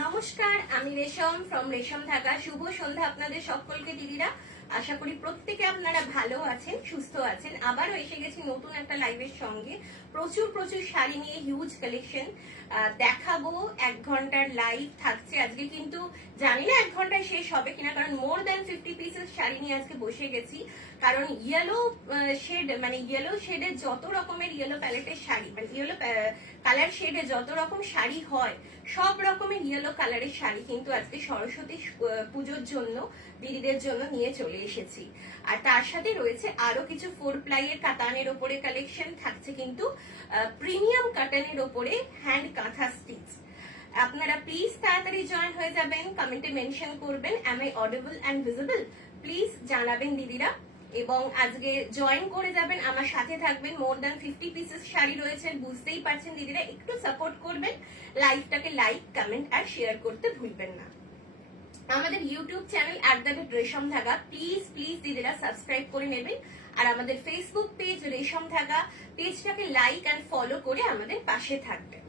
নমস্কার, আমি রেশম ফ্রম রেশম ঢাকা। শুভ সন্ধ্যা আপনাদের সকলকে দিদিরা। আশা করি প্রত্যেকে আপনারা ভালো আছেন, সুস্থ আছেন। আবারও এসে গেছি নতুন একটা লাইভের সঙ্গে। প্রচুর শাড়ি নিয়ে হিউজ কালেকশন দেখাবো। 1 ঘন্টার লাইভ থাকছে আজকে, কিন্তু জানি না 1 ঘন্টায় শেষ হবে কিনা, কারণ মোর দ্যান 50 পিসেস শাড়ি নিয়ে আজকে বসে গেছি। কারণ ইয়েলো শেড, মানে ইয়েলো শেডের যত রকমের ইয়েলো প্যালেটের শাড়ি, মানে ইয়েলো কালার শেডে যত রকম শাড়ি হয়, সব রকমের ইয়েলো কালারের শাড়ি কিন্তু আজকে সরস্বতী পুজোর জন্য দিদিদের জন্য নিয়ে চলে এসেছি। আর তার সাথে রয়েছে আরো কিছু 4 প্লাইয়ের কাতানের ওপরে কালেকশন থাকছে, কিন্তু প্রিমিয়াম কাটানের ওপরে হ্যান্ড কাঁথা স্টিচ। আপনারা প্লিজ তাড়াতাড়ি জয়েন হয়ে যাবেন, কমেন্টে মেনশন করবেন M I audible and visible, please জানাবেন দিদিরা। এবং আজকে জয়েন করে যাবেন, আমার সাথে থাকবেন। মোর দ্যান 50 পিসেস শাড়ি রয়েছে, বুঝতেই পারছেন দিদিরা। একটু সাপোর্ট করবেন, লাইভটাকে লাইক, কমেন্ট আর শেয়ার করতে ভুলবেন না। আমাদের ইউটিউব চ্যানেল রেশম ধাগা, প্লিজ দিদিরা সাবস্ক্রাইব করে নেবেন। আর আমাদের ফেসবুক পেজ রেশম ধাগা, পেজটাকে লাইক অ্যান্ড ফলো করে আমাদের পাশে থাকবেন।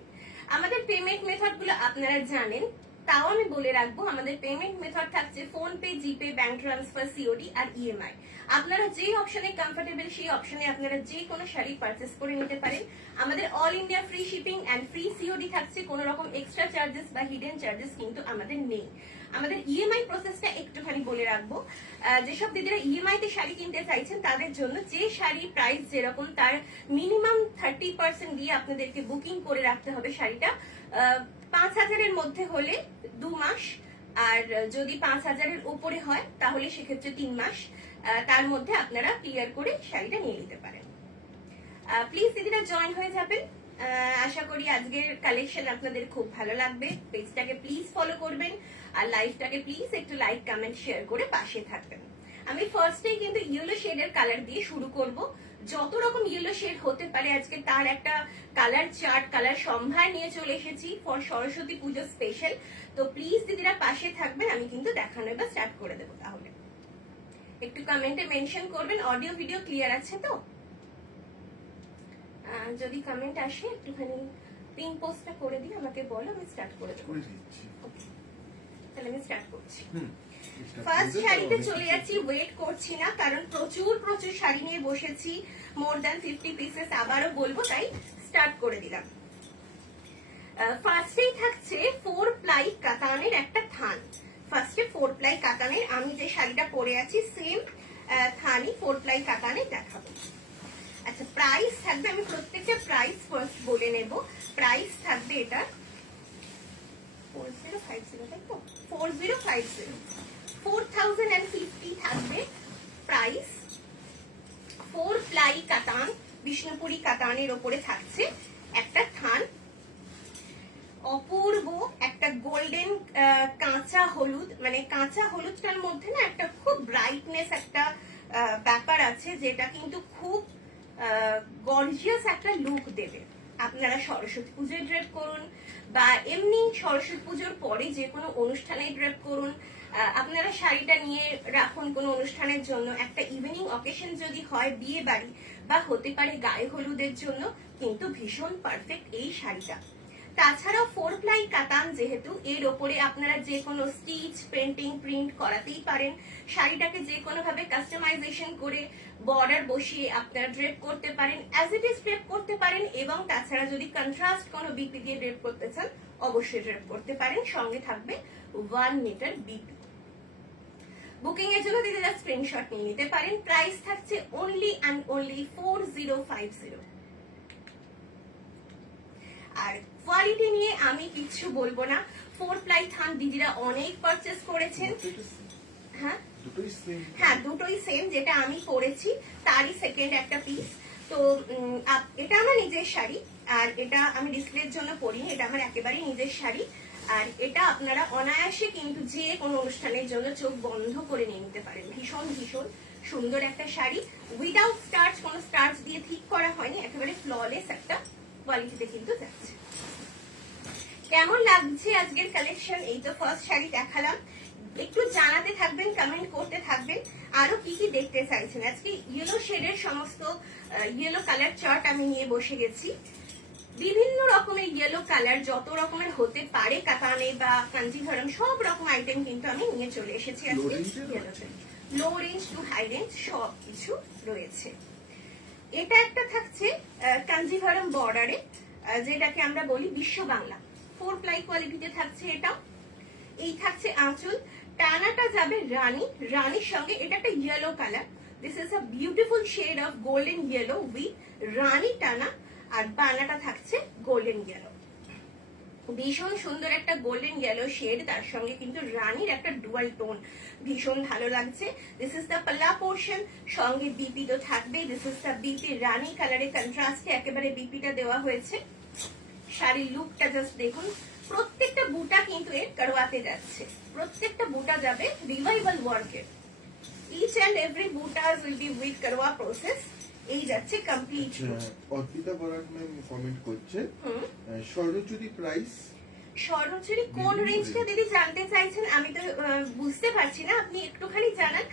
আমাদের পেমেন্ট মেথড গুলো আপনারা জানেন, তাও আমি বলে রাখবো। আমাদের পেমেন্ট মেথড থাকছে ফোন পে, জিপে, ব্যাংক ট্রান্সফার, সিওডি আর ইএমআই। আপনারা যে অপশনে কমফোর্টেবল সেই অপশনে আপনারা যে কোনো শাড়ি পারচেস করে নিতে পারেন। আমাদের all India free shipping and free COD থাকছে, কোনো রকম এক্সট্রা চার্জেস বা হিডেন চার্জেস কিন্তু আমাদের নেই। আমাদের ইএমআই প্রসেসটা একটুখানি বলে রাখবো। যেসব দিদিরা ইএমআই তে শাড়ি কিনতে চাইছেন তাদের জন্য, যে শাড়ি প্রাইস যেরকম তার মিনিমাম 30% দিয়ে আপনাদেরকে বুকিং করে রাখতে হবে। শাড়িটা 5,000-এর মধ্যে হলে 2 মাস, আর যদি 5,000-এর উপরে হয় তাহলে সেক্ষেত্রে 3 মাস। তার মধ্যে আপনারা ক্লিয়ার করে শাড়িটা নিয়ে নিতে পারেন। প্লিজ দিদিরা জয়েন হয়ে যাবেন। আশা করি আজকের কালেকশন আপনাদের খুব ভালো লাগবে। পেজটাকে প্লিজ ফলো করবেন আর লাইভটাকে প্লিজ একটু লাইক, কমেন্ট, শেয়ার করে পাশে থাকবেন। আমি ফার্স্টেই কিন্তু ইয়েলো শেডের কালার দিয়ে শুরু করব। যত রকম ইয়েলো শেড হতে পারে আজকে তার একটা কালার চার্ট, কালার সম্ভার নিয়ে চলে এসেছি ফর সরস্বতী পুজো স্পেশাল। তো প্লিজ দিদিরা পাশে থাকবেন, আমি কিন্তু দেখানো এবার স্টার্ট করে দেবো। তাহলে একটু কমেন্টে মেনশন করবেন অডিও ভিডিও ক্লিয়ার আছে তো। যদি কমেন্ট আসে একটুখানি পিন পোস্টটা করে দিই, আমাকে বলো, আমি স্টার্ট করে দেবো। তাহলে আমি স্টার্ট করছি। ফার্স্ট শাড়িতে চলে যাচ্ছি, ওয়েট করছি না, কারণ প্রচুর শাড়ি নিয়ে বসেছি, মোর দ্যান 50 পিসেস। আবারও বলবো, তাই স্টার্ট করে দিলাম। ফার্স্টেই থাকছে 4 প্লাই কাতানের একটা থান। ফার্স্টে 4 প্লাই কাতানের, আমি যে শাড়িটা পরে আছি সেম থানই 4 প্লাই কাতানে দেখাবো। আচ্ছা, প্রাইস থাকবে, আমি প্রত্যেকটা প্রাইস ফার্স্ট বলে নেব। প্রাইস থাকবে এটা 4050, তাই তো? 4050, 4050 থাকবে প্রাইস। 4 প্লাই কাতান, বিষ্ণুপুরি কাতানের ওপরে থাকছে একটা থান। অপূর্ব একটা গোল্ডেন কাঁচা হলুদ, মানে কাঁচা হলুদটার মধ্যে না একটা খুব ব্রাইটনেস একটা ব্যাপার আছে, যেটা কিন্তু খুব গর্জিয়াস একটা লুক দেবে। আপনারা সরস্বতী পুজোয় ড্রেপ করুন বা এমনি সরস্বতী পুজোর পরে যে কোনো অনুষ্ঠানে ড্রেপ করুন। আপনারা শাড়িটা নিয়ে রাখুন কোনো অনুষ্ঠানের জন্য, একটা ইভিনিং অকেশন যদি হয়, বিয়ে বাড়ি বা হতে পারে গায়ে হলুদের জন্য, কিন্তু ভীষণ পারফেক্ট এই শাড়িটা। তাছাড়াও 4 প্লাই কাতান যেহেতু, এর ওপরে আপনারা যে কোনো স্টিচ, পেন্টিং, প্রিন্ট করাতেই পারেন। শাড়িটাকে যে কোনো ভাবে কাস্টমাইজেশন করে বর্ডার বসিয়ে আপনারা ড্রেপ করতে পারেন, অ্যাজ ইট ইজ ড্রেপ করতে পারেন। এবং তাছাড়া যদি কন্ট্রাস্ট কোনো বিপি দিয়ে ড্রেপ করতে চান, অবশ্যই ড্রেপ করতে পারেন। সঙ্গে থাকবে 1 মিটার বিপি। বুকিং এর জন্য দিদিরা স্ক্রিনশট নিয়ে নিতে পারেন। প্রাইস থাকছে অনলি অ্যান্ড অনলি 4050। আর কোয়ালিটি নিয়ে আমি কিচ্ছু বলবো না। 4 প্লাই থান দিদিরা অনেক পারচেস করেছেন। হ্যাঁ, দুটোই সেম, যেটা আমি পরেছি তারই সেকেন্ড একটা পিস। তো এটা আমার নিজের শাড়ি, আর এটা আমি ডিসপ্লের জন্য পরিনি, এটা আমার একেবারেই নিজের শাড়ি। আর এটা আপনারা অনায়াসে কিন্তু যে কোনো অনুষ্ঠানের জন্য চোখ বন্ধ করে নিয়ে নিতে পারেন। ভীষণ সুন্দর একটা শাড়ি, উইদাউট স্টার্চ, কোনো স্টার্চ দিয়ে ঠিক করা হয়নি, একেবারে ফ্ললেস একটা কোয়ালিটিতে কিন্তু যাচ্ছে। কেমন লাগছে আজকের কালেকশন? এই তো ফার্স্ট শাড়ি দেখালাম, একটু জানাতে থাকবেন, কমেন্ট করতে থাকবেন আরো কি কি দেখতে চাইছেন। আজকে ইয়েলো শেডের সমস্ত ইয়েলো কালার চার্ট আমি নিয়ে বসে গেছি। বিভিন্ন রকমের ইয়েলো কালার যত রকমের হতে পারে কাতানে বা কাঞ্জিভারম সব রকম আইটেম কিন্তু আমি নিয়ে চলে এসেছি আজকে ইয়েলোতে। Low range to high range সব কিছু রয়েছে। এটা একটা থাকছে কাঞ্জিভারম বর্ডারে, যেটাকে আমরা বলি বিশ্ব বাংলা, 4 প্লাই কোয়ালিটিতে থাকছে এটা। এই থাকছে আঁচল, টানাটা যাবে রানী, রানীর সঙ্গে এটা একটা yellow colour. This is a beautiful shade of golden yellow with রানী টানা, আর বানাটা থাকছে গোল্ডেন ইয়েলো। ভীষণ সুন্দর একটা গোল্ডেন ইয়েলো শেড, তার সঙ্গে কিন্তু রানীর একটা ডুয়াল টোন, ভীষণ ভালো লাগছে। দিস ইজ দ্য পাল্লা পোর্শন, সঙ্গে বিপি তো থাকবে। দিস ইজ দ্য বিপি, রানী কালারের কন্ট্রাস্টে একেবারে বিপিটা দেওয়া হয়েছে। শাড়ির লুকটা জাস্ট দেখুন, প্রত্যেকটা বুটা কিন্তু এর করওয়াতে যাচ্ছে, প্রত্যেকটা বুটা যাবে রিভাইভাল ওয়ার্কের। ইচ এন্ড এভরি বুটাস উইল বি উইথ করওয়া প্রসেস। এই যাচ্ছে complete. Arpita Barak ma'am comment করছে স্বর্ণচুরি প্রাইস। স্বর্ণচুরি কোন রেঞ্জটা দিদি জানতে চাইছেন? আমি তো বুঝতে পারছি না, আপনি একটুখানি জানান।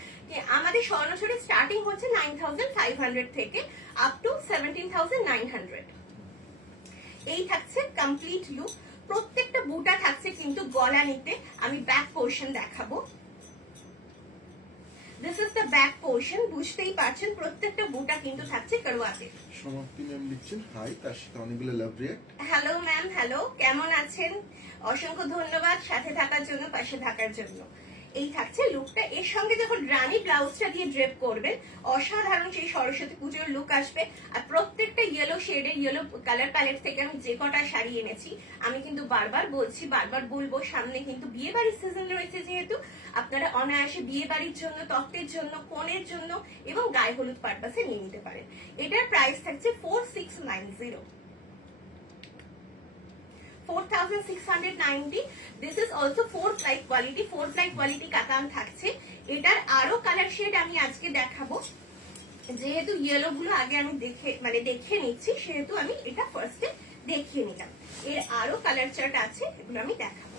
আমাদের স্বর্ণচুরি স্টার্টিং হচ্ছে 9500 থেকে আপ টু 17900। এই থাকছে কমপ্লিট লুক। প্রত্যেকটা বুটা থাকছে কিন্তু গলা নিতে। আমি ব্যাক পোর্শন দেখাবো। This is the back portion, বুঝতেই পারছেন প্রত্যেকটা বুটা কিন্তু থাকছে করওয়াতে। সমাপ্তি ম্যাম লিখছেন হাই, তার সাথে অনেকগুলো লাভ রিঅ্যাক্ট। হ্যালো ম্যাম, হ্যালো, কেমন আছেন? অসংখ্য ধন্যবাদ সাথে থাকার জন্য, পাশে থাকার জন্য। এই থাকছে লুকটা। এর সঙ্গে যখন রানী ব্লাউজটা দিয়ে ড্রেপ করবেন, অসাধারণ সেই সরস্বতী পুজোর লুক আসবে। আর প্রত্যেকটা ইয়েলো শেডের, ইয়েলো কালার প্যালেট থেকে আমি যে কটা শাড়ি এনেছি, আমি কিন্তু বারবার বলছি, বারবার বলবো, সামনে কিন্তু বিয়ে বাড়ির সিজন রয়েছে, যেহেতু আপনারা অনায়াসে বিয়ে বাড়ির জন্য, তত্ত্বের জন্য, কোণের জন্য এবং গায়ে হলুদ পারপাসে নিয়ে নিতে পারেন। এটার প্রাইস থাকছে 4690, 4690। This is also 4 ply quality, 4 ply quality কাতান থাকছে। এটার আরো কালার শেড আমি আজকে দেখাবো, যেহেতু ইয়েলো গুলো আগে আমি দেখে নিচ্ছি, সেহেতু আমি এটা ফার্স্টে দেখিয়ে নিলাম। এর আরো কালার চার্ট আছে, এগুলো আমি দেখাবো।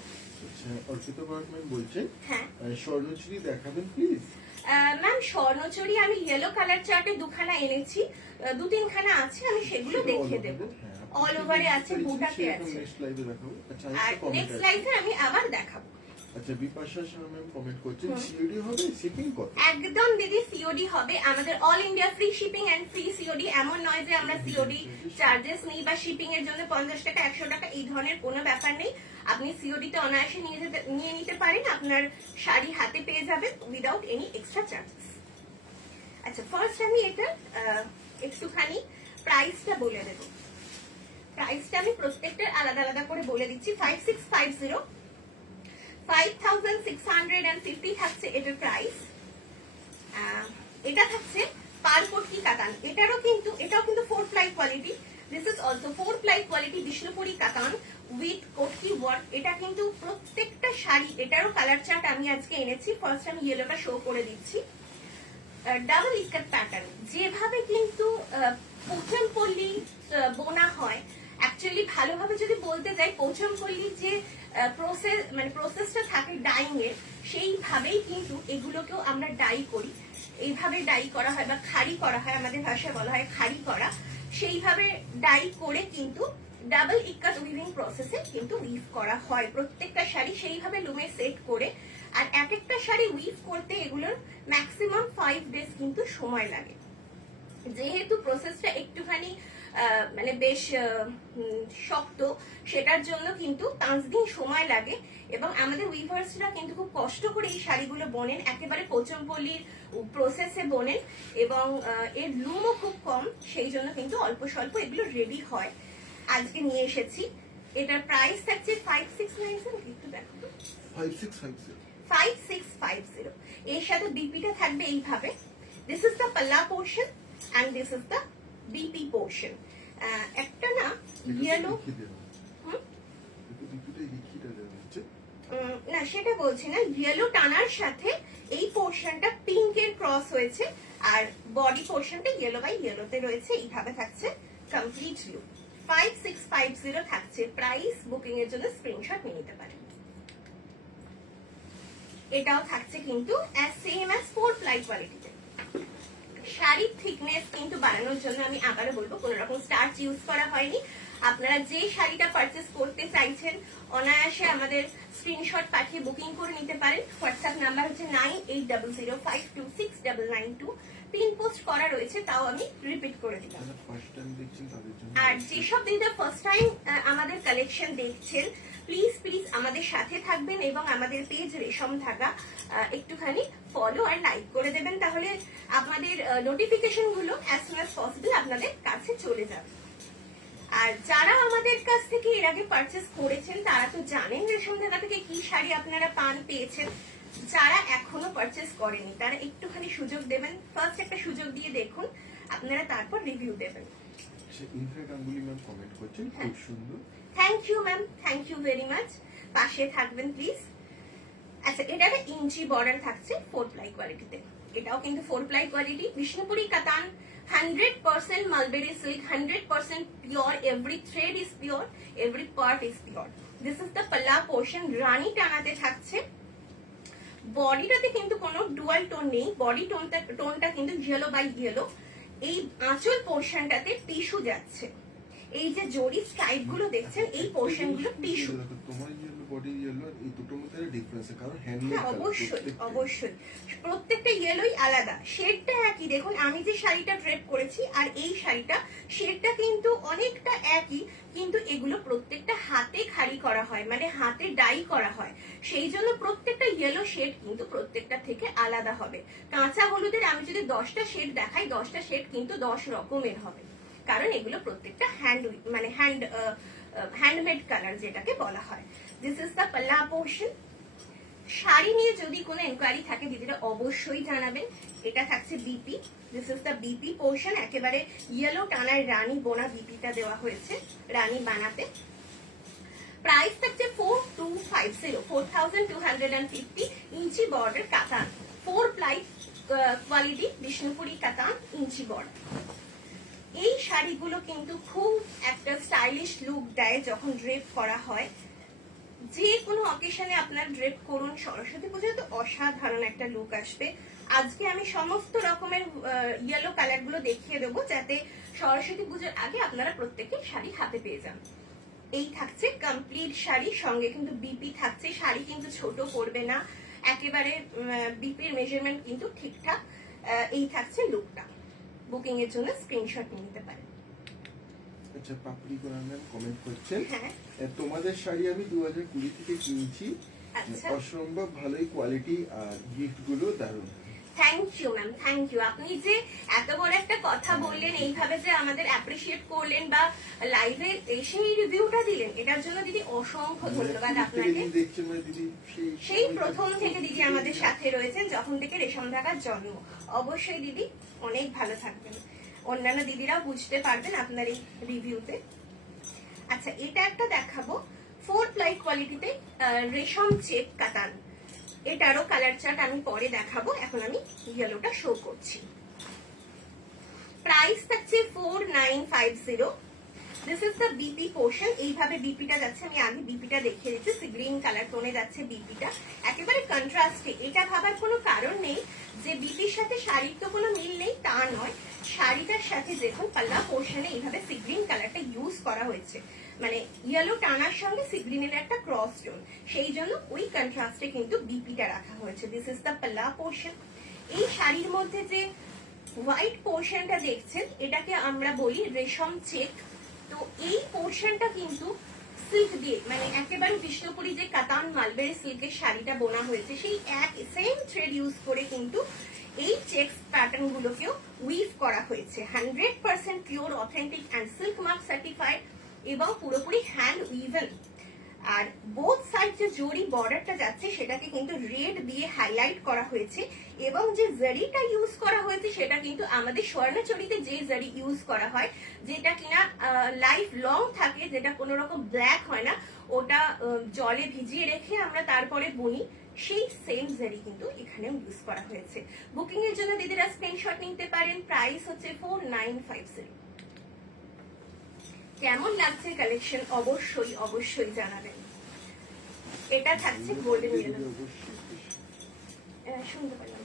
অর্পিতা বরাক ম্যাম বলছেন হ্যাঁ, স্বর্ণচুরি দেখাবেন প্লিজ। ম্যাম স্বর্ণচুরি আমি ইয়েলো কালার চার্টে দুখানা এনেছি, 2-3খানা আছে, আমি সেগুলো দেখিয়ে দেবো। অল ওভারে আছে, বুটাতে আছে। নেক্সট লাইভে দেখাবো। আচ্ছা, আর নেক্সট লাইভে আমি আবার দেখাবো। আচ্ছা, বিপাশা শর্মা ম্যাম কমেন্ট করছেন সিওডি হবে, শিপিং কত? একদম দিদি সিওডি হবে। আমাদের all India free shipping and free COD. এমন নয় যে আমরা সিওডি চার্জেস নিই বা শিপিং এর জন্য 50 টাকা 100 টাকা এই ধরনের কোনো ব্যাপার নেই। আপনি সিওডি তে অনায়াসে নিয়ে নিতে পারেন, আপনার শাড়ি হাতে পেয়ে যাবেন উইদাউট এনি এক্সট্রা চার্জেস। আচ্ছা, ফার্স্ট আমি এটা একটুখানি প্রাইসটা বলে দেবো। প্রাইসটা আমি প্রত্যেকটার আলাদা আলাদা করে বলে দিচ্ছি। 5650, 5650 থাকছে এটার প্রাইস। এটা থাকছে পারপট্টি কাতান, এটাও কিন্তু 4 ply quality. This is also 4 ply quality Bishnupuri কাতান উইথ কোটকি ওয়ার্ক। এটা কিন্তু প্রত্যেকটা শাড়ি, এটারও কালার চার্ট আমি আজকে এনেছি। ফার্স্ট আমি ইয়েলোটা শো করে দিচ্ছি। ডাবল ইকাত প্যাটার্ন, যেভাবে কিন্তু পোচমপল্লি বোনা হয়, অ্যাকচুয়ালি ভালোভাবে যদি বলতে যাই, পোচমপল্লির যে প্রসেসটা থাকে ডাইং এর, সেইভাবেই কিন্তু এগুলোকেও আমরা ডাই করি। এইভাবে ডাই করা হয় বা খাড়ি করা হয়, আমাদের ভাষায় বলা হয় খাড়ি করা। সেইভাবে ডাই করে কিন্তু ডাবল ইকাত উইভিং প্রসেসে কিন্তু উইভ করা হয় প্রত্যেকটা শাড়ি, সেইভাবে লুমে সেট করে। আর এক একটা শাড়ি উইভ করতে এগুলোর ম্যাক্সিমাম 5 ডেজ কিন্তু সময় লাগে। যেহেতু প্রসেসটা একটুখানি বেশ শক্ত, সেটার জন্য কিন্তু 5 দিন সময় লাগে। এবং আমাদের উইভার্সরা কিন্তু খুব কষ্ট করে এই শাড়িগুলো বোনেন, একেবারে পোচমপল্লির প্রসেসে বোনেন, এবং এর লুমও খুব কম, সেই জন্য কিন্তু অল্প স্বল্প এগুলো রেডি হয়। আজকে নিয়ে এসেছি। এটার প্রাইস থাকছে 5690, একটু দেখো 5650। এর সাথে বিপিটা থাকবে এইভাবে। দিস ইজ দ্য পাল্লা portion and this is the BP portion. একটা না ইয়েলো, না সেটা বলছি না, ইয়েলো টানার সাথে এই পোর্শনটা পিঙ্কের ক্রস হয়েছে, আর বডি পোর্শনটা ইয়েলো বাই ইয়েলোতে রয়েছে। এইভাবে থাকছে কমপ্লিট লুক। 5650 থাকছে প্রাইস। বুকিং এর জন্য স্ক্রিনশট নিয়ে নিতে পারেন। এটাও থাকছে কিন্তু সেম অ্যাজ 4 প্লাই কোয়ালিটিতে। শাড়ির থিকনেস কিন্তু বাড়ানোর জন্য আমি আবারও বলবো, কোন রকম স্টার্চ ইউজ করা হয়নি। আপনারা যে শাড়িটা পারচেস করতে চাইছেন অনায়াসে আমাদের স্ক্রিনশট পাঠিয়ে বুকিং করে নিতে পারেন। হোয়াটসঅ্যাপ নাম্বার হচ্ছে 9800526992। পিন পোস্ট করা রয়েছে, তাও আমি রিপিট করে দিলাম। ফার্স্ট টাইম দেখছেন তাদের জন্য। আর যেসব দিদিরা ফার্স্ট টাইম আমাদের কালেকশন দেখছেন প্লিজ প্লিজ আমাদের সাথে থাকবেন এবং আমাদের পেজ রেশম ধাগা একটুখানি ফলো আর লাইক করে দেবেন, তাহলে আপনাদের নোটিফিকেশন গুলো অ্যাজ সুন অ্যাজ পসিবল আপনাদের কাছে চলে যাবে। আর যারা আমাদের কাছ থেকে এর আগে পারচেস করেছেন তারা তো জানেন রেশম ধাগা থেকে কি শাড়ি আপনারা পেয়েছেন। যারা এখনো পারচেস করেনি তারা একটুখানি সুযোগ দেবেন, ফার্স্ট একটা সুযোগ দিয়ে দেখুন, আপনারা তারপর রিভিউ দেবেন। ইনফ্যাক্ট গাঙ্গুলি ম্যাম কমেন্ট করছেন খুব সুন্দর। Thank you ma'am, thank you very much. পাশে থাকবেন প্লিজ। আচ্ছা, এটা একটা ইঞ্চি বর্ডার থাকছে 4 প্লাই কোয়ালিটিতে। এটাও কিন্তু 4 প্লাই কোয়ালিটি, বিষ্ণুপুরি কাতান, 100% mulberry silk, 100% pure, every thread is pure, every part is pure. This is the পাল্লা পোর্শন, রানী টানাতে থাকছে। বডিটাতে কিন্তু কোনো ডুয়াল টোন নেই, বডি টোনটা কিন্তু ইয়েলো বাই ইয়েলো। এই আঁচল পোর্শনটাতে টিস্যু যাচ্ছে। এই যে জরি স্ট্রাইপ গুলো দেখছেন এই পোর্শন গুলো টিস্যু। তোমার ইয়েলো বডি ইয়েলো আর এই দুটোর মধ্যে ডিফারেন্স আছে, কারণ হ্যান্ডমেড। অবশ্যই অবশ্যই প্রত্যেকটা ইয়েলোই আলাদা, শেডটা একই। দেখুন আমি যে শাড়িটা ড্রেপ করেছি আর এই শাড়িটা, শেডটা কিন্তু অনেকটা একই, কিন্তু এগুলো প্রত্যেকটা হাতে খাড়ি করা হয়, মানে হাতে ডাই করা হয়, সেই জন্য প্রত্যেকটা ইয়েলো শেড কিন্তু প্রত্যেকটা থেকে আলাদা হবে। কাঁচা হলুদের আমি যদি 10টা শেড দেখাই, 10টা শেড কিন্তু 10 রকমের হবে, কারণ এগুলো প্রত্যেকটা হ্যান্ডমেড কালার যেটাকে বলা হয়। দিস ইজ দ্য পাল্লা পোর্শন। শাড়ি নিয়ে যদি কোনো এনকোয়ারি থাকে দিদিরা অবশ্যই জানাবেন। এটা থাকছে BP, this is the BP portion. একেবারে ইয়েলো টানার রানী বোনা বিপিটা দেওয়া হয়েছে, রানী বানাতে। প্রাইস থাকছে 4250, ইঞ্চি বর্ডার কাতান, 4 প্লাই কোয়ালিটি বিষ্ণুপুরি কাতান, ইঞ্চি বর্ডার। এই শাড়িগুলো কিন্তু খুব একটা স্টাইলিশ লুক দেয় যখন ড্রেপ করা হয়। যে কোনো অকেশনে আপনার ড্রেপ করুন, সরস্বতী পুজোয় তো অসাধারণ একটা লুক আসবে। আজকে আমি সমস্ত রকমের ইয়েলো কালার গুলো দেখিয়ে দেবো, যাতে সরস্বতী পুজোর আগে আপনারা প্রত্যেকে শাড়ি হাতে পেয়ে যান। এই থাকছে কমপ্লিট শাড়ি, সঙ্গে কিন্তু বিপি থাকছে। শাড়ি কিন্তু ছোট পড়বে না, একেবারে বিপির মেজারমেন্ট কিন্তু ঠিকঠাক। এই থাকছে লুকটা। বুকিং এর জন্য স্ক্রিনশট নিতে পারেন। আচ্ছা, পাপড়ি কোরআন ম্যাম কমেন্ট করছেন, হ্যাঁ তোমাদের শাড়ি আমি 2020 থেকে কিনছি, আচ্ছা, অসম্ভব ভালোই কোয়ালিটি আর গিফট গুলো দারুণ। Thank you ma'am, thank you. আপনি যে এত বড় একটা কথা বললেন, এইভাবে যে আমাদের অ্যাপ্রিশিয়েট করলেন বা লাইভে এসে এই রিভিউটা দিলেন, এটার জন্য দিদি অসংখ্য ধন্যবাদ আপনাকে। দেখছেন মানে দিদি সেই প্রথম থেকে দিদি আমাদের সাথে রয়েছেন, যখন থেকে রেশম ধাগার জন্ম। অবশ্যই দিদি অনেক ভালো থাকবেন, অন্যান্য দিদিরাও বুঝতে পারবেন আপনার এই রিভিউতে। আচ্ছা, এটা একটা দেখাবো 4 প্লাই কোয়ালিটিতে রেশম চেক কাতান। এটারও কালার চার্ট আমি পরে দেখাবো, এখন আমি ইয়েলোটা শো করছি। প্রাইস থাকছে 4950। This is the BP portion. এইভাবে বিপিটা যাচ্ছে, আমি আগে বিপিটা দেখিয়ে দিচ্ছি। গ্রিন কালার টোনে যাচ্ছে বিপিটা, একেবারে কন্ট্রাস্টে। এটা ভাবার কোনো কারণ নেই যে বিপির সাথে শাড়ির তো কোনো মিল নেই, তা নয়। শাড়িটার সাথে দেখুন পাল্লা পোর্শনে এইভাবে সি গ্রিন কালারটা ইউজ করা হয়েছে, মানে ইয়েলো টানার সঙ্গে সি গ্রিনের একটা ক্রস টোন, সেই জন্য ওই কন্ট্রাস্টে কিন্তু বিপিটা রাখা হয়েছে। দিস ইজ দ্য পাল্লা পোর্শন। এই শাড়ির মধ্যে যে হোয়াইট পোর্শনটা দেখছেন, এটাকে আমরা বলি রেশম চেক। তো এই পোর্শনটা কিন্তু সিল্ক দিয়ে, মানে একেবারে বিষ্ণুপুরি যে কাতান মালবেরি সিল্কের শাড়িটা বোনা হয়েছে, সেই এক সেম থ্রেড ইউজ করে কিন্তু এই চেকস প্যাটার্ন গুলোকেও উইভ করা হয়েছে। 100% pure, authentic and silk mark certified এবং পুরোপুরি হ্যান্ড উইভেন। আর বোথ সাইড যে জরি বর্ডারটা যাচ্ছে সেটাকে কিন্তু রেড দিয়ে হাইলাইট করা হয়েছে, এবং যে জারিটা ইউজ করা হয়েছে সেটা কিন্তু আমাদের স্বর্ণচরীতে যে জারি ইউজ করা হয়, যেটা কিনা লাইফ লং থাকে, যেটা কোনো রকম ব্ল্যাক হয় না, ওটা জলে ভিজিয়ে রেখে আমরা তারপরে বুনি, সেই সেম জারি কিন্তু এখানেও ইউজ করা হয়েছে। বুকিং এর জন্য দিদিরা স্ক্রিনশট নিতে পারেন। প্রাইস হচ্ছে 4950। কেমন লাগছে কালেকশন অবশ্যই অবশ্যই জানাবেন। এটা থাকছে গোল্ডেন ইয়েলো, শুনতে পারলাম।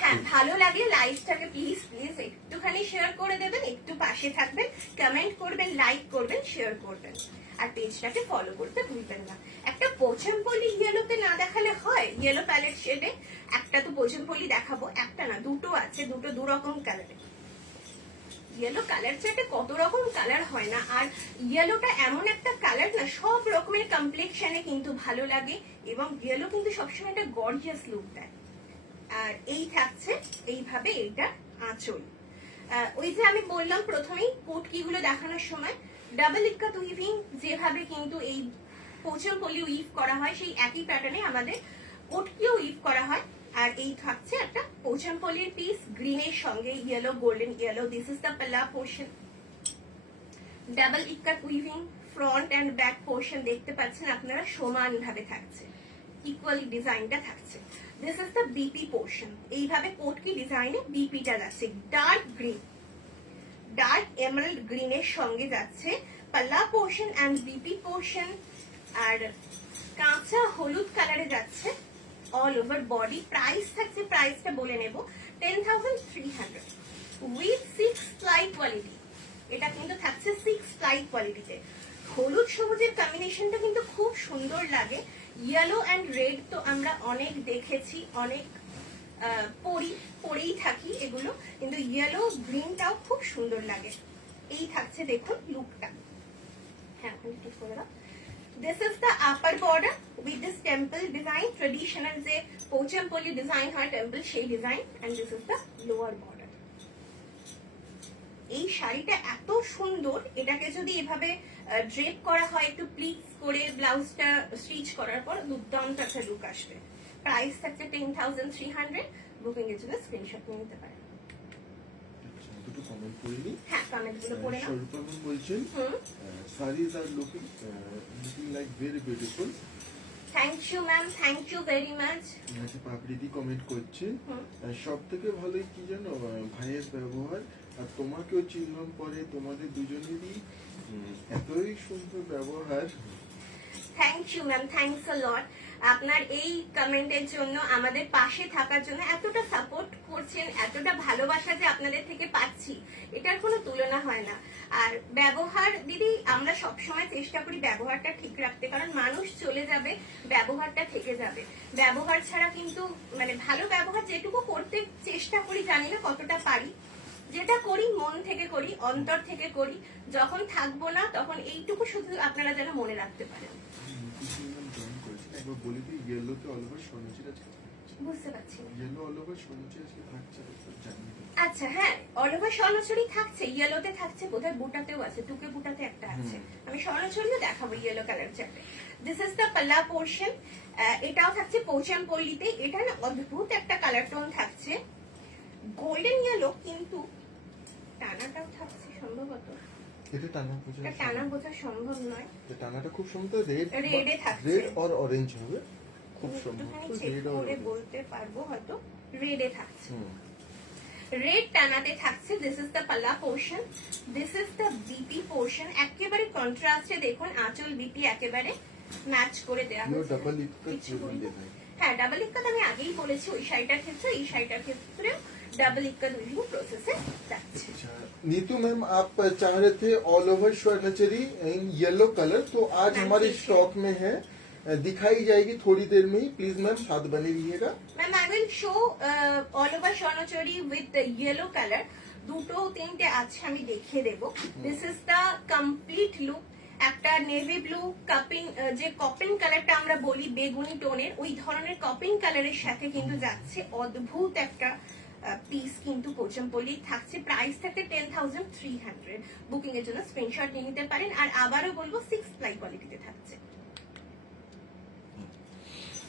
হ্যাঁ, ভালো লাগলে লাইভটাকে প্লিজ প্লিজ একটুখানি শেয়ার করে দেবেন, একটু পাশে থাকবেন, কমেন্ট করবেন, লাইক করবেন, শেয়ার করবেন, আর পেজটাকে ফলো করতে ভুলবেন না। একটা পোচমপল্লি ইয়েলোতে না দেখালে হয়? ইয়েলো প্যালেট শেডে একটা তো পোচমপল্লি দেখাবো, একটা না দুটো আছে, দুটো দু রকম কালারে। ইয়েলো কালার চার্টে কত রকম কালার হয় না, আর ইয়েলোটা এমন একটা কালার না সব রকমের কমপ্লেক্সনে কিন্তু ভালো লাগে, এবং ইয়েলো কিন্তু সবসময় একটা গর্জিয়াস লুক দেয়। আর এই থাকছে এইভাবে এইটা আঁচল। ওই যে আমি বললাম প্রথমেই কোটকি গুলো দেখানোর সময় ডাবল ইক্কাত উইভিং যেভাবে কিন্তু এই পোচমপল্লি উইভ করা হয়, সেই একই প্যাটার্নে আমাদের কোটকিও উইভ করা হয়। আর এই থাকছে একটা পোচমপল্লির পিস গ্রিনের সঙ্গে yellow, golden yellow. This is the পাল্লা portion, double ikat weaving, front and back portion দেখতে পাচ্ছেন আপনারা সমান ভাবে থাকছে, ইকুয়ালি ডিজাইনটা থাকছে। This is the BP portion, এইভাবে কোটকি ডিজাইনে বিপিটা যাচ্ছে, ডার্ক গ্রিন, ডার্ক এমারাল্ড গ্রিনের সঙ্গে যাচ্ছে pallu portion and BP portion. আর কাঁচা হলুদ কালারে যাচ্ছে অল ওভার বডি। প্রাইস থাকছে, প্রাইসটা বলে নেব, 10,300 উইথ 6 প্লাই কোয়ালিটি। এটা কিন্তু থাকছে 6 প্লাই কোয়ালিটিতে। হলুদ সবুজের কম্বিনেশনটা কিন্তু খুব সুন্দর লাগে। ইয়েলো অ্যান্ড রেড তো আমরা অনেক দেখেছি, অনেক পরেই থাকি এগুলো, কিন্তু ইয়েলো গ্রিনটাও খুব সুন্দর লাগে। এই থাকছে দেখুন লুকটা। হ্যাঁ, ঠিক করে দাও। This is the upper border with this temple design, traditional যে পোচমপল্লি ডিজাইন হয় টেম্পল সেই design, and this is the lower border. এই শাড়িটা এত সুন্দর, এটাকে যদি এভাবে ড্রেপ করা হয় একটু প্লিটস করে, ব্লাউজটা স্টিচ করার পর দুর্দান্ত একটা লুক আসবে। প্রাইস থাকছে 10,300। বুকিং এর জন্য স্ক্রিনশট নিয়ে নিতে পারেন। দুটো কমেন্ট করে নিই। হ্যাঁ, কমেন্টগুলো পড়ে নাও। স্বরূপা ম্যাম বলছেন saris are looking like very beautiful. Thank you ma'am, thank you very much. আচ্ছা, পাপড়িদি কমেন্ট করছে সব থেকে ভালো কি জানো ভাইয়ের ব্যবহার, আর তোমাকেও চিনলাম পরে, তোমাদের দুজনেরই এতই সুন্দর ব্যবহার। Thank you ma'am, thanks a lot. আপনার এই কমেন্টের জন্য, আমাদের পাশে থাকার জন্য, এতটা সাপোর্ট করছেন, এতটা ভালোবাসা যে আপনাদের থেকে পাচ্ছি, এটার কোনো তুলনা হয় না। আর ব্যবহার দিদি, আমরা সবসময় চেষ্টা করি ব্যবহারটা ঠিক রাখতে, কারণ মানুষ চলে যাবে, ব্যবহারটা থেকে যাবে। ব্যবহার ছাড়া কিন্তু, মানে ভালো ব্যবহার যেটুকু করতে চেষ্টা করি, জানি না কতটা পারি, যেটা করি মন থেকে করি, অন্তর থেকে করি। যখন থাকবো না তখন এইটুকু শুধু আপনারা যেন মনে রাখতে পারেন। একবার বলে দিই, ইয়েলোতে অল ওভার স্বর্ণচির আজকে বুঝতে পারছি না। ইয়েলো অল ওভার স্বর্ণচির আজকে থাকছে, জানি না। আচ্ছা, হ্যাঁ, অল ওভার স্বর্ণচুরি থাকছে, ইয়েলোতে থাকছে, বোধহয় বুটাতেও আছে, টুকে বুটাতে একটা আছে। আমি স্বর্ণচুরিও দেখাবো ইয়েলো কালার চার্টে। দিস ইজ দ্য পাল্লা পোর্শন। এটাও থাকছে পোচমপল্লিতে। এটা না অদ্ভুত একটা কালার টোন থাকছে, গোল্ডেন ইয়েলো, কিন্তু টানাটাও থাকছে সম্ভবত। এটা টানা বোঝা, এটা টানা বোঝা সম্ভব নয়। এটা টানাটা খুব সম্ভবত রেডে থাকছে, রেড আর অরেঞ্জ হবে, খুব সম্ভবত চেক রেড আর করে বলতে পারবো, হয়তো রেডে থাকছে। রেড টানাতে থাকছে। দিস ইজ দ্য পাল্লা portion, this is the BP portion. একেবারে কন্ট্রাস্টে দেখুন, আঁচল বিপি একেবারে ম্যাচ করে দেওয়া হয়েছে। ডাবল ইক্কাত দেখায়। হ্যাঁ, ডাবল ইক্কাত আমি আগেই বলেছি, ওই শাড়িটার ক্ষেত্রে, এই শাড়িটার ক্ষেত্রে डबल इक्कत उइविंग प्रोसेस है। नीतू मैम, आप चाह रहे थे all over Swarnachari in yellow colour, तो आज हमारे स्टॉक में है, दिखाई जाएगी थोड़ी देर में ही। प्लीज मैम साथ बने रहिएगा। Ma'am I will show all over swarnachari with yellow colour. দুটো তিনটে আছে, আমি দেখিয়ে দেব। This is the complete look. একটা নেভি ব্লু কাপিং, যে কপিং কালারটা আমরা বলি বেগুনি টোনের, ওই ধরনের কপিং কালারের সাথে কিন্তু যাচ্ছে অদ্ভুত একটা পিস, কিন্তু পোচমপল্লি থাকছে। প্রাইস থাকে 10,300। বুকিং এর জন্য স্ক্রিনশট নিয়ে নিতে পারেন। আর আবারও বলবো 6 প্লাই কোয়ালিটিতে থাকছে।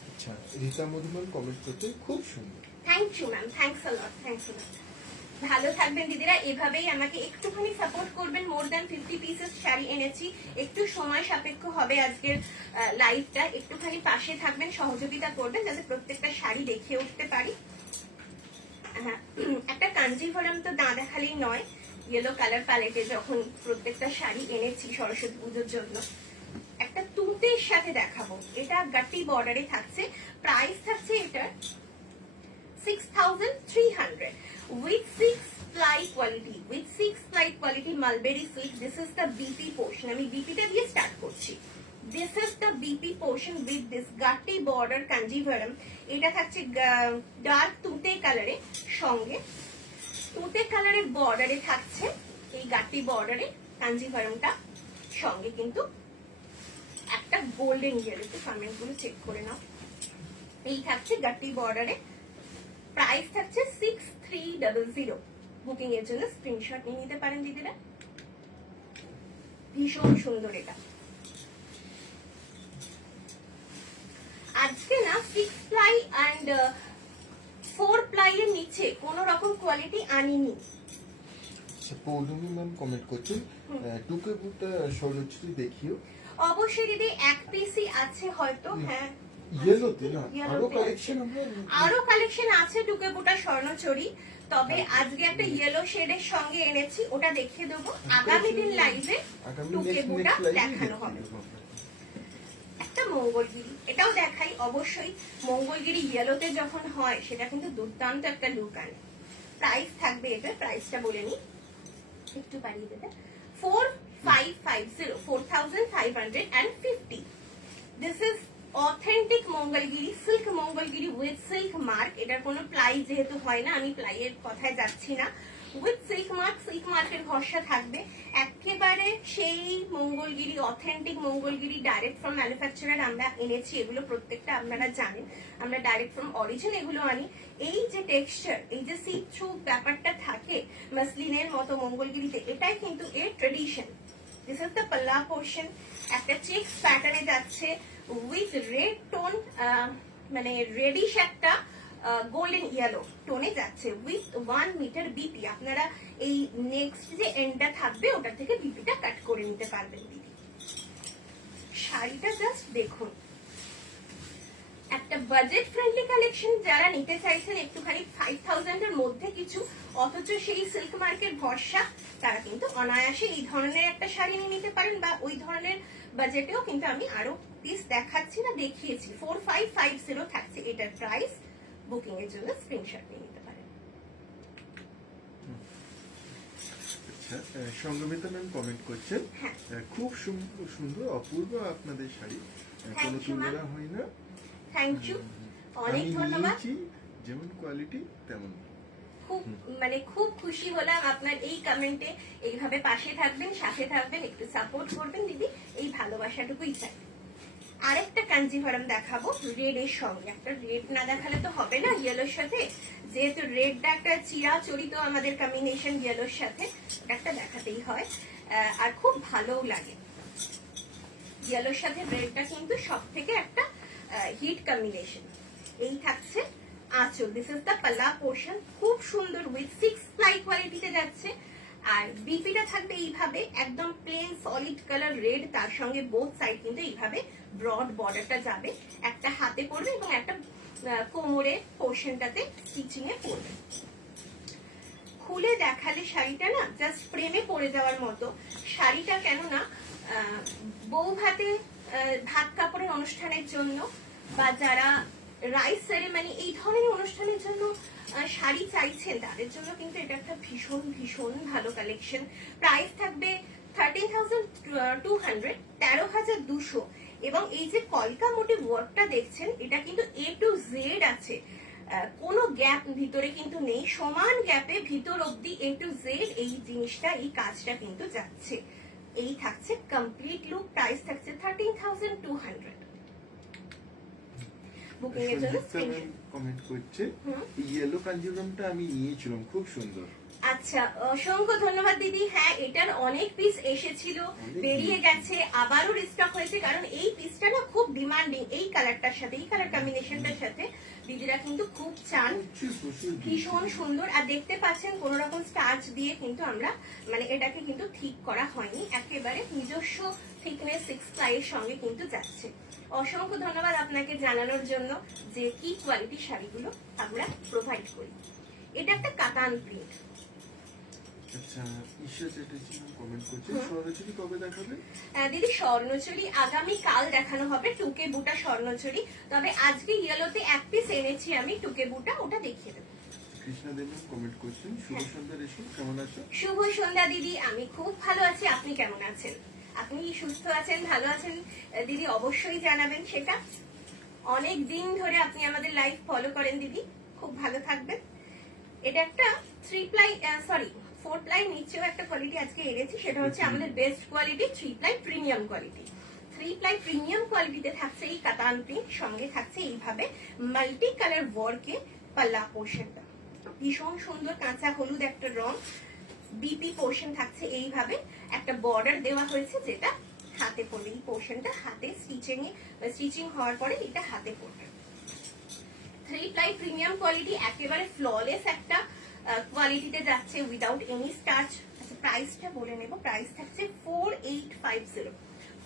আচ্ছা, রীতা মধুমান কমেন্ট করতে খুব সুন্দর। Thank you ma'am, thanks a lot, thanks a lot. ভালো থাকবেন দিদিরা, এভাবেই আমাকে একটুখানি সাপোর্ট করবেন। মোর দ্যান 50 পিসেস শাড়ি এনেছি, একটু সময় সাপেক্ষ হবে আজকের লাইভটা। একটুখানি পাশে থাকবেন, সহযোগিতা করবেন, যাতে প্রত্যেকটা শাড়ি দেখিয়ে উঠতে পারি। একটা কাঞ্জিভরম তো না দেখালেই নয়। ইয়েলো কালার প্যালেটে যখন প্রত্যেকটা শাড়ি এনেছি সরস্বতী পুজোর জন্য, একটা তুতের সাথে দেখাবো। এটা গাটি বর্ডারে থাকছে। প্রাইস থাকছে এটার 6,300 with 6 ply quality, with 6 ply quality mulberry silk. This is the BP portion. আমি BP টা দিয়ে স্টার্ট করছি। This is the BP portion with this gatti border kanjivaram. এটা থাকছে ডার্ক তুতে কালারে, সঙ্গে তুতে কালারের বর্ডারে থাকছে এই গাটি বর্ডারে কাঞ্জিভারমটা, সঙ্গে কিন্তু একটা গোল্ডেন ইয়েলো, একটু কমেন্ট গুলো চেক করে নাও। এই থাকছে গাটি বর্ডারে, প্রাইস থাকছে 6300। বুকিং এর জন্য স্ক্রিনশট নিয়ে নিতে পারেন দিদিরা। ভীষণ সুন্দর এটা। আজকে না 6 প্লাই এন্ড 4 প্লাই এর নিচে কোন রকম কোয়ালিটি আনিনি। পৌলমি ম্যাম কমেন্ট করছেন, টুকে বুটা স্বর্ণচুরি দেখিও। অবশ্যই দিদি এক পিসই আছে হয়তো। হ্যাঁ, ইয়েলোতে না আরো কালেকশন আরো কালেকশন আছে টুকে বুটা স্বর্ণচুরি, তবে আজকে একটা ইয়েলো শেডের সঙ্গে এনেছি, ওটা দেখিয়ে দেবো। আগামী দিন লাইভে টুকে বুটা দেখানো হবে। একটা মঙ্গলগিরি, এটাও দেখাই অবশ্যই। মঙ্গলগিরি ইয়েলোতে যখন হয় সেটা কিন্তু দুর্দান্ত একটা লুক আনে। প্রাইস থাকবে, এটা প্রাইসটা বলে নি, একটু বাড়িয়ে দেবে, 4550, 4550। This is authentic Mangalagiri, silk Mangalagiri with silk mark. এটার কোনো প্লাই যেহেতু হয় না, আমি প্লাইয়ের কথায় যাচ্ছি না। উইথ সিল্ক মার্ক, সিল্ক মার্কের ভরসা থাকবে। একেবারে সেই Mangalagiri, authentic Mangalagiri, direct from manufacturer আমরা এনেছি। এগুলো প্রত্যেকটা আপনারা জানেন, আমরা ডাইরেক্ট ফ্রম অরিজিন এগুলো আনি। এই যে টেক্সচার, এই যে সি থ্রু ব্যাপারটা থাকে মাসলিনের মতো মঙ্গলগিরিতে, এটাই কিন্তু এর ট্রেডিশন। দিস ইজ দ্য পাল্লা পোর্শন, একটা চেক্স প্যাটার্নে যাচ্ছে উইথ রেড টোন, মানে রেডিশ একটা গোল্ডেন ইয়েলো টোনে যাচ্ছে উইথ 1 মিটার বিপি। আপনারা এই নেক্সট যে এন্ডটা থাকবে ওটা থেকে বিপিটা কাট করে নিতে পারবেন দিদি। শাড়িটা জাস্ট দেখুন, একটা বাজেট ফ্রেন্ডলি কালেকশন। যারা নিতে চাইছেন একটুখানি 5000 এর মধ্যে কিছু, অথচ সেই সিল্ক মার্কের ভরসা, তারা কিন্তু অনায়াসে এই ধরনের একটা শাড়ি নিয়ে নিতে পারেন, বা ওই ধরনের বাজেটেও কিন্তু আমি আরো পিস দেখাচ্ছি না, দেখিয়েছি। 4550 থাকছে এটার প্রাইস। বুকিং এর জন্য স্ক্রিনশট নিয়ে নিতে পারেন। আচ্ছা, সঙ্গমিতা ম্যাম কমেন্ট করছেন, হ্যাঁ, খুব সুন্দর অপূর্ব আপনাদের শাড়ি, কোনো Thank you, তুলনা ma'am. হয় না। থ্যাংক ইউ, অনেক আমি ধন্যবাদ। নিয়েছি, যেমন কোয়ালিটি তেমন। খুব মানে খুব খুশি হলাম আপনার এই কমেন্টে। এইভাবে পাশে থাকবেন, সাথে থাকবেন, একটু সাপোর্ট করবেন দিদি, এই ভালোবাসাটুকুই চাই। আরেকটা কাঞ্জিভারম দেখাবো রেড এর সঙ্গে। একটা রেড না দেখালে তো হবে না ইয়েলোর সাথে, যেহেতু রেডটা একটা চিরাচরিত আমাদের কম্বিনেশন ইয়েলোর সাথে, একটা দেখাতেই হয়, আর খুব ভালোও লাগে। ইয়েলোর সাথে রেডটা কিন্তু সব থেকে একটা হিট কম্বিনেশন। এই থাকছে আঁচল, দিস ইজ দ্য পাল্লা পোর্শন, খুব সুন্দর উইথ 6 প্লাই কোয়ালিটিতে যাচ্ছে। আর বিপিটা থাকবে এইভাবে একদম প্লেন সলিড কালার রেড, তার সঙ্গে বোথ সাইড কিন্তু এইভাবে ব্রড বর্ডারটা যাবে, একটা হাতে পড়বে এবং একটা কোমরে পোর্শনটাতে স্টিচিং এ পড়বে। খুলে দেখালে শাড়িটা না জাস্ট প্রেমে পড়ে যাওয়ার মতো শাড়িটা। কেন না বউ ভাতে, ভাত কাপড়ের অনুষ্ঠানের জন্য, বা যারা রাইস সেরেমনি এই ধরনের অনুষ্ঠানের জন্য শাড়ি চাইছেন, তাদের জন্য কিন্তু এটা একটা ভীষণ ভীষণ ভালো কালেকশন। প্রাইস থাকবে 13,200, 13,200। এবং এই যে কলকা মোটিভ ওয়ার্কটা দেখছেন, এটা কিন্তু A to Z আছে, কোনো গ্যাপ ভিতরে কিন্তু নেই, সমান গ্যাপে ভিতর অব্দি A to Z এই জিনিসটা, এই কাজটা কিন্তু যাচ্ছে। এই থাকছে কমপ্লিট লুক। প্রাইস থাকছে 13,200। বুকিং এর জন্য স্ক্রিনশট কমেন্ট করছে, ইয়েলো কাঞ্জিভারমটা আমি নিয়েছিলাম, খুব সুন্দর। আচ্ছা, অসংখ্য ধন্যবাদ দিদি। হ্যাঁ, এটার অনেক পিস এসেছিল, বেরিয়ে গেছে, আবারও রিস্টক হয়েছে, কারণ এই পিসটা না খুব ডিমান্ডিং। এই কালারটার সাথে, এই কালার কম্বিনেশনটার সাথে দিদিরা কিন্তু খুব চান, ভীষণ সুন্দর। আর দেখতে পাচ্ছেন কোন রকম স্টার্চ দিয়ে কিন্তু আমরা মানে এটাকে কিন্তু ঠিক করা হয়নি, একেবারে নিজস্ব থিকনেস 6 প্লাইয়ের সঙ্গে কিন্তু যাচ্ছে। অসংখ্য ধন্যবাদ আপনাকে জানানোর জন্য যে কি কোয়ালিটি শাড়িগুলো আমরা প্রোভাইড করি। এটা একটা কাতান প্রিন্ট, আচ্ছা, ঈশা চ্যাটার্জি ম্যাম কমেন্ট করছেন স্বর্ণচুরি কবে দেখাবেন? দিদি স্বর্ণচুরি আগামী কাল দেখানো হবে, টুকে বুটা স্বর্ণচুরি। তবে আজকে ইয়েলোতে এক পিস এনেছি আমি টুকে বুটা, ওটা দেখিয়ে দেবো। কৃষ্ণা দেব ম্যাম কমেন্ট করছেন শুভ সন্ধ্যা রেশম, কেমন আছো? শুভ সন্ধ্যা দিদি, আমি খুব ভালো আছি, আপনি কেমন আছেন? আপনি সুস্থ আছেন, ভালো আছেন দিদি? অবশ্যই জানাবেন সেটা। অনেক দিন ধরে আপনি আমাদের লাইভ ফলো করেন দিদি, খুব ভালো থাকবেন। এটা একটা 3 প্লাই সরি 4 প্লাই নিচেও একটা কোয়ালিটি আজকে এনেছি, সেটা হচ্ছে আমাদের best quality 3 ply premium quality. 3 ply premium কোয়ালিটিতে থাকছে এই কাতান প্রিন্ট, সঙ্গে থাকছে এইভাবে মাল্টি কালার ওয়ার্কে পাল্লা পোর্শনটা, ভীষণ সুন্দর কাঁচা হলুদ একটা রং। বিপি পোর্শন থাকছে এইভাবে, একটা বর্ডার দেওয়া হয়েছে যেটা হাতে পড়বে, এই পোর্শনটা হাতে স্টিচিং হওয়ার পরে এটা হাতে পড়বে। 3 প্লাই প্রিমিয়াম কোয়ালিটি, একেবারে ফ্ললেস একটা কোয়ালিটিতে যাচ্ছে উইদাউট এনি স্টার্চ। আচ্ছা, প্রাইসটা বলে নেব। প্রাইস থাকছে 4850,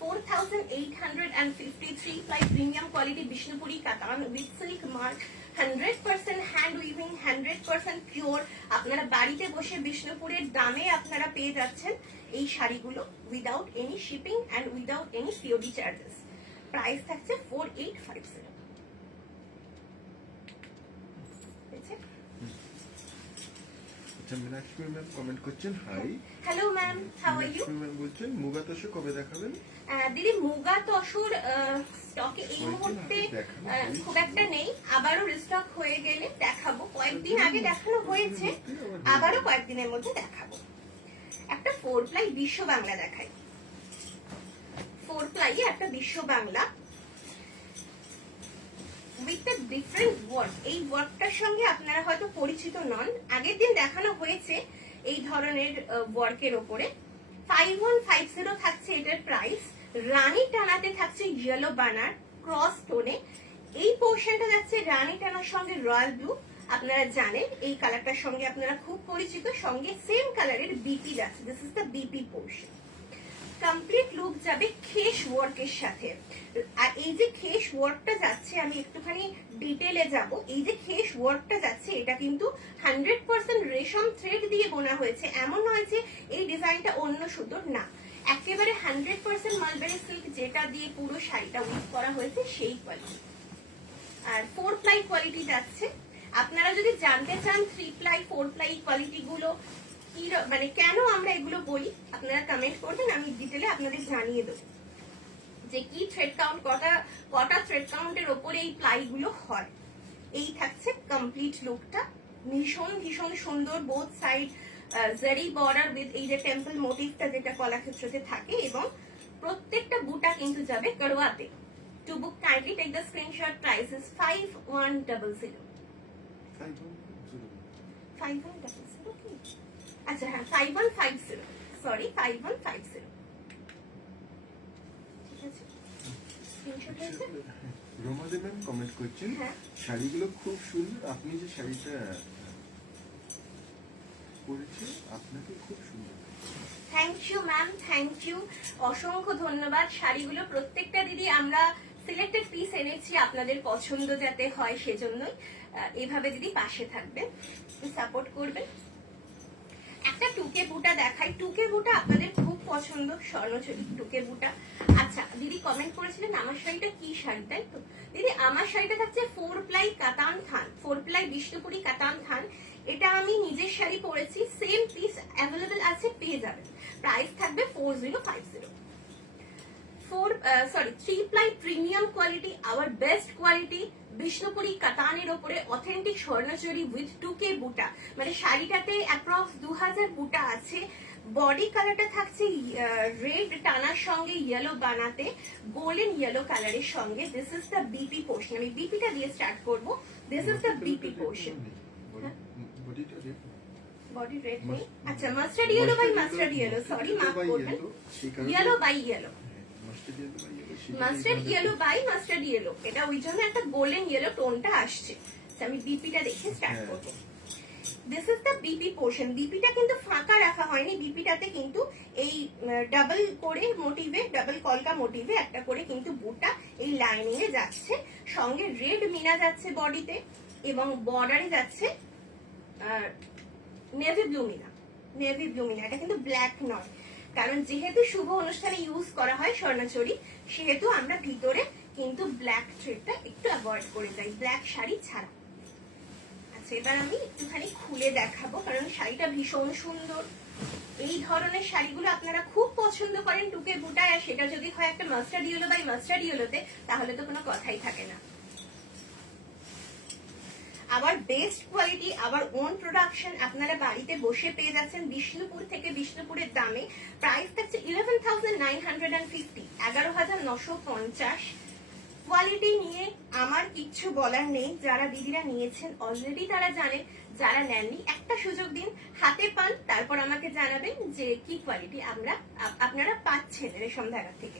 4853 প্লাই প্রিমিয়াম কোয়ালিটি বিষ্ণুপুরি কাতান with silk mark, 100% hand weaving, 100% pure. আপনারা বাড়িতে বসে বিষ্ণুপুরের দামে আপনারা পেয়ে যাচ্ছেন এই শাড়িগুলো without any shipping and without any COD charges. Price থাকছে 4850। আচ্ছা, মীনাক্ষী ম্যাম কমেন্ট করছেন hi. Hello ma'am, how are you? Meenakshi ma'am বলছেন মুগা তোষা কবে দেখাবেন? দিদি মুগা তসর স্টকে এই মুহূর্তে খুব একটা নেই, আবারও রিস্টক হয়ে গেলে দেখাবো। কয়েকদিন আগে দেখানো হয়েছে, আবারও কয়েকদিনের মধ্যে দেখাবো। একটা 4 প্লাই বিশ্ব বাংলা দেখাই। 4 প্লাই একটা বিশ্ব Bangla with a different work. এই ওয়ার্কটার সঙ্গে আপনারা হয়তো পরিচিত নন, আগের দিন দেখানো হয়েছে এই ধরনের ওয়ার্কের ওপরে। 5150 থাকছে এটার প্রাইস। রানী টানাতে থাকছে ইয়েলো বানার ক্রস টোনে, এই পোর্শনটা যাচ্ছে রানী টানার সঙ্গে রয়্যাল ব্লু। আপনারা জানেন এই কালারটার সঙ্গে আপনারা খুব পরিচিত, সঙ্গে সেম কালারের বিপি যাচ্ছে, this is the BP portion. Complete look যাবে খেস ওয়ার্কের সাথে। আর এই যে খেস ওয়ার্কটা যাচ্ছে, আমি একটুখানি ডিটেলে যাব। এই যে খেস ওয়ার্কটা যাচ্ছে এটা কিন্তু 100% রেশম থ্রেড দিয়ে বোনা হয়েছে, এমন নয় যে এই ডিজাইনটা অন্য সুতোর, না, একেবারে 100% মালবেরি সিল্ক যেটা দিয়ে পুরো শাড়িটা উইভ করা হয়েছে সেই কোয়ালিটি। আর 4 প্লাই কোয়ালিটি যাচ্ছে। আপনারা যদি জানতে চান 3 প্লাই 4 প্লাই কোয়ালিটি গুলো কি মানে কেন আমরা এগুলো বলি, আপনারা কমেন্ট করবেন, আমি ডিটেলে আপনাদের জানিয়ে দেবো যে কি থ্রেড কাউন্ট, কটা থ্রেড কাউন্টের ওপরে এই প্লাই গুলো হয়। এই থাকছে কমপ্লিট লুকটা, ভীষণ ভীষণ সুন্দর। Both side zari border with এই যে টেম্পল মোটিভটা যেটা কলাক্ষেত্রতে থাকে, এবং প্রত্যেকটা বুটা কিন্তু যাবে করওয়াতে। To book kindly take the screenshot. Price is 5100। 5100 কি? আচ্ছা হ্যাঁ, 5150, সরি 5150। ঠিক আছে, স্ক্রিনশট হয়েছে। রোমা দেব ম্যাম কমেন্ট করছেন শাড়িগুলো খুব সুন্দর, আপনি যে শাড়িটা পরেছে আপনাকে খুব সুন্দর। Thank you ma'am, thank you, অসংখ্য ধন্যবাদ। শাড়িগুলো প্রত্যেকটা দিদি আমরা সিলেক্টেড পিস এনেছি আপনাদের পছন্দ যাতে হয়, সেজন্যই এভাবে দিদি পাশে থাকবেন, সাপোর্ট করবেন। একটা টুকে বুটা দেখাই। টুকে বুটা আপনাদের খুব পছন্দ, স্বর্ণচুরি টুকে বুটা। আচ্ছা, দিদি কমেন্ট করেছিলেন আমার শাড়িটা কি শাড়ি, তাই তো? দিদি আমার শাড়িটা থাকছে 4 প্লাই কাতান থান, 4 প্লাই বিষ্ণুপুরি কাতান থান। এটা আমি নিজের শাড়ি পরেছি, সেম পিস অ্যাভেলেবেল আছে, পেয়ে যাবেন। প্রাইস থাকবে 4050। 3 ply premium quality, our best quality Bishnupuri কাতানের ওপরে অথেন্টিক স্বর্ণচুরি উইথ 2K বুটা। মানে শাড়িটাতে অ্যাপ্রক্স 2000 বুটা আছে। বডি কালারটা থাকছে রেড টানার সঙ্গে ইয়েলো বানাতে, গোল্ডেন ইয়েলো কালারের সঙ্গে। This is the BP portion. আমি বিপিটা দিয়ে স্টার্ট করব। This is the BP portion. Body red নেই, আচ্ছা mustard yellow by mustard yellow, sorry মাফ করবেন, yellow by yellow, mustard yellow by mustard yellow, এটা ওই জন্য একটা গোল্ডেন ইয়েলো টোনটা আসছে। আমি বিপিটা দেখে স্টার্ট করব। This is the BP portion. বিপিটা কিন্তু ফাঁকা রাখা হয়নি, বিপিটাতে কিন্তু এই ডাবল করে মোটিভে, ডাবল কলকা মোটিভে একটা করে কিন্তু বুটা এই লাইনিং এ যাচ্ছে, সঙ্গে রেড মিনা যাচ্ছে বডিতে, এবং বর্ডারে যাচ্ছে navy blue meena. Navy blue meena, এটা কিন্তু ব্ল্যাক নয়, কারণ যেহেতু শুভ অনুষ্ঠানে ইউজ করা হয় স্বর্ণচুরি, সেহেতু আমরা ভিতরে কিন্তু ব্ল্যাক থ্রেডটা একটু অ্যাভয়েড করে যাই, ব্ল্যাক শাড়ি ছাড়া। আচ্ছা, এবার আমি একটুখানি খুলে দেখাবো, কারণ শাড়িটা ভীষণ সুন্দর। এই ধরনের শাড়িগুলো আপনারা খুব পছন্দ করেন টুকে বুটায়, আর সেটা যদি হয় একটা মাস্টার্ড ইয়েলো বাই মাস্টার্ড ইয়েলোতে, তাহলে তো কোনো কথাই থাকে না। আবার বেস্ট কোয়ালিটি, আবার ওন প্রোডাকশন আপনারা বাড়িতে বসে পেয়ে যাচ্ছেন বিষ্ণুপুর থেকে। বিষ্ণুপুরের দামে প্রাইস থাকছে 11,950, 11,950। কোয়ালিটি নিয়ে আমার কিচ্ছু বলার নেই, যারা দিদিরা নিয়েছেন অলরেডি তারা জানেন, যারা নেননি একটা সুযোগ দিন, হাতে পান, তারপর আমাকে জানাবেন যে কি কোয়ালিটি আপনারা পাচ্ছেন রেশম ধাগা থেকে।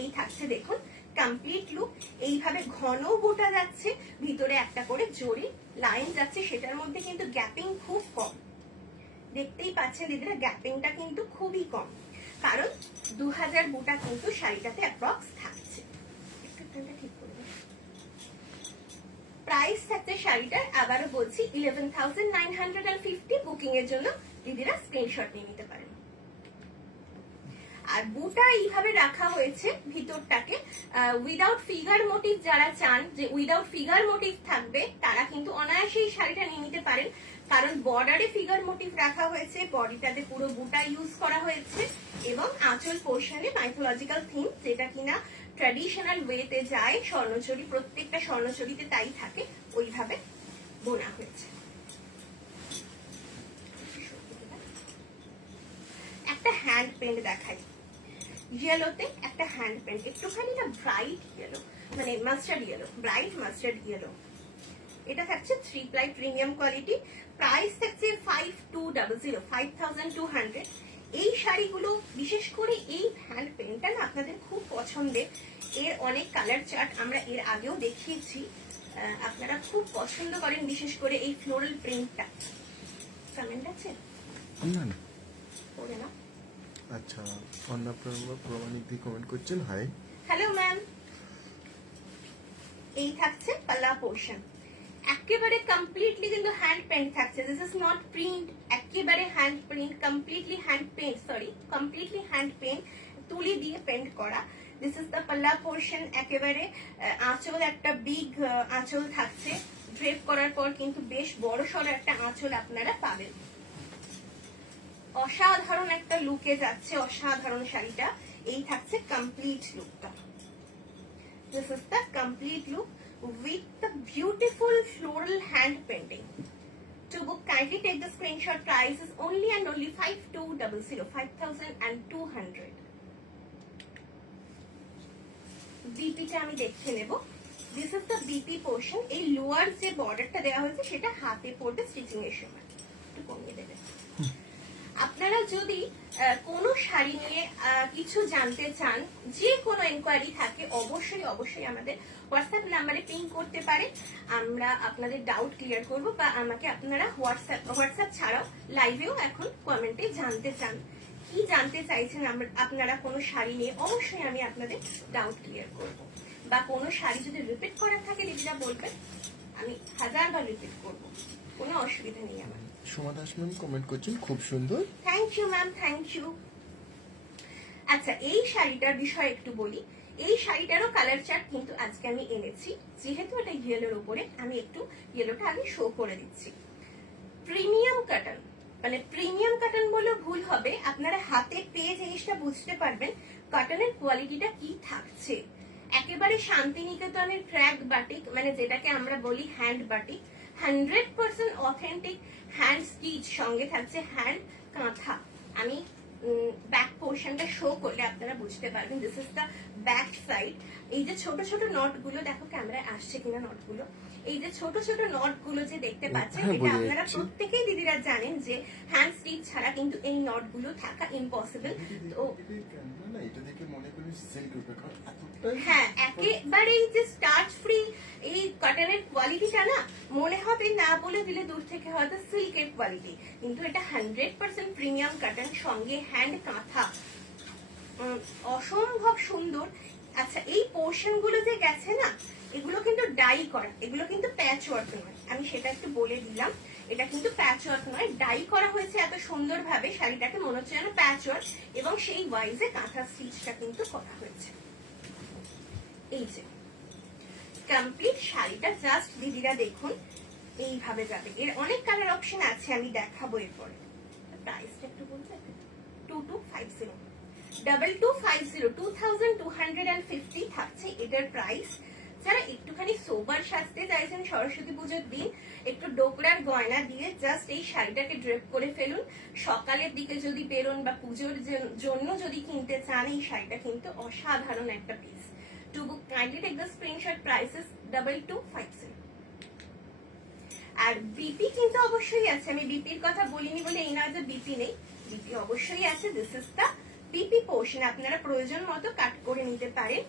এই থাকছে দেখুন কমপ্লিট লুক, এইভাবে ঘন বোটা যাচ্ছে, ভিতরে একটা করে জড়ি লাইন যাচ্ছে, সেটার মধ্যে কিন্তু গ্যাপিং খুব কম, দেখতেই পাচ্ছেন দিদিরা গ্যাপিংটা কিন্তু খুবই কম, কারণ 2000 বুটা কিন্তু শাড়িটাতে অ্যাপ্রক্স থাকছে। ঠিক করবে। প্রাইস থাকছে শাড়িটার, আবারও বলছি 11,950। বুকিং এর জন্য দিদিরা স্ক্রিনশট নিয়ে নিতে পারেন। আর বুটা এইভাবে রাখা হয়েছে ভিতরটাকে উইদাউট ফিগার মোটিভ, যারা চান যে উইদাউট ফিগার মোটিভ থাকবে তারা কিন্তু অনায়াসেই শাড়িটা নিয়ে নিতে পারেন, কারণ বর্ডারে ফিগার মোটিভ রাখা হয়েছে, বডিটাতে পুরো বুটা ইউজ করা হয়েছে, এবং আঁচল পোর্শনে মাইথোলজিক্যাল থিম, যেটা কিনা ট্র্যাডিশনাল ওয়েতে যায়, স্বর্ণচুরি প্রত্যেকটা স্বর্ণচুরিতে তাই থাকে, ওইভাবে বোনা হয়েছে। একটা হ্যান্ড পেন্ট দেখাই, ইয়েলোতে একটা হ্যান্ড পেন্ট, একটুখানি না ব্রাইট ইয়েলো, মানে mustard yellow, bright mustard yellow. এটা থাকছে 3 প্লাই প্রিমিয়াম কোয়ালিটি, প্রাইস থাকছে 5200, 5200। এই শাড়িগুলো বিশেষ করে এই হ্যান্ড পেন্টটা না আপনাদের খুব পছন্দের, এর অনেক কালার চার্ট আমরা এর আগেও দেখিয়েছি, আপনারা খুব পছন্দ করেন বিশেষ করে এই ফ্লোরাল প্রিন্টটা। কমেন্ট আছে না না করে না? আচ্ছা, অন্নপ্রভা প্রমাণিক দি কমেন্ট করছেন, হাই হ্যালো ম্যাম। এই থাকছে পাল্লা পোর্শন, একেবারে কমপ্লিটলি কিন্তু হ্যান্ড পেন্ট থাকছে, দিস ইজ নট প্রিন্ট, একেবারে hand print, completely hand paint, sorry completely hand paint, তুলি দিয়ে পেন্ট করা। দিস ইজ দ্য পাল্লা পোর্শন, একেবারে আঁচল একটা বিগ আঁচল থাকছে, ড্রেপ করার পর কিন্তু বেশ বড় সড়ো একটা আঁচল আপনারা পাবেন। অসাধারণ একটা লুকে যাচ্ছে, অসাধারণ শাড়িটা। এই থাকছে কমপ্লিট লুকটা, this is the complete look with the beautiful floral hand painting. To book, kindly take the screenshot. Price is only and only 5200, 5200. বিপিটা আমি দেখে নেব। This is the BP portion. এই লোয়ার যে বর্ডারটা দেওয়া হয়েছে সেটা হাতে পড়বে স্টিচিং এর সময়, একটু কমিয়ে দেবে। আপনারা যদি কোনো শাড়ি নিয়ে কিছু জানতে চান, যে কোনো এনকোয়ারি থাকে, অবশ্যই অবশ্যই আমাদের হোয়াটসঅ্যাপ নাম্বারে পিং করতে পারে, আমরা আপনাদের ডাউট ক্লিয়ার করব, বা আমাকে আপনারা হোয়াটসঅ্যাপ ছাড়াও লাইভেও এখন কমেন্টে জানতে চান, কি জানতে চাইছেন আপনারা কোনো শাড়ি নিয়ে, অবশ্যই আমি আপনাদের ডাউট ক্লিয়ার করব। বা কোনো শাড়ি যদি রিপিট করা থাকে দিদিরা বলবেন, আমি 1000বার রিপিট করব, কোনো অসুবিধা নেই আমার। সোমা দাস ম্যাম কমেন্ট করছেন, খুব সুন্দর, thank you ma'am, thank you. আচ্ছা, এই শাড়িটার বিষয়ে একটু বলি। এই শাড়িটারও কালার চার্ট কিন্তু আজকে আমি এনেছি, যেহেতু এটা ইয়েলোর উপরে, আমি একটু ইয়েলোটা আগে শো করে দিচ্ছি। প্রিমিয়াম কটন, মানে প্রিমিয়াম কটন বললেও ভুল হবে, আপনারা হাতে পেয়ে জিনিসটা বুঝতে পারবেন কটনের কোয়ালিটিটা কি থাকছে। একেবারে শান্তিনিকেতনের ক্র্যাক বাটিক, মানে যেটাকে আমরা বলি hand batik, 100% authentic hand stitch, সঙ্গে থাকছে হ্যান্ড কাঁথা। আমি ব্যাক পোর্শনটা শো করলে আপনারা বুঝতে পারবেন, this is the back side. এই যে ছোট ছোট নট গুলো, দেখো ক্যামেরায় আসছে কিনা নট গুলো, এই যে ছোট ছোট নট গুলো যে দেখতে পাচ্ছেন, এটা আপনারা প্রত্যেকেই দিদিরা জানেন যে হ্যান্ড স্টিচ ছাড়া কিন্তু এই নট গুলো থাকা ইম্পসিবল। তো হ্যাঁ, একেবারেই যে স্টার্চ ফ্রি এই কটনের কোয়ালিটিটা না, মনে হবে না বলে দিলে দূর থেকে হয়তো সিল্কের কোয়ালিটি, কিন্তু এটা 100% প্রিমিয়াম কটন, সঙ্গে হ্যান্ড কাঁথা, অসম্ভব সুন্দর। আচ্ছা, এই পোর্শন গুলো যে গেছে না, এগুলো কিন্তু ডাই করা, এগুলো কিন্তু প্যাচ ওয়ার্ক নয়, আমি সেটা একটু বলে দিলাম। এটা কিন্তু প্যাচ ওয়ার্ক নয়, ডাই করা হয়েছে এত সুন্দরভাবে শাড়িটাকে মনে হচ্ছে যেন প্যাচ ওয়ার্ক, এবং সেই ওয়াইজে কাঁথা স্টিচটা কিন্তু করা হয়েছে। এই যে কমপ্লিট শাড়িটা জাস্ট দিদিরা দেখুন এইভাবে যাবে। এর অনেক কালার অপশন আছে, আমি দেখাবো এরপরে। প্রাইসটা একটু বলতে 2250 2250 2250 থাকছে এটার প্রাইস। যারা একটুখানি সোবার সাজতে চাইছেন সরস্বতী পুজোর দিন, একটু ডোকরার গয়না দিয়ে জাস্ট এই শাড়িটাকে ড্রেপ করে ফেলুন, সকালের দিকে যদি বেরোন বা পুজোর জন্য যদি কিনতে চান, এই শাড়িটা কিন্তু অসাধারণ একটা piece. To book kindly take the screenshot, price is 2250। আর বিপি কিন্তু অবশ্যই আছে, আমি বিপির কথা বলিনি বলে এই না যে বিপি নেই, বিপি অবশ্যই আছে। This is the BP portion, আপনারা প্রয়োজন মতো কাট করে নিতে পারেন।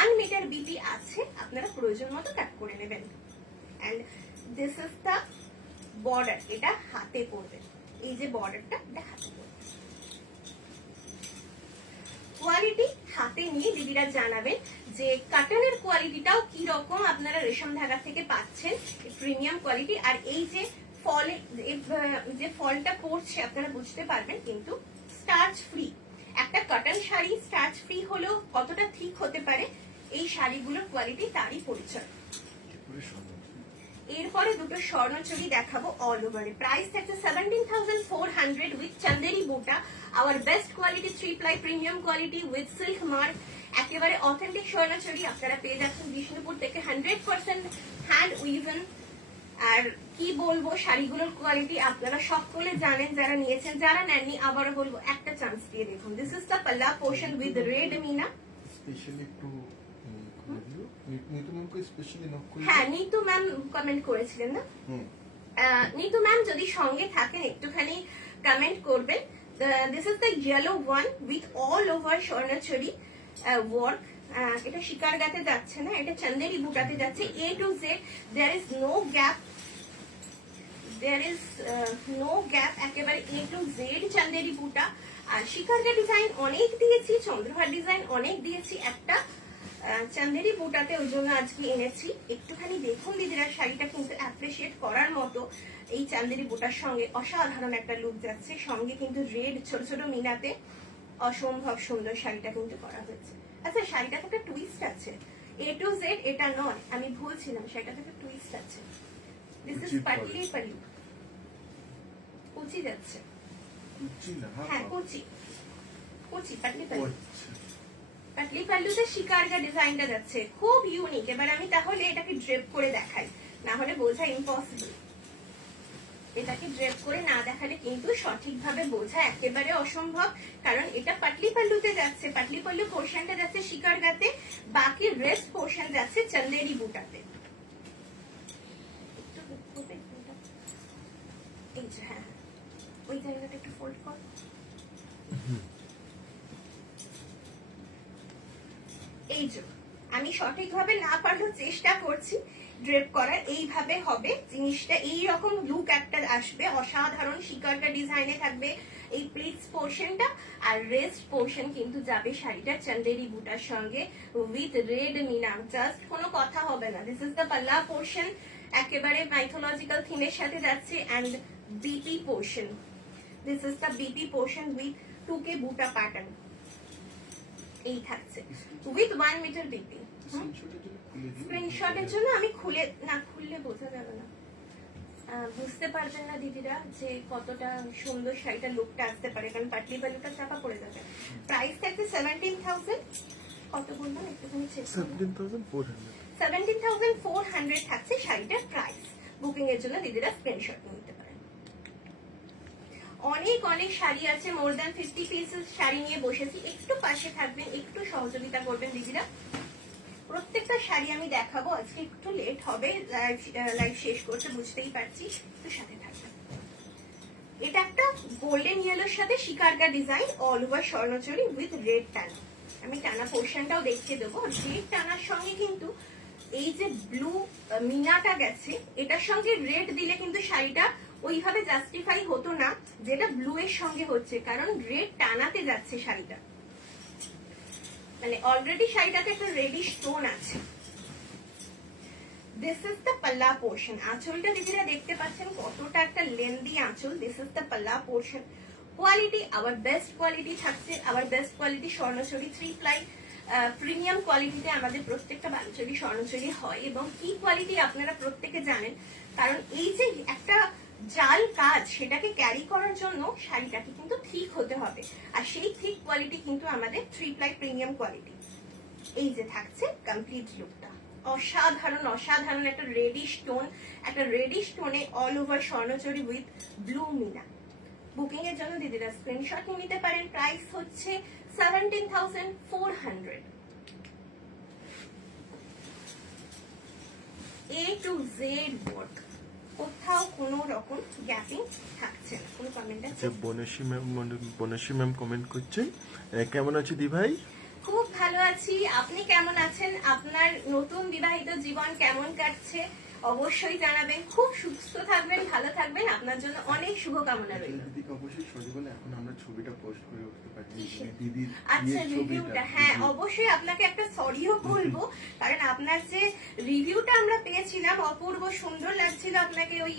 1 মিটার বিপি আছে, আপনারা প্রয়োজন মতো কাট করে নেবেন। And this is the border, এটা হাতে পড়বে, এই যে বর্ডারটা এটা হাতে পড়বে। কোয়ালিটি হাতে নিয়ে দিদিরা জানাবেন যে কাটনের কোয়ালিটিটাও কি রকম আপনারা রেশম ধাগা থেকে পাচ্ছেন, প্রিমিয়াম কোয়ালিটি। আর এই যে ফলে যে ফলটা পড়ছে আপনারা বুঝতে পারবেন কিন্তু স্টার্চ ফ্রি। একটা কটন শাড়ি স্টার্চ ফ্রি হলেও কতটা ঠিক হতে পারে, এই শাড়িগুলোর কোয়ালিটি তারই পরিচয়। এরপরে দুটো স্বর্ণচুড়ি দেখাবো অল ওভারে, প্রাইস থাকছে 17,400 উইথ চান্দেরি বুটা, hour best quality 3 ply premium quality with silk mark, একেবারে অথেন্টিক স্বর্ণচুড়ি আপনারা পেয়ে যাচ্ছেন বিষ্ণুপুর থেকে, 100% হ্যান্ড উইভেন। আর কি বলবো, শাড়িগুলোর কোয়ালিটি আপনারা সকলে জানেন, যারা নিয়েছেন, যারা নেননি আবারও বলবো একটা চান্স দিয়ে দেখুন। দিস ইজ দ্য পাল্লা portion with red meena. Specially একটু নিতু ম্যাম কো স্পেশালি নক করে, হ্যাঁ নিতু ম্যাম কমেন্ট করেছিলেন না, নিতু ম্যাম যদি সঙ্গে থাকেন একটুখানি কমেন্ট করবেন। This is the yellow one with all over swarnachuri work. এটা শিকারগাতে যাচ্ছে না, এটা চান্দেরি বুটাতে যাচ্ছে। A to Z, there is no gap, there is no gap, একেবারে এ টু জেড চান্দেরি বুটা। আর শিকারগা ডিজাইন অনেক দিয়েছি, চন্দ্রহার ডিজাইন অনেক দিয়েছি, একটা চান্দেরি বুটাতে ওই জন্য আজকে এনেছি। একটুখানি দেখুন দিদিরা, শাড়িটা কিন্তু অ্যাপ্রিসিয়েট করার মতো। এই চান্দেরি বুটার সঙ্গে অসাধারণ একটা লুক যাচ্ছে, সঙ্গে কিন্তু রেড ছোট ছোট মিনাতে অসম্ভব সুন্দর শাড়িটা কিন্তু করা হয়েছে। আচ্ছা শাড়িটাতে একটা টুইস্ট আছে, এ টু জেড এটা নয়, আমি ভুলছিলাম, শাড়িটাতে একটা টুইস্ট আছে। দিস ইজ পাটলি পাল্লু, কুচি যাচ্ছে, হ্যাঁ কুচি কুচি পাটলি পাল্লু, পাটলি পাল্লুতে শিকারগা ডিজাইনটা যাচ্ছে, খুব ইউনিক। এবার আমি তাহলে এটাকে ড্রেপ করে দেখাই, না হলে বোঝা ইম্পসিবল। এটাকে ড্রেপ করে না দেখালে কিন্তু সঠিকভাবে বোঝা একেবারে অসম্ভব, কারণ এটা পাটলি পাল্লুতে যাচ্ছে, পাটলি পাল্লু পোর্শনটা যাচ্ছে শিকারগাতে, বাকি রেস্ট পোর্শন যাচ্ছে চান্দেরি বুটাতে। এই যে হ্যাঁ, ওই জায়গাটা একটু ফোল্ড কর। এই যে আমি সঠিকভাবে না পারলেও চেষ্টা করছি ড্রেপ করার, এইভাবে হবে জিনিসটা, এই রকম লুক একটা আসবে অসাধারণ। শিকারগা ডিজাইনে থাকবে এই প্লিটস পোর্শনটা, আর রেস্ট পোর্শন কিন্তু যাবে শাড়িটা চান্দেরি বুটার সঙ্গে উইথ রেড মিনা, জাস্ট কোনো কথা হবে না। দিস ইজ দ্য পাল্লা পোর্শন, একেবারে মাইথোলজিক্যাল থিমের সাথে যাচ্ছে। And BP portion, this is the BP portion with 2K buta pattern, এই থাকছে উইথ 1 মিটার বিপি। স্ক্রিনশটের জন্য আমি খুললে বোঝা যাবে না, বুঝতে পারবেন না দিদিরা যে কতটা সুন্দর শাড়িটা লুকটা আসতে পারে, কারণ পাটলি পাল্লুটা চাপা পড়ে যাবে। প্রাইস থাকছে 17,000, কত বললাম একটুখানি চেক, 17,400 থাকছে শাড়িটার প্রাইস। বুকিং এর জন্য দিদিরা স্ক্রিনশট নিতে পারেন। অনেক অনেক শাড়ি আছে, মোর দ্যান 50 পিসেস শাড়ি নিয়ে বসেছি, একটু পাশে থাকবেন, একটু সহযোগিতা করবেন দিদিরা। প্রত্যেকটা শাড়ি আমি দেখাবো, আজকে একটু লেট হবে লাইভ শেষ করতে, বুঝতেই পারছি, একটু সাথে থাকবেন। এটা একটা গোল্ডেন ইয়েলোর সাথে shikargah design, all over swarnachuri with red টানা। আমি টানা পোর্শনটাও দেখিয়ে দেবো। রেড টানার সঙ্গে কিন্তু এই যে ব্লু মিনাটা গেছে, এটার সঙ্গে রেড দিলে কিন্তু শাড়িটা ওইভাবে জাস্টিফাই হতো না যেটা ব্লু এর সঙ্গে হচ্ছে, কারণ রেড টানাতে যাচ্ছে শাড়িটা, মানে অলরেডি শাড়িটাতে একটা রেডিশ টোন আছে। দিস ইজ দ্য পাল্লা পোর্শন। আঁচলটা দিদিরা দেখতে পাচ্ছেন কতটা একটা লেন্দি আঁচল। দিস ইজ দ্য পাল্লা পোর্শন। কোয়ালিটি আবার বেস্ট কোয়ালিটি থাকছে, আবার best quality Swarnachari 3 ply premium কোয়ালিটিতে আমাদের প্রত্যেকটা বালুচুরি স্বর্ণচুরি হয়, এবং কি কোয়ালিটি আপনারা প্রত্যেকে জানেন, কারণ এই যে একটা জাল কাজ সেটাকে ক্যারি করার জন্য শাড়িটাকে কিন্তু ঠিক হতে হবে, আর সেই ঠিক কোয়ালিটি কিন্তু আমাদের 3 প্লাই প্রিমিয়াম কোয়ালিটি। এই যে থাকছে কমপ্লিট লুকটা, অসাধারণ অসাধারণ একটা রেডিশ টোন, একটা রেডিশ টোনে all over swarnachuri with blue মিনা। বুকিং এর জন্য দিদিরা স্ক্রিনশট নিতে পারেন। প্রাইস হচ্ছে 17,400। A to Z ওয়ার্ক, কোথাও কোনো রকম গ্যাপিং থাকছে না। কোনো কমেন্ট আছে? আচ্ছা, বনশ্রী ম্যাম কমেন্ট করছেন, কেমন আছে দি ভাই? খুব ভালো আছি, আপনি কেমন আছেন? আপনার নতুন বিবাহিত জীবন কেমন কাটছে অবশ্যই জানাবেন। খুব সুস্থ থাকবেন, ভালো থাকবেন, আপনার জন্য অনেক শুভকামনা রইল। দিদিকে অবশ্যই সরি বলে এখন আমরা ছবিটা পোস্ট করে উঠতে পারি কিসের? দিদির আচ্ছা বিয়ের রিভিউটা, ছবিটা। হ্যাঁ অবশ্যই আপনাকে একটা সরিও বলবো, কারণ আপনার যে রিভিউটা আমরা পেয়েছিলাম অপূর্ব সুন্দর লাগছিল আপনাকে, ওই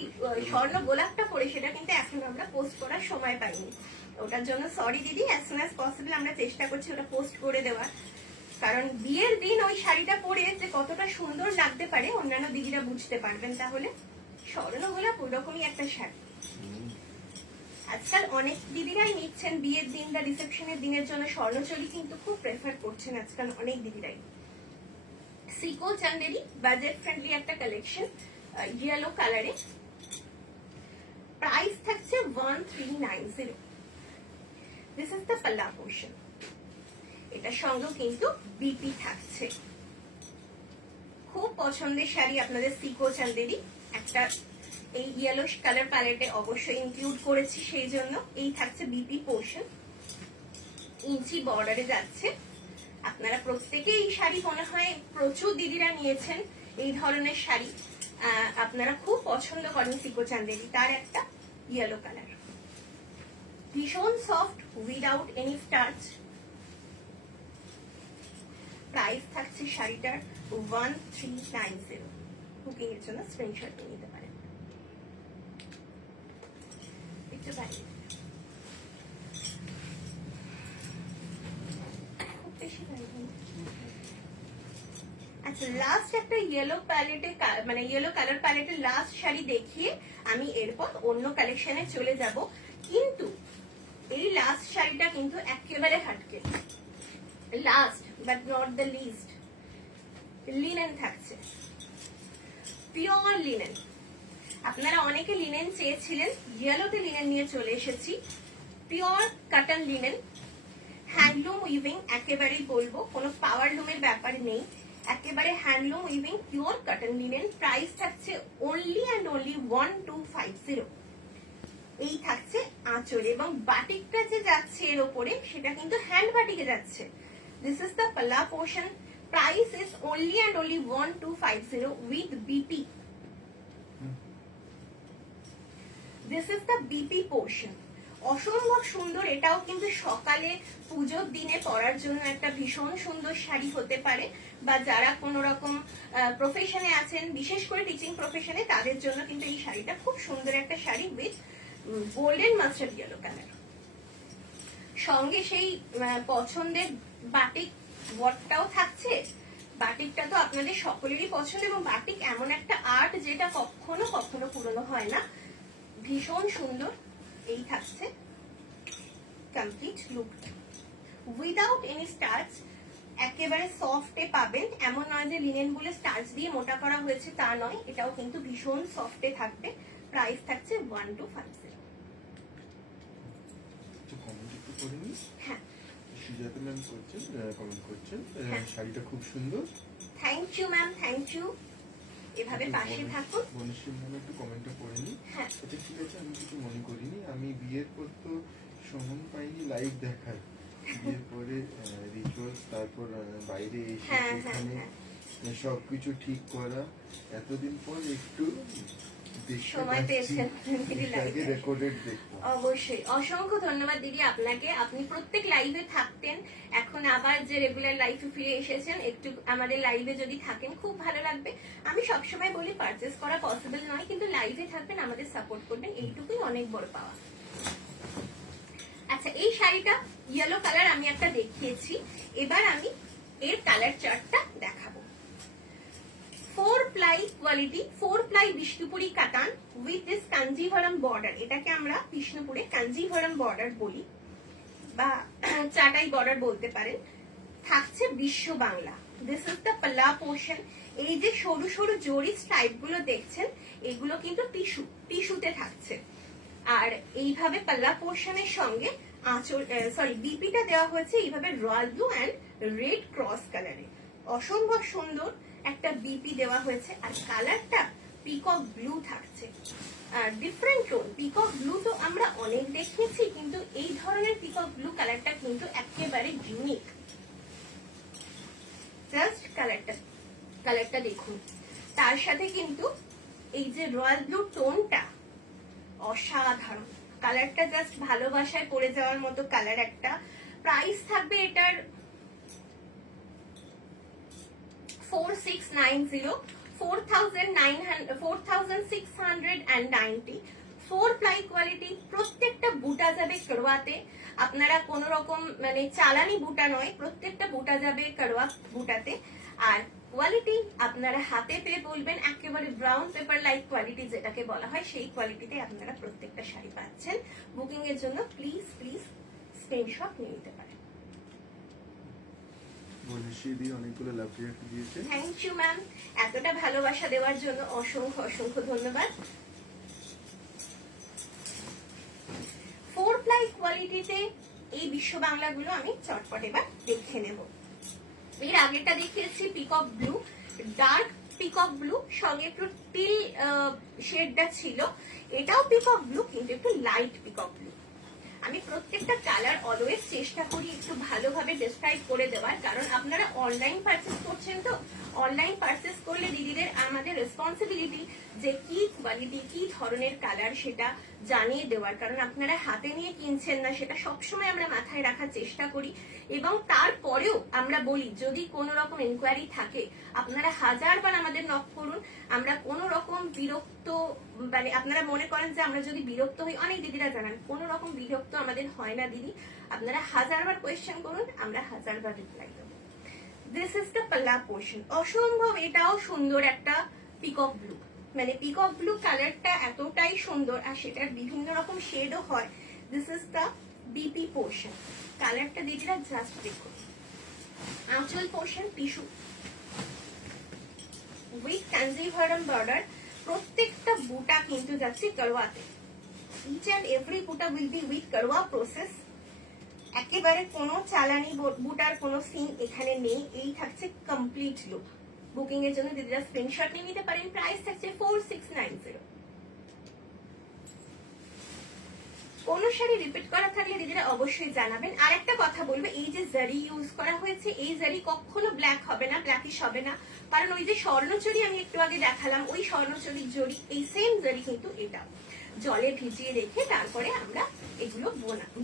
স্বর্ণ গোলাপটা পরে, সেটা কিন্তু এখন আমরা পোস্ট করার সময় পাইনি। ওটার জন্য সরি দিদি, অ্যাজ সুন অ্যাজ পসিবল আমরা চেষ্টা করছি ওটা পোস্ট করে দেওয়ার, কারণ বিয়ের দিন ওই শাড়িটা পরে যে কতটা সুন্দর লাগতে পারে অন্যান্য দিদিরা বুঝতে পারবেন। তাহলে স্বর্ণ গোলাপ ওরকমই একটা শাড়ি। আজকাল অনেক দিদিরাই নিচ্ছেন বিয়ের দিন বা রিসেপশনের দিনের জন্য স্বর্ণচুরি, কিন্তু খুব প্রেফার করছেন আজকাল অনেক দিদিরাই। সিকো চান্দেরি বাজেট ফ্রেন্ডলি একটা কালেকশন, ইয়েলো কালারে। প্রাইস থাকছে 1390। দিস ইজ দ্য পাল্লা পোর্শন। এটার সঙ্গেও কিন্তু বিপি থাকছে। খুব পছন্দের শাড়ি আপনাদের সিকো চান্দেরি, একটা এই ইয়েলো কালার প্যালেটে অবশ্যই ইনক্লুড করেছি, সেই জন্য এই থাকছে বিপি পোর্শন, ইঞ্চি বর্ডারে যাচ্ছে। আপনারা প্রত্যেকে এই শাড়ি মনে হয় প্রচুর দিদিরা নিয়েছেন এই ধরনের শাড়ি, আপনারা খুব পছন্দ করেন সিকো চান্দেরি। তার একটা ইয়েলো কালার, ভীষণ soft without any starch. Price থাকছে শাড়িটার 1390। বুকিং এর জন্য স্ক্রিনশট নিতে পারেন। একটু বাইরে খুব বেশি বাইরে। আচ্ছা, লাস্ট একটা ইয়েলো প্যালেটে, মানে ইয়েলো কালার প্যালেটের লাস্ট শাড়ি দেখিয়ে আমি এরপর অন্য কালেকশনে চলে যাব, কিন্তু এই লাস্ট শাড়িটা কিন্তু একেবারে হাটকে, last but not the least. Linen থাকছে, পিওর লিনেন। আপনারা অনেকে লিনেন চেয়েছিলেন, ইয়েলোতে লিনেন নিয়ে চলে এসেছি। Pure cotton linen, handloom weaving, একেবারেই বলবো কোনো পাওয়ার লুমের ব্যাপার নেই, একেবারে handloom weaving pure cotton linen. Price থাকছে অনলি অ্যান্ড অনলি 1250। এই থাকছে আঁচল, এবং বাটিকটা যে যাচ্ছে এর ওপরে সেটা কিন্তু হ্যান্ড বাটিকে যাচ্ছে। দিস ইজ দ্য পাল্লা portion. Price is only and only 1250 with BP. This is the BP portion. অসম্ভব সুন্দর, এটাও কিন্তু সকালে পুজোর দিনে পরার জন্য একটা ভীষণ সুন্দর শাড়ি হতে পারে, বা যারা কোনো রকম প্রফেশনে আছেন, বিশেষ করে টিচিং প্রফেশনে, তাদের জন্য কিন্তু এই শাড়িটা খুব সুন্দর একটা sari with golden mustard yellow colour. সঙ্গে সেই পছন্দের বাটিক ওয়ার্কটাও থাকছে। বাটিকটা তো আপনাদের সকলেরই পছন্দ, এবং বাটিক এমন একটা আর্ট যেটা কখনো কখনো পুরনো হয় না, ভীষণ সুন্দর। এই থাকছে complete look without any starch, একেবারে সফটে পাবেন, এমন নয় যে লিনেন বলে স্টার্চ দিয়ে মোটা করা হয়েছে, তা নয়, এটাও কিন্তু ভীষণ সফটে থাকবে। প্রাইস থাকছে 1250। হ্যাঁ, সুজাতা ম্যাম করছেন, কমেন্ট করছেন, হ্যাঁ। শাড়িটা খুব সুন্দর। Thank you ma'am, thank you. এভাবে পাশে থাকুন। বনশ্রী ম্যাম একটু কমেন্টটা পড়েনি। হ্যাঁ, আচ্ছা ঠিক আছে, আমি কিছু মনে করিনি। আমি বিয়ের পর তো সময় পাইনি লাইভ দেখার, বিয়ের পরে রিচুয়ালস, তারপর বাইরে এসে হ্যাঁ, সেখানে হ্যাঁ, সবকিছু ঠিক করা, এতদিন পর একটু সময় পেয়েছেন দিদি লাইভে। রেকর্ডেড দেখবো। অবশ্যই অসংখ্য ধন্যবাদ দিদি আপনাকে, আপনি প্রত্যেক লাইভে থাকতেন, এখন আবার যে রেগুলার লাইফে ফিরে এসেছেন, একটু আমাদের লাইভে যদি থাকেন খুব ভালো লাগবে। আমি সবসময় বলি পারচেস করা পসিবল নয়, কিন্তু লাইভে থাকবেন, আমাদের সাপোর্ট করবেন, এইটুকুই অনেক বড় পাওয়া। আচ্ছা, এই শাড়িটা ইয়েলো কালার আমি একটা দেখিয়েছি, এবার আমি এর কালার চার্টটা দেখাবো। 4 ply কোয়ালিটি, 4 ply বিষ্ণুপুরি কাতান উইথ দিস কাঞ্জিভরম বর্ডার, এটাকে আমরা বিষ্ণুপুরে কাঞ্জিভরম বর্ডার বলি বা চাটাই বর্ডার বলতে পারেন। থাকছে বিশ্ব বাংলা, দিস ইজ দ্য পাল্লা পোর্শন। এই যে সরু সরু জরি স্ট্রাইপ গুলো দেখছেন, এগুলো কিন্তু টিস্যুতে থাকছে। আর এইভাবে পাল্লা পোর্শনের সঙ্গে আঁচল বিপিটা দেওয়া হয়েছে এইভাবে royal blue and red cross কালারে, অসম্ভব সুন্দর একটা বিপি দেওয়া হয়েছে। আর কালারটা পিকক ব্লু থাকছে, আর ডিফারেন্ট টোন। পিকক ব্লু তো আমরা অনেক দেখিয়েছি, কিন্তু এই ধরনের পিকক ব্লু কালারটা কিন্তু একেবারে ইউনিক। জাস্ট কালারটা দেখুন, তার সাথে কিন্তু এই যে রয়্যাল ব্লু টোনটা অসাধারণ, কালারটা জাস্ট ভালোবাসায় পড়ে যাওয়ার মতো কালার একটা। প্রাইস থাকবে এটার 4690, 4690। 4 ply কোয়ালিটি, প্রত্যেকটা বুটা যাবে করওয়াতে। আপনারা কোন রকম মানে চালানি বুটা নয়, প্রত্যেকটা বুটা যাবে করওয়া বুটাতে। আর কোয়ালিটি আপনারা হাতে পেয়ে বলবেন, একেবারে ব্রাউন পেপার লাইক কোয়ালিটি যেটাকে বলা হয়, সেই কোয়ালিটিতে আপনারা প্রত্যেকটা শাড়ি পাচ্ছেন। বুকিং এর জন্য প্লিজ স্ক্রিনশট নিয়ে নিতে পারেন। অনেকগুলো লাভ দিয়েছে, থ্যাংক ইউ ম্যাম, এতটা ভালোবাসা দেওয়ার জন্য অসংখ্য ধন্যবাদ। 4 ply কোয়ালিটিতে এই বিশ্ব বাংলাগুলো আমি চটপট এবার দেখে নেব। এর আগেটা দেখিয়েছি peacock blue, dark peacock blue, সঙ্গে একটু টিল শেডটা ছিল। এটাও পিকক ব্লু, কিন্তু একটু লাইট পিকক ব্লু। আমি প্রত্যেকটা কালার অলওয়েজ চেষ্টা করি একটু ভালোভাবে ডেসক্রাইব করে দেওয়ার, কারণ আপনারা অনলাইন পারচেস করছেন, তো অনলাইন পারচেস করলে দিদিদের আমাদের রেসপন্সিবিলিটি যে কি কোয়ালিটি কি ধরনের কালার সেটা জানিয়ে দেওয়ার, কারণ আপনারা হাতে নিয়ে কিনছেন না, সেটা সবসময় আমরা মাথায় রাখার চেষ্টা করি। এবং তারপরেও আমরা বলি যদি কোনো রকম ইনকোয়ারি থাকে আপনারা 1000 বার আমাদের নক করুন, আমরা কোনো রকম বিরক্ত মানে আপনারা মনে করেন যে আমরা যদি বিরক্ত হই, অনেক দিদিরা জানান কোনো রকম বিরক্ত আমাদের হয় না দিদি, আপনারা 1000 বার কোয়েশ্চেন করুন, আমরা 1000 বার রিপ্লাই দেবো। দিস ইজ দ্য পাল্লা পোর্শন, অসম্ভব এটাও সুন্দর একটা পিকক ব্লু, মানে পিকক ব্লু কালারটা এতটাই সুন্দর, আর সেটার বিভিন্ন রকম শেডও হয়। This is the BP portion, কালারটা দিদিরা জাস্ট দেখুন। আঁচল portion tissue with Kanjivaram border, প্রত্যেকটা বুটা কিন্তু যাচ্ছে করওয়াতে। ইচ অ্যান্ড এভরি বুটা উইল বি উইথ করওয়া প্রসেস, একেবারে কোনো চালানি বুটার কোনো সিন এখানে নেই। এই থাকছে কমপ্লিট লুক। বুকিং এর জন্য দিদিরা স্ক্রিনশট নিয়ে নিতে পারেন। প্রাইস থাকছে 4690। কোন শাড়ি রিপিট করা থাকলে দিদিরা অবশ্যই জানাবেন। আর একটা কথা বলবো, এই যে জারি ইউজ করা হয়েছে, এই জারি কখনো ব্ল্যাক হবে না, ব্ল্যাকিশ হবে না, কারণ ওই যে স্বর্ণচুরি আমি একটু আগে দেখালাম, ওই স্বর্ণচুরির জড়ি, এই সেম জারি কিন্তু এটা জলে ভিজিয়ে রেখে তারপরে আমরা এগুলো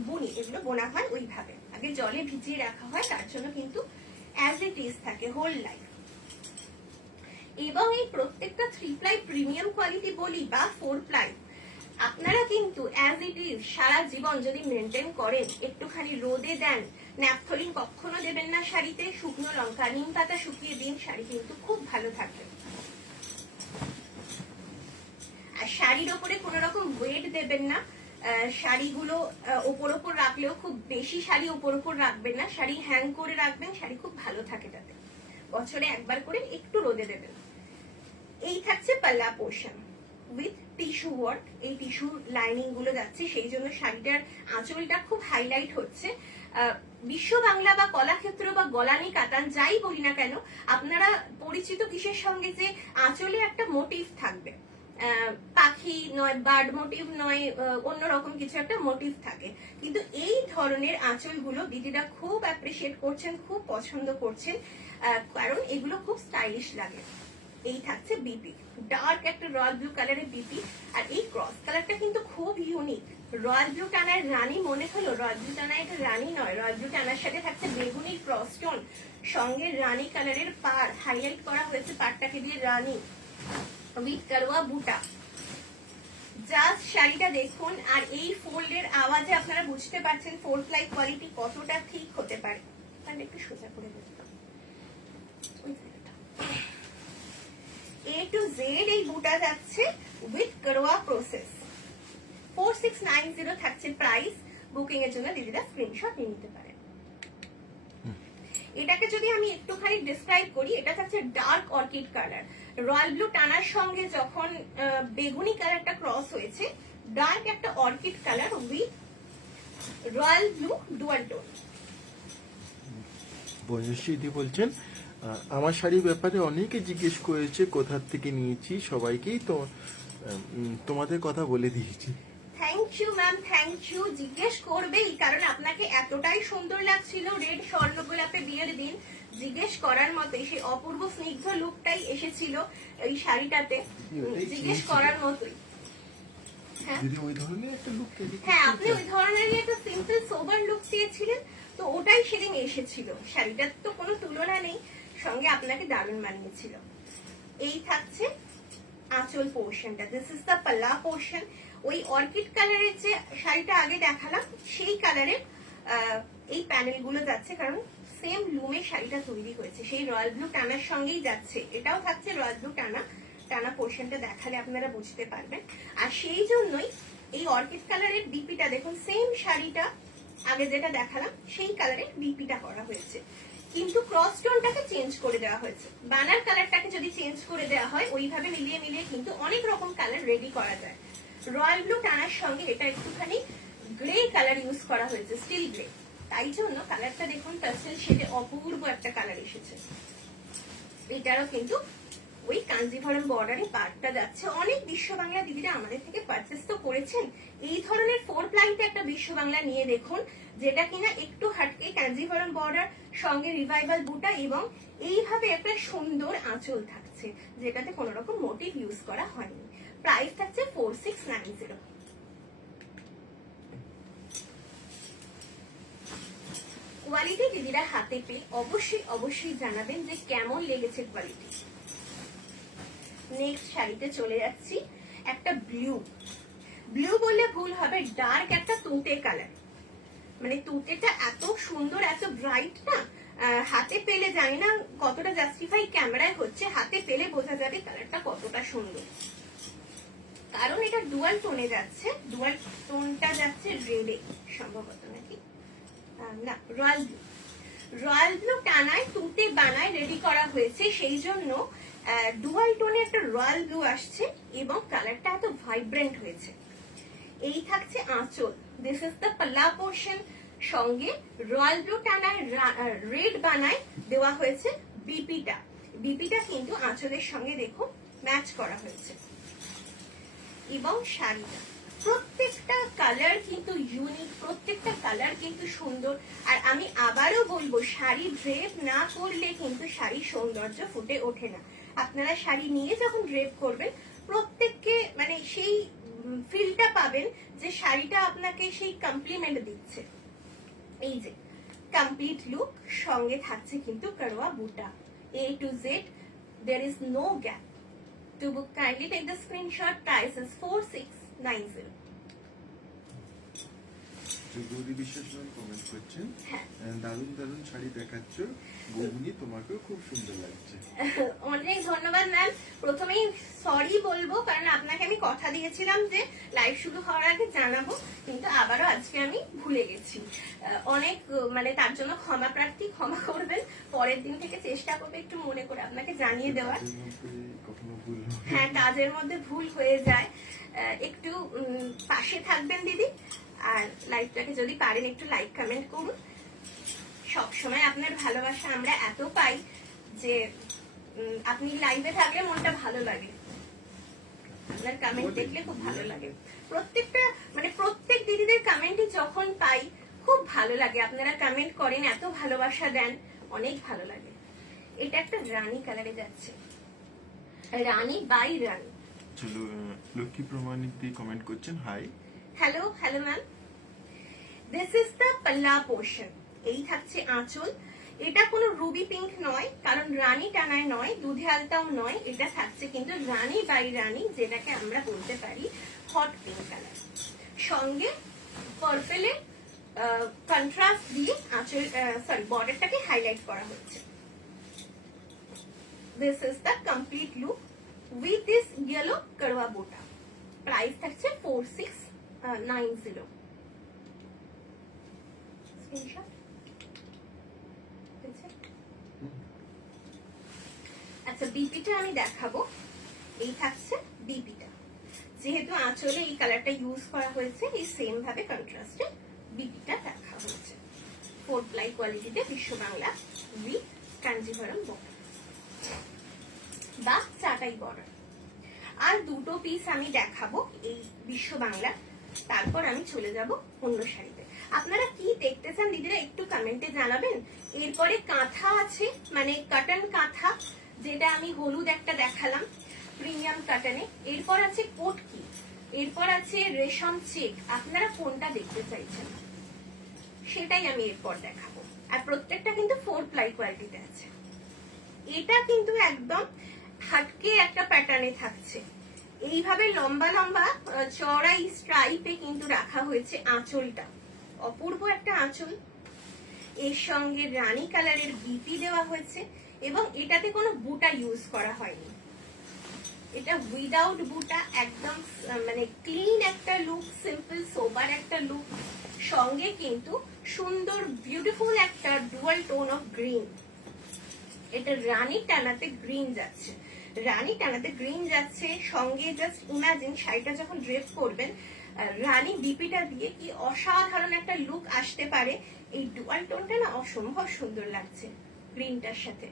বুনি, এগুলো বোনা হয় ওইভাবে, আগে জলে ভিজিয়ে রাখা হয়, তার জন্য কিন্তু অ্যাজ ইট ইজ থাকে হোল লাইফ। এবং এই প্রত্যেকটা 3 ply প্রিমিয়াম কোয়ালিটি বলি বা 4 ply, আপনারা কিন্তু অ্যাজ ইট ইজ সারা জীবন যদি মেনটেন করেন, একটুখানি রোদে দেন, ন্যাপথলিন কখনো দেবেন না শাড়িতে, শুকনো লঙ্কা নিম পাতা শুকিয়ে দিন, শাড়ি কিন্তু খুব ভালো থাকবে। আর শাড়ির ওপরে কোনো রকম ওয়েট দেবেন না, শাড়িগুলো ওপর রাখলেও খুব বেশি শাড়ি ওপর রাখবেন না, শাড়ি হ্যাং করে রাখবেন, শাড়ি খুব ভালো থাকে তাতে। বছরে একবার করে একটু রোদে দেবেন। এই থাকছে pallu portion with tissue work, এই টিস্যু লাইনিং গুলো যাচ্ছে, সেই জন্য শাড়িটার আঁচলটা খুব হাইলাইট হচ্ছে। বিশ্ব বাংলা বা কলাক্ষেত্র বা গলানি কাতান যাই বলি না কেন, আপনারা পরিচিত কিসের সঙ্গে যে আঁচলে একটা মোটিভ থাকবে, পাখি নয়, বার্ড মোটিভ নয়, অন্যরকম কিছু একটা মোটিভ থাকে, কিন্তু এই ধরনের আঁচলগুলো দিদিরা খুব অ্যাপ্রিসিয়েট করছেন, খুব পছন্দ করছেন, কারণ এগুলো খুব স্টাইলিশ লাগে। এই থাকছে বিপি, ডার্ক একটা রয়্যাল ব্লু কালারের বিপি। আর এই ক্রস কালারটা কিন্তু খুব ইউনিক। রয়্যাল ব্লু টানার রানী মনে হলো, রয়্যাল ব্লু টানা এটা রানী নয়, রয়্যাল ব্লু টানার সাথে থাকছে বেগুনি ক্রস স্টোন, সঙ্গে রানী কালারের পার হাইলাইট করা হয়েছে, পাড়টাকে দিয়ে রানী উইথ কারওয়া বুটা। জাস্ট শাড়িটা দেখুন, আর এই ফোল্ডের আওয়াজে আপনারা বুঝতে পারছেন ফোর প্লাই কোয়ালিটি কতটা ঠিক হতে পারে। তাহলে একটু সোজা করে দেবো। A to Z এই বুটা যাচ্ছে উইথ কারওয়া প্রসেস। 4690 থাকছে প্রাইস। বুকিং এর জন্য দিদিরা স্ক্রিনশট নিয়ে নিতে পারেন। এটাকে যদি আমি একটুখানি ডিসক্রাইব করি, এটা থাকছে dark orchid colour, royal blue টানার সঙ্গে যখন বেগুনি কালারটা ক্রস হয়েছে, ডার্ক একটা orchid colour with royal blue dual tone. বঞ্জস্বীদি বলছেন আমার শাড়ির ব্যাপারে অনেকে জিজ্ঞেস করেছে কোথা থেকে নিয়েছি, সবাইকেই তো তোমাদের কথা বলে দিয়েছি। Thank you ma'am, thank you. জিজ্ঞেস করবেই, কারণ আপনাকে এতটাই সুন্দর লাগছিল রেড স্বর্ণ গোলাপে বিয়ের দিন, জিজ্ঞেস করার মতোই সেই অপূর্ব স্নিগ্ধ লুকটাই এসেছিল এই শাড়িটাতে, জিজ্ঞেস করার মতোই। ওই ধরনের একটা লুক, হ্যাঁ আপনি ওই ধরনেরই একটা সিম্পল সোবার লুক চেয়েছিলেন, তো ওটাই সেদিন এসেছিল। শাড়িটার তো কোনো তুলনা নেই, সঙ্গে আপনাকে দারুণ মানিয়েছিল। এই থাকছে আঁচল পোর্শনটা, দিস ইজ দ্য পাল্লা পোর্শন। ওই অর্কিড কালারের যে শাড়িটা আগে দেখালাম সেই কালারের এই প্যানেল গুলো যাচ্ছে, কারণ সেম লুমে শাড়িটা তৈরি হয়েছে, সেই রয়্যাল ব্লু টানার সঙ্গেই যাচ্ছে। এটাও থাকছে রয়্যাল ব্লু টানা, টানা পোর্শনটা দেখালে আপনারা বুঝতে পারবেন। আর সেই জন্যই এই অর্কিড কালারের বিপিটা দেখুন, সেম শাড়িটা আগে যেটা দেখালাম সেই কালারের বিপিটা করা হয়েছে, কিন্তু ক্রস টোনটাকে চেঞ্জ করে দেওয়া হয়েছে। বানার কালারটাকে যদি চেঞ্জ করে দেওয়া হয়, ওইভাবে মিলিয়ে মিলিয়ে কিন্তু অনেক রকম কালার রেডি করা যায়। রয়্যাল ব্লু টানার সঙ্গে এটা একটুখানি গ্রে কালার ইউজ করা হয়েছে, স্টিল গ্রে, তাই জন্য কালারটা দেখুন টাসেল শেডে অপূর্ব একটা কালার এসেছে। এটারও কিন্তু ওই কাঞ্জিভরম বর্ডারে পার্টটা যাচ্ছে। অনেক বিশ্ব বাংলা দিদিরা আমাদের থেকে পারচেস তো করেছেন। এই ধরনের ফোর প্লাইতে একটা বিশ্ব বাংলা নিয়ে দেখুন, যেটা কিনা একটু হাটকে কাঞ্জিভরম বর্ডার, সঙ্গে রিভাইভাল বুটা এবং এইভাবে একটা সুন্দর আঁচল থাকছে, যেটাতে কোনো রকম মোটিভ ইউজ করা হয়নি। প্রাইস থাকছে 4690। কোয়ালিটি দিদিরা হাতে পেয়ে অবশ্যই অবশ্যই জানাবেন যে কেমন লেগেছে কোয়ালিটি। নেক্সট শাড়িতে চলে যাচ্ছি, একটা ব্লু, ব্লু বললে ভুল হবে, ডার্ক একটা তুঁতে কালার। মানে তুঁতেটা এত সুন্দর, এত ব্রাইট না, হাতে পেলে জানি না কতটা জাস্টিফাই ক্যামেরায় হচ্ছে, হাতে পেলে বোঝা যাবে কালারটা কতটা সুন্দর। কারণ এটা ডুয়াল টোনে যাচ্ছে, ডুয়াল টোনটা যাচ্ছে রেডে সম্ভবত, নাকি না রয়্যাল ব্লু, রয়্যাল ব্লু টানায় তুঁতে বানায় রেডি করা হয়েছে, সেই জন্য ডুয়াল টোনে একটা রয়্যাল ব্লু আসছে এবং কালারটা এত ভাইব্রেন্ট হয়েছে। এই থাকছে আঁচল, দিস ইজ দ্য পাল্লা পোর্শন, সঙ্গে রয়্যাল ব্লু টানায় রেড বানায় দেওয়া হয়েছে বিপিটা। বিপিটা কিন্তু আঁচলের সঙ্গে দেখুন ম্যাচ করা হয়েছে। এবং শাড়িটা প্রত্যেকটা কালার কিন্তু ইউনিক, প্রত্যেকটা কালার কিন্তু সুন্দর। আর আমি আবারও বলবো, শাড়ি ড্রেপ না করলে কিন্তু শাড়ির সৌন্দর্য ফুটে ওঠে না। আপনারা শাড়ি নিয়ে যখন ড্রেপ করবেন, প্রত্যেককে মানে সেই ফিলটা পাবেন যে শাড়িটা আপনাকে সেই কমপ্লিমেন্ট দিচ্ছে। এই যে কমপ্লিট লুক, সঙ্গে থাকছে কিন্তু কারওয়া বুটা, A to Z, there is no gap. To book, kindly take the screenshot. Price is 4690. Gauri বিশ্বাস ম্যাম কমেন্ট করছেন, হ্যাঁ দারুণ দারুণ শাড়ি দেখাচ্ছ বৌমনি, তোমাকেও খুব সুন্দর লাগছে। অনেক ধন্যবাদ ম্যাম। প্রথমেই সরি বলবো, কারণ আপনাকে আমি কথা দিয়েছিলাম যে লাইভ শুরু হওয়ার আগে জানাবো, কিন্তু আবারও আজকে আমি ভুলে গেছি। অনেক মানে তার জন্য ক্ষমা প্রার্থী, ক্ষমা করবেন। পরের দিন থেকে চেষ্টা করবে একটু মনে করে আপনাকে জানিয়ে দেওয়ার। হ্যাঁ কাজের মধ্যে ভুল হয়ে যায়, একটু পাশে থাকবেন দিদি। আর লাইভটাকে যদি পারেন একটু লাইক কমেন্ট করুন। সবসময় আপনার ভালোবাসা আমরা এত পাই যে আপনি লাইভে থাকলে মনটা ভালো লাগে, আপনার কমেন্ট দেখলে খুব ভালো লাগে। প্রত্যেকটা মানে প্রত্যেক দিদিদের কমেন্টই যখন পাই খুব ভালো লাগে। আপনারা কমেন্ট করেন, এত ভালোবাসা দেন, অনেক ভালো লাগে। এটা একটা রানী কালারে যাচ্ছে, রানী বাই রানী। চলো লক্ষ্মী প্রমাণিক দিয়ে কমেন্ট করছেন hi. Hello hello ma'am. This is the পাল্লা পোর্শন। এই থাকছে আঁচল। এটা কোনো রুবি পিঙ্ক নয়, কারণ রানী টানায় নয়, দুধে আলতাও নয়, এটা থাকছে কিন্তু রানী বাই রানী, যেটাকে আমরা বলতে পারি হট পিঙ্ক কালার। সঙ্গে পার্পেলের কন্ট্রাস্ট দিয়ে আঁচল বর্ডারটাকে হাইলাইট করা হচ্ছে। This is the complete look with this yellow Karwa বুটা। প্রাইস থাকছে 4690। স্ক্রিনশট। আচ্ছা, বিপিটা আমি দেখাবো। এই থাকছে বিপিটা। যেহেতু আঁচলে এই কালারটা ইউজ করা হয়েছে, এই সেম ভাবে কন্ট্রাস্টে বিপিটা দেখা হয়েছে। 4 প্লাই কোয়ালিটিতে বিশ্ব বাংলা উইথ কাঞ্জিভরম বর্ডার বা চাটাই বর্ডার। আর দুটো পিস আমি দেখাবো এই বিশ্ব বাংলা, তারপর আমি চলে যাব অন্য শাড়িতে। আপনারা কি দেখতে চান দিদিরা একটু কমেন্টে জানাবেন। এরপরে কাঁথা আছে, মানে কাটন কাঁথা, যেটা আমি হলুদ একটা দেখালাম প্রিমিয়াম কাটনে। এরপর আছে কোটকি, এরপর আছে রেশম চেক। আপনারা কোনটা দেখতে চাইছেন সেটাই আমি এরপর দেখাবো। আর প্রত্যেকটা কিন্তু 4 প্লাই কোয়ালিটিতে আছে। এটা কিন্তু একদম হাটকে একটা প্যাটার্নে থাকছে। এইভাবে লম্বা লম্বা চড়াই স্ট্রাইপে কিন্তু রাখা হয়েছে আঁচলটা। অপূর্ব একটা আঁচল। এর সঙ্গে রানী কালারের বিপি দেওয়া হয়েছে এবং এটাতে কোনো বুটা ইউজ করা হয়নি। এটা উইদাউট বুটা, একদম মানে ক্লিন একটা লুক, সিম্পল সোবার একটা লুক। সঙ্গে কিন্তু সুন্দর বিউটিফুল একটা ডুয়াল টোন অফ গ্রিন। এটা রানী টানাতে গ্রিন যাচ্ছে, রানী টানাতে গ্রিন যাচ্ছে। সঙ্গে জাস্ট ইমাজিন শাড়িটা যখন ড্রেপ করবেন, রানী বিপিটা দিয়ে কি অসাধারণ একটা লুক আসতে পারে। এই ডুয়াল টোনটা না অসম্ভব সুন্দর লাগছে গ্রিনটার সাথে।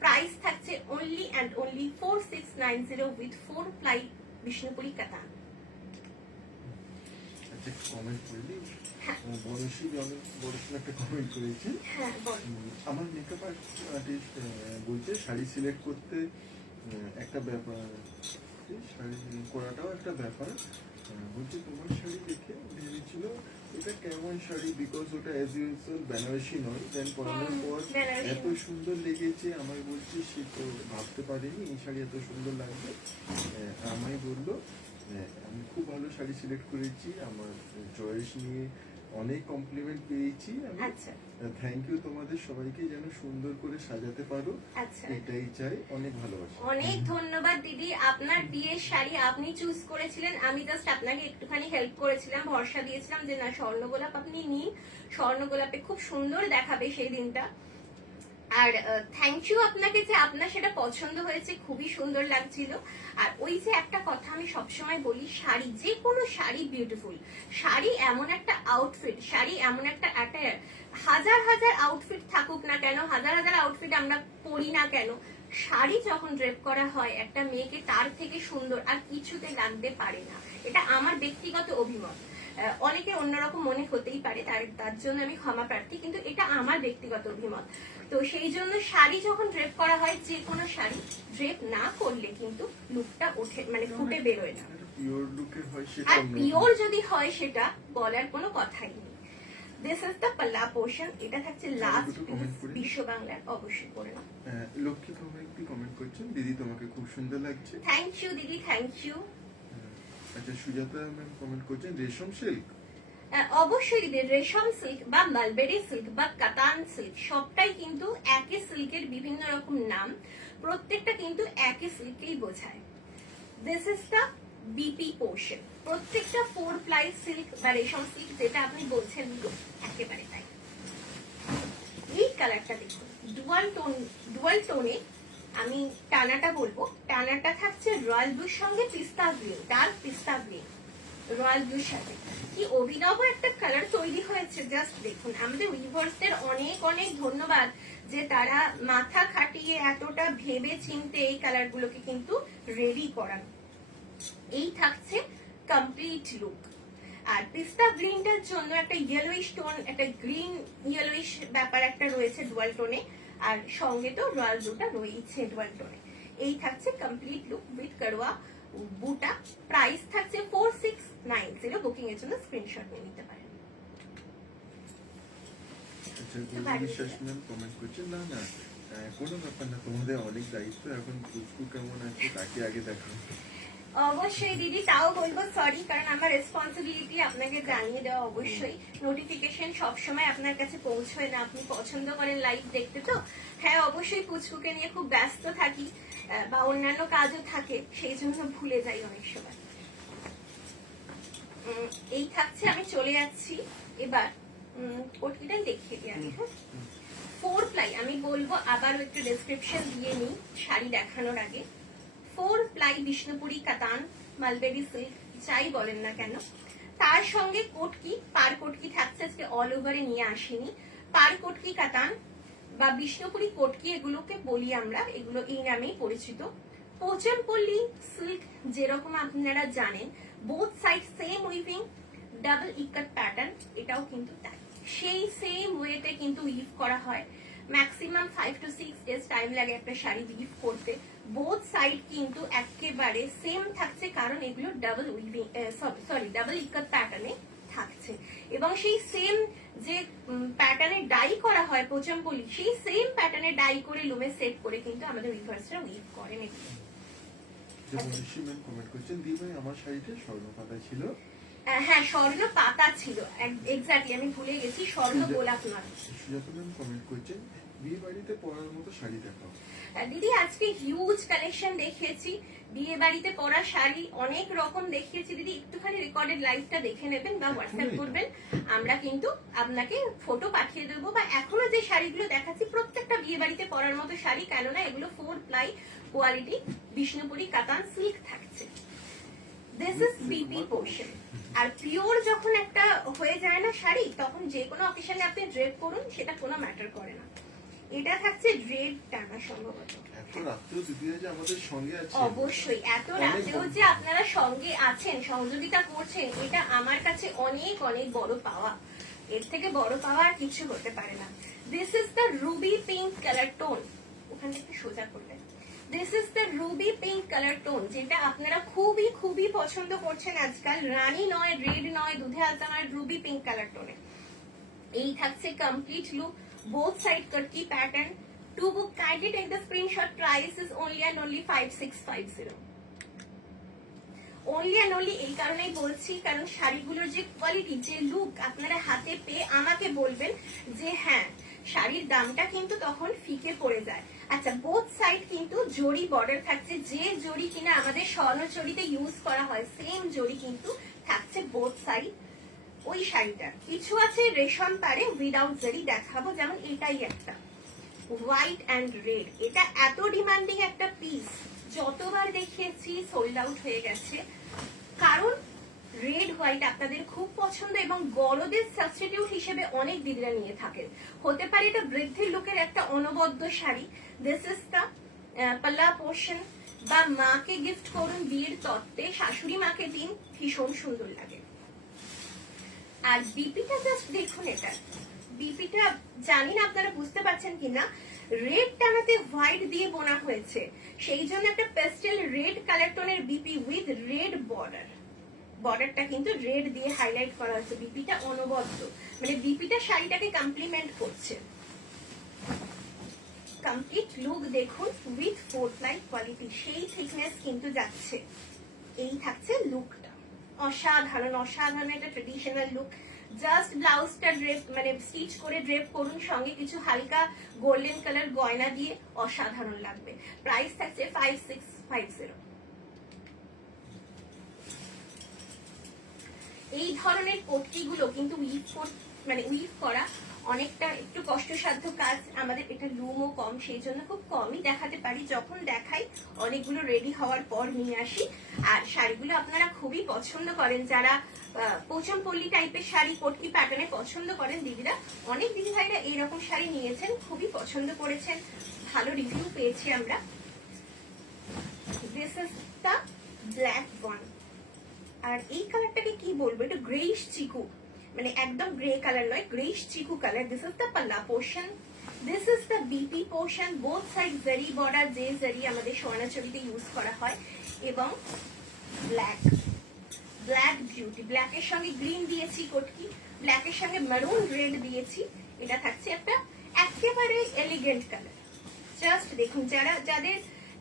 প্রাইস থাকছে only and only 4690 with 4 ply Bishnupuri কাতান। আচ্ছা, কমেন্ট করলি বড়শি অনেক বড় একটা কমেন্ট করেছে। হ্যাঁ বল। আমার মেকআপ আর্টিস্ট বলছে শাড়ি সিলেক্ট করতে একটা ব্যাপার, শাড়ি করাটাও একটা ব্যাপার। বলছে তোমার শাড়ি দেখে ভেবেছিল এটা কেমন শাড়ি, বিকজ ওটা অ্যাজ ইউজুয়াল বেনারসি নয়। দেন পরানোর পর এত সুন্দর লেগেছে। আমায় বলছি সে তো ভাবতে পারেনি এই শাড়ি এত সুন্দর লাগবে। আমায় বললো আমি খুব ভালো শাড়ি সিলেক্ট করেছি, আমার চয়েস নিয়ে অনেক কমপ্লিমেন্ট পেয়েছি আমি। আচ্ছা, থ্যাংক ইউ তোমাদের সবাইকে, যেন সুন্দর করে সাজাতে পারো, আচ্ছা, এটাই চাই। অনেক ভালোবাসি। অনেক ধন্যবাদ দিদি। আপনার বিয়ের শাড়ি আপনি চুজ করেছিলেন, আমি জাস্ট আপনাকে একটুখানি হেল্প করেছিলাম, ভরসা দিয়েছিলাম যে না স্বর্ণগোলাপ আপনি নিন, স্বর্ণগোলাপে খুব সুন্দর দেখাবে সেই দিনটা। আর থ্যাংক ইউ আপনাকে যে আপনার সেটা পছন্দ হয়েছে, খুবই সুন্দর লাগছিল। আর ওই যে একটা কথা আমি সবসময় বলি, শাড়ি, যে কোনো শাড়ি বিউটিফুল। শাড়ি এমন একটা আউটফিট, শাড়ি এমন একটা অ্যাটায়ার, হাজার হাজার আউটফিট থাকুক না কেন, হাজার হাজার আউটফিট আমরা পরি না কেন, শাড়ি যখন ড্রেপ করা হয় একটা মেয়েকে তার থেকে সুন্দর আর কিছুতে লাগতে পারে না। এটা আমার ব্যক্তিগত অভিমত। অনেকে অন্যরকম মনে হতেই পারে, তার জন্য আমি ক্ষমা প্রার্থী, কিন্তু এটা আমার ব্যক্তিগত অভিমত। তো সেই জন্য শাড়ি যখন ড্রেপ করা হয়, যে কোনো শাড়ি ড্রেপ না করলে কিন্তু লুকটা ওঠে, মানে ফুটে বেরোয় না। পিওর লুকের হয় সেটা, আর পিওর যদি হয় সেটা বলার কোনো কথাই নেই। দিস ইজ দ্য পাল্লা পোর্শন। এটা থাকছে লাস্ট বিশ্ব বাংলার। অবশ্যই করে নাও। লক্ষ্মী প্রমাণিক কমেন্ট করছেন দিদি তোমাকে খুব সুন্দর লাগছে। থ্যাংক ইউ দিদি, থ্যাংক ইউ। আচ্ছা, সুজাতা ম্যাম কমেন্ট করছেন রেশম সিল্ক। অবশ্যই দিদি, রেশম সিল্ক বা মালবেরি সিল্ক বা কাতান সিল্ক সবটাই কিন্তু একই সিল্কের বিভিন্ন রকম নাম, প্রত্যেকটা কিন্তু একই সিল্কই বোঝায়। This is the BP portion. প্রত্যেকটা 4 প্লাই সিল্ক বা রেশম সিল্ক যেটা আপনি বলছেন একেবারে তাই। এই কালারটা দেখুন, ডুয়াল টোনে। আমি টানাটা বলবো, টানাটা থাকছে রয়্যাল ব্লুর সঙ্গে পিস্তা গ্রিন, ডার্ক পিস্তা গ্রিন রয়্যাল ব্লুর সাথে। কি অভিনব একটা কালার তৈরি হয়েছে, জাস্ট দেখুন। আমাদের উইভার্সদের অনেক অনেক ধন্যবাদ যে তারা মাথা খাটিয়ে এতটা ভেবে চিনতে এই কালারগুলোকে কিন্তু রেডি করান। এই থাকছে কমপ্লিট লুক। আর পিস্তা গ্রিনটার জন্য একটা ইয়েলোইশ টোন, একটা গ্রিন ইয়েলোইশ ব্যাপার একটা রয়েছে ডুয়াল টোনে। আর সঙ্গে তো রয়্যাল ব্লুটা রয়েছে ডুয়াল টোনে। এই থাকছে কমপ্লিট লুক উইথ কারওয়া বুটা। প্রাইস থাকছে 4690। বুকিং এর জন্য স্ক্রিনশট নিয়ে নিতে পারেন। আচ্ছা, বিশ্বাস ম্যাম কমেন্ট করছেন, না না কোনো ব্যাপার না, তোমাদের অনেক দায়িত্ব, এখন পুচকু কেমন আছে তাকে আগে দেখো। অবশ্যই দিদি, তাও বলবো সরি, কারণ আমার রেসপন্সিবিলিটি আপনাকে জানিয়ে দেওয়া। অবশ্যই নোটিফিকেশন সবসময় আপনার কাছে পৌঁছয় না, আপনি পছন্দ করেন লাইভ দেখতে, তো হ্যাঁ অবশ্যই পুচকুকে নিয়ে খুব ব্যস্ত থাকি বা অন্যান্য কাজও থাকে, সেই জন্য ভুলে যাই অনেক সময়। এই থাকছে, আমি চলে যাচ্ছি এবার কোটিটাই দেখিয়ে দিই আমি। হ্যাঁ, 4 প্লাই, আমি বলবো আবারও একটু ডেসক্রিপশন দিয়ে নিই শাড়ি দেখানোর আগে। 4 প্লাই বিষ্ণুপুরি কাতান, মালবেরি সিল্ক, যাই বলেন না কেন, তার সঙ্গে কোটকি, পার কোটকি থাকছে, আজকে অল ওভারে নিয়ে আসিনি। পার কোটকি কাতান বা বিষ্ণুপুরি কোটকি এগুলোকে বলি আমরা, এগুলো এই নামেই পরিচিত। পোচনপল্লী সিল্ক যেরকম আপনারা জানেন, both side same weaving, double ikat pattern, এটাও কিন্তু তাই, সেই সেম ওয়েতে কিন্তু উইভ করা হয়। ম্যাক্সিমাম 5 to 6 days টাইম লাগে একটা শাড়ি উইভ করতে। বোথ সাইড কিন্তু একেবারে সেম থাকছে, কারণ এগুলো ডাবল উইভিং ডাবল ইকাত প্যাটার্নে থাকছে, এবং সেই সেম যে প্যাটার্নে ডাই করা হয় পোচমপল্লী, সেই সেম প্যাটার্নে ডাই করে লুমে সেট করে কিন্তু আমাদের উইভার্সরা উইভ করেন এগুলো। ম্যাম কমেন্ট করছেন, দি ভাই আমার শাড়িতে স্বর্ণ পাতা ছিল। হ্যাঁ, স্বর্ণ পাতা ছিল, এক্স্যাক্টলি, আমি ভুলে গেছি, স্বর্ণ গোলাপ নয়। সুজাতা ম্যাম কমেন্ট করছেন, বিয়ে বাড়িতে পরার মতো শাড়ি দেখাও। দিদি আজকে হিউজ কালেকশন দেখিয়েছি, বিয়ে বাড়িতে পরা শাড়ি অনেক রকম দেখিয়েছি দিদি, একটুখানি রেকর্ডেড লাইভটা দেখে নেবেন বা হোয়াটসঅ্যাপ করবেন, আমরা কিন্তু আপনাকে ফটো পাঠিয়ে দেবো। বা এখনো যে শাড়িগুলো দেখাচ্ছি প্রত্যেকটা বিয়ে বাড়িতে পরার মতো শাড়ি, কেননা এগুলো 4 ply quality Bishnupuri Katan silk থাকছে। This is BP portion. আর পিওর যখন একটা হয়ে যায় না শাড়ি, তখন যে কোনো অকেশনে আপনি ড্রেপ করুন, সেটা কোনো ম্যাটার করে না। এটা থাকছে রেড টানা সম্ভবত। এত রাত্রেও দিদিরা যে আমাদের সঙ্গে আছে, অবশ্যই এত রাতেও যে আপনারা সঙ্গে আছেন, সহযোগিতা করছেন, এটা আমার কাছে অনেক অনেক বড় পাওয়া। এর থেকে বড় পাওয়া আর কিছু হতে পারে না। This is the Ruby pink colour tone, ওখান থেকে সোজা করবেন। This is the Ruby pink colour tone, যেটা আপনারা খুবই খুবই পছন্দ করছেন আজকাল। রানী নয়, রেড নয়, দুধে আলতা নয়, রুবি পিঙ্ক কালার টোনে। এই থাকছে complete look, both side curti pattern. To book, kindly take the screenshot. Price is only and only 5650. Only and only এই কারণেই বলছি, কারণ শাড়িগুলোর যে কোয়ালিটি, যে লুক আপনারা হাতে পেয়ে আমাকে বলবেন যে হ্যাঁ শাড়ির দামটা কিন্তু তখন ফিকে পড়ে যায়। আচ্ছা, বোথ সাইড কিন্তু জরি বর্ডার থাকছে, যে জরি কিনা আমাদের স্বর্ণচরীতে ইউজ করা হয়, সেম জরি কিন্তু থাকছে বোথ সাইড। ওই শাড়িটা কিছু আছে রেশম তারে উইদাউট জারি, দেখাবো, যেমন এটাই একটা হোয়াইট অ্যান্ড রেড। এটা এত ডিমান্ডিং একটা পিস, যতবার দেখিয়েছি সোল্ড আউট হয়ে গেছে, কারণ রেড হোয়াইট আপনাদের খুব পছন্দ এবং বড়দের সাবস্টিটিউট হিসেবে অনেক দিদিরা নিয়ে থাকেন। হতে পারে এটা বৃদ্ধির লোকের একটা অনবদ্য শাড়ি। দিস ইজ দ্য পাল্লা পোর্শন, বা মাকে গিফট করুন বিয়ের তত্ত্বে, শাশুড়ি মাকে দিন, ভীষণ সুন্দর লাগে। আর বিপিটা জাস্ট দেখুন, এটা বিপিটা জানি না আপনারা বুঝতে পারছেন কিনা, রেড টানাতে হোয়াইট দিয়ে বোনা হয়েছে, সেই জন্য একটা পেস্টেল রেড কালার টোনের বিপি উইথ রেড বর্ডার। বর্ডারটা কিন্তু রেড দিয়ে হাইলাইট করা হয়েছে। বিপিটা অনবদ্য, মানে বিপিটা শাড়িটাকে কমপ্লিমেন্ট করছে। কমপ্লিট লুক দেখুন উইথ 4 প্লাই কোয়ালিটি, সেই থিকনেস কিন্তু যাচ্ছে। এই থাকছে লুকটা, অসাধারণ অসাধারণ একটা ট্রেডিশনাল লুক। জাস্ট ব্লাউজটা ড্রেপ মানে স্টিচ করে ড্রেপ করুন, সঙ্গে কিছু হালকা গোল্ডেন কালার গয়না দিয়ে অসাধারণ লাগবে। প্রাইস থাকছে 5650। এই ধরনের পট্টিগুলো কিন্তু উইভ করা অনেকটা একটু কষ্টসাধ্য কাজ আমাদের, এটা লুমও কম, সেই জন্য খুব কমই দেখাতে পারি। যখন দেখাই অনেকগুলো রেডি হওয়ার পর নিয়ে আসি। আর শাড়িগুলো আপনারা খুবই পছন্দ করেন, যারা পোচমপল্লী টাইপের শাড়ি পট্টি প্যাটার্নে পছন্দ করেন দিদিরা, অনেক দিদি ভাইরা এইরকম শাড়ি নিয়েছেন, খুবই পছন্দ করেছেন, ভালো রিভিউ পেয়েছি আমরা। This is the black one. আর এই কালারটাকে কি বলবো, এটা গ্রেইশ চিকু, মানে একদম গ্রে কালার নয়, গ্রেইশ চিকু কালার। দিস ইজ দ্য পাল্লা portion, this is the BP portion, both side zari border, যে জারি আমাদের স্বর্ণচরীতে ইউজ করা হয়, এবং ব্ল্যাক, ব্ল্যাক বিউটি, ব্ল্যাকের সঙ্গে গ্রিন দিয়েছি কটকি, ব্ল্যাকের সঙ্গে মেরুন রেড দিয়েছি। এটা থাকছে একটা একেবারে এলিগেন্ট কালার। জাস্ট দেখুন, যাদের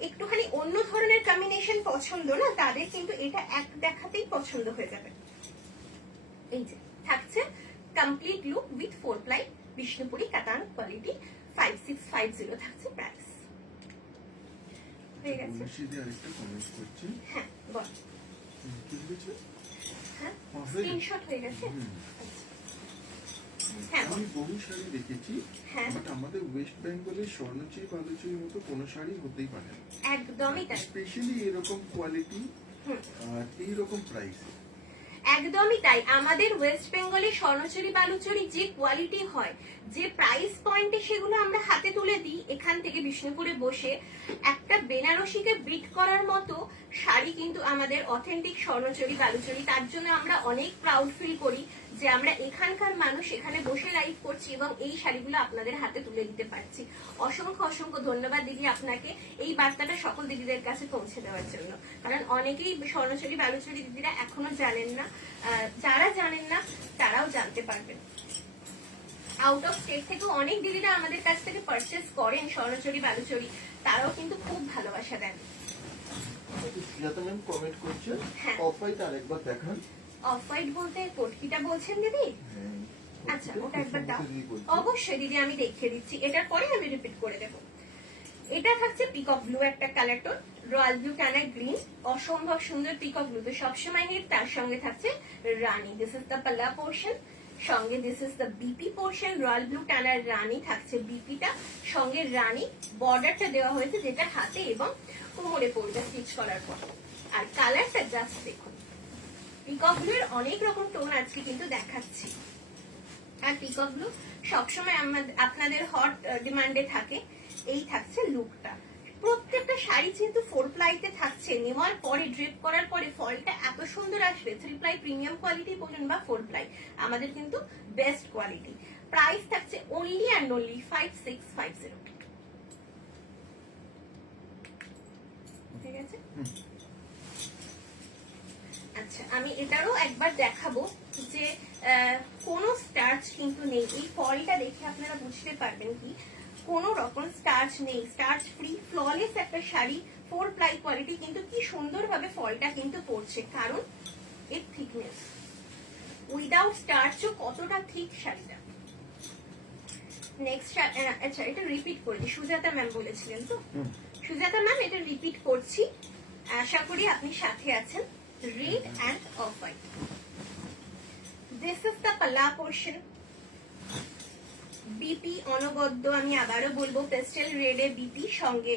একটুখানি অন্য ধরনের কম্বিনেশন পছন্দ না, তাদের কিন্তু এটা এক দেখাতেই পছন্দ হয়ে যাবে। এই যে থাকছে complete look with 4 ply Bishnupuri কাতান কোয়ালিটি, 5650 থাকছে প্রাইস। হয়ে গেছে? আরেকটা কমেন্ট করছি। হ্যাঁ বল। কি লিখেছে? হ্যাঁ স্ক্রিনশট হয়ে গেছে। আচ্ছা। হ্যাঁ আমি বহু শাড়ি দেখেছি, হ্যাঁ বাট আমাদের ওয়েস্ট বেঙ্গলের স্বর্ণচুরি বালুচুরির মতো কোনো শাড়ি হতেই পারে না, একদমই তাই, স্পেশালি এরকম কোয়ালিটি আর এইরকম প্রাইসে। একদমই তাই। আমাদের ওয়েস্ট বেঙ্গলে স্বর্ণচুরি বালুচুরি যে কোয়ালিটি হয়, যে প্রাইস পয়েন্টে সেগুলো আমরা হাতে তুলে দিই, এখান থেকে বিষ্ণুপুরে বসে একটা বেনারসিকে বিট করার মতো শাড়ি কিন্তু আমাদের অথেন্টিক স্বর্ণচুরি বালুচুরি। তার জন্য আমরা অনেক প্রাউড ফিল করি যে আমরা এখানকার মানুষ এখানে বসে লাইভ করছি এবং এই শাড়িগুলো আপনাদের হাতে তুলে দিতে পারছি। অসংখ্য অসংখ্য ধন্যবাদ দিদি আপনাকে এই বার্তাটা সকল দিদিদের কাছে পৌঁছে দেওয়ার জন্য, কারণ অনেকেই স্বর্ণচুরি বালুচুরি দিদিরা এখনো জানেন না। যারা জানেন না তারাও জানতে পারবেন। আউট অফ স্টেট থেকেও অনেক দিদিরা আমাদের কাছ থেকে পারচেস করেন স্বর্ণচুরি বালুচুরি, তারাও কিন্তু খুব ভালোবাসা দেন। সুজাতা ম্যাম কমেন্ট করছেন, হ্যাঁ। অফ হোয়াইট আরেকবার দেখান। অফ হোয়াইট বলতে কোটকিটা বলছেন দিদি? আচ্ছা ওটা একবার দাও। অবশ্যই দিদি আমি দেখিয়ে দিচ্ছি, এটার পরে আমি রিপিট করে দেবো। এটা থাকছে পিকক ব্লু একটা কালার টোন, রয়্যাল ব্লু টানার গ্রিন, অসম্ভব সুন্দর পিকক ব্লু তো সবসময় হিট। তার সঙ্গে থাকছে রানী, দিস ইজ দ্য পাল্লা পোর্শন, সঙ্গে this is the BP portion, royal blue টানার রানী থাকছে বিপিটা, সঙ্গে রানী বর্ডারটা দেওয়া হয়েছে যেটা হাতে এবং কোমরে পড়বে স্টিচ করার পর। আর কালারটা জাস্ট দেখুন, পিকক ব্লু এর অনেক রকম টোন আজকে কিন্তু দেখাচ্ছি। আর পিকক ব্লু সবসময় আপনাদের হট ডিমান্ডে থাকে। এই থাকছে লুকটা। প্রত্যেকটা শাড়ি যেহেতু 4 প্লাইতে থাকছে, নেওয়ার পরে ড্রেপ করার পরে ফলটা এত সুন্দর আসবে। 3 প্লাই প্রিমিয়াম কোয়ালিটি বলুন বা 4 প্লাই, আমাদের কিন্তু বেস্ট কোয়ালিটি। প্রাইস থাকছে অনলি অ্যান্ড অনলি 5650। ঠিক আছে? আচ্ছা আমি এটারও একবার দেখাবো যে কোনো স্টার্চ কিন্তু নেই। এই ফলটা দেখে আপনারা বুঝতে পারবেন কি কোনো রকম স্টার্চ নেই, স্টার্চ ফ্রি ফ্ললেস একটা শাড়ি, 4 প্লাই কোয়ালিটি, কিন্তু কি সুন্দরভাবে ফলটা কিন্তু পড়ছে, কারণ এর থিকনেস উইদাউট স্টার্চও কতটা থিক শাড়িটা। নেক্সট আচ্ছা এটা রিপিট করে দিই, সুজাতা ম্যাম বলেছিলেন তো? সুজাতা ম্যাম এটা রিপিট করছি, আশা করি আপনি সাথে আছেন। Red and off white, this is the পাল্লা পোর্শন। বিপি অনবদ্য, আমি আবারও বলবো, পেস্টেল রেডে বিপি, সঙ্গে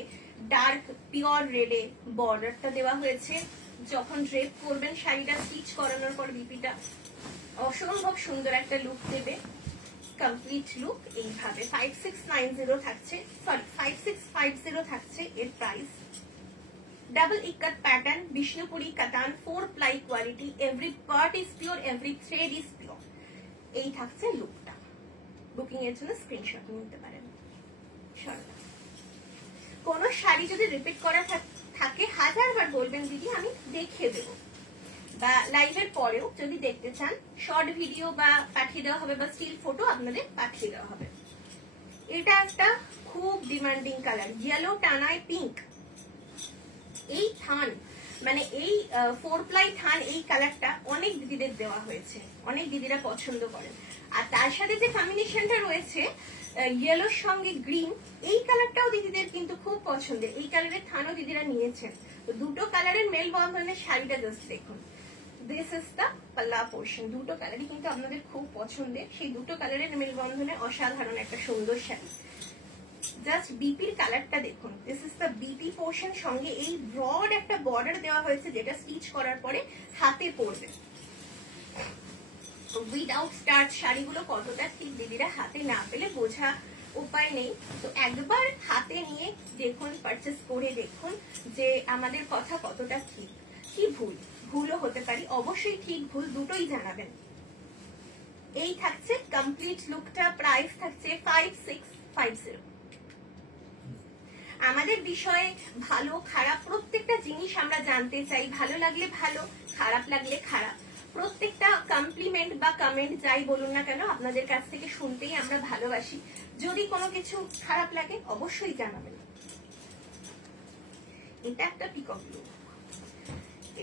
ডার্ক পিওর রেডে বর্ডারটা দেওয়া হয়েছে। যখন ড্রেপ করবেন শাড়িটা স্টিচ করানোর পর বিপিটা অসম্ভব সুন্দর একটা লুক দেবে। কমপ্লিট লুক এইভাবে 5690 থাকছে, সরি 5650 থাকছে এর প্রাইস। ডাবল ইকাত প্যাটার্ন, বিষ্ণুপুরি কাতান, 4 ply quality, every part is pure, every thread is pure. এই থাকছে লুকটা। বুকিং এর জন্য স্ক্রিনশট নিতে পারেন। কোন শাড়ি যদি রিপিট করা থাকে 1000 বার বলবেন দিদি, আমি দেখিয়ে দেবো, বা লাইভের পরেও যদি দেখতে চান শর্ট ভিডিও বা পাঠিয়ে দেওয়া হবে, বা স্টিল ফটো আপনাদের পাঠিয়ে দেওয়া হবে। এটা একটা খুব ডিমান্ডিং কালার, ইয়েলো টানায় পিঙ্ক। এই থান মানে এই 4 প্লাই থান, এই কালারটা অনেক দিদিদের দেওয়া হয়েছে, অনেক দিদিরা পছন্দ করেন। আর তার সাথে যে কম্বিনেশনটা রয়েছে ইয়েলোর সঙ্গে গ্রিন, এই কালারটাও দিদিদের কিন্তু খুব পছন্দের। এই কালারের থানও দিদিরা নিয়েছেন। তো দুটো কালারের মেল বন্ধনের শাড়িটা জাস্ট দেখুন, দিস ইজ দ্য পাল্লা পোর্শন। দুটো কালারই কিন্তু আপনাদের খুব পছন্দের, সেই দুটো কালারের মেল বন্ধনে অসাধারণ একটা সুন্দর শাড়ি। জাস্ট বিপির কালারটা দেখুন, this is the BP portion, সঙ্গে এই ব্রড একটা বর্ডার দেওয়া হয়েছে যেটা স্টিচ করার পরে হাতে পড়বে। উইদাউট স্টার্চ শাড়িগুলো কতটা ঠিক দিদিরা হাতে না পেলে বোঝা উপায় নেই। তো একবার হাতে নিয়ে দেখুন, পারচেস করে দেখুন যে আমাদের কথা কতটা ঠিক কি ভুল। ভুলও হতে পারি, অবশ্যই ঠিক ভুল দুটোই জানাবেন। এই থাকছে কমপ্লিট লুকটা, প্রাইস থাকছে 50। আমাদের বিষয়ে ভালো খারাপ প্রত্যেকটা জিনিস আমরা জানতে চাই, ভালো লাগলে ভালো, খারাপ লাগলে খারাপ। প্রত্যেকটা কমপ্লিমেন্ট বা কমেন্ট যাই বলুন না কেন আপনাদের কাছ থেকে শুনতেই আমরা ভালোবাসি। যদি কোনো কিছু খারাপ লাগে অবশ্যই জানাবেন। এটা একটা পিকক ব্লু,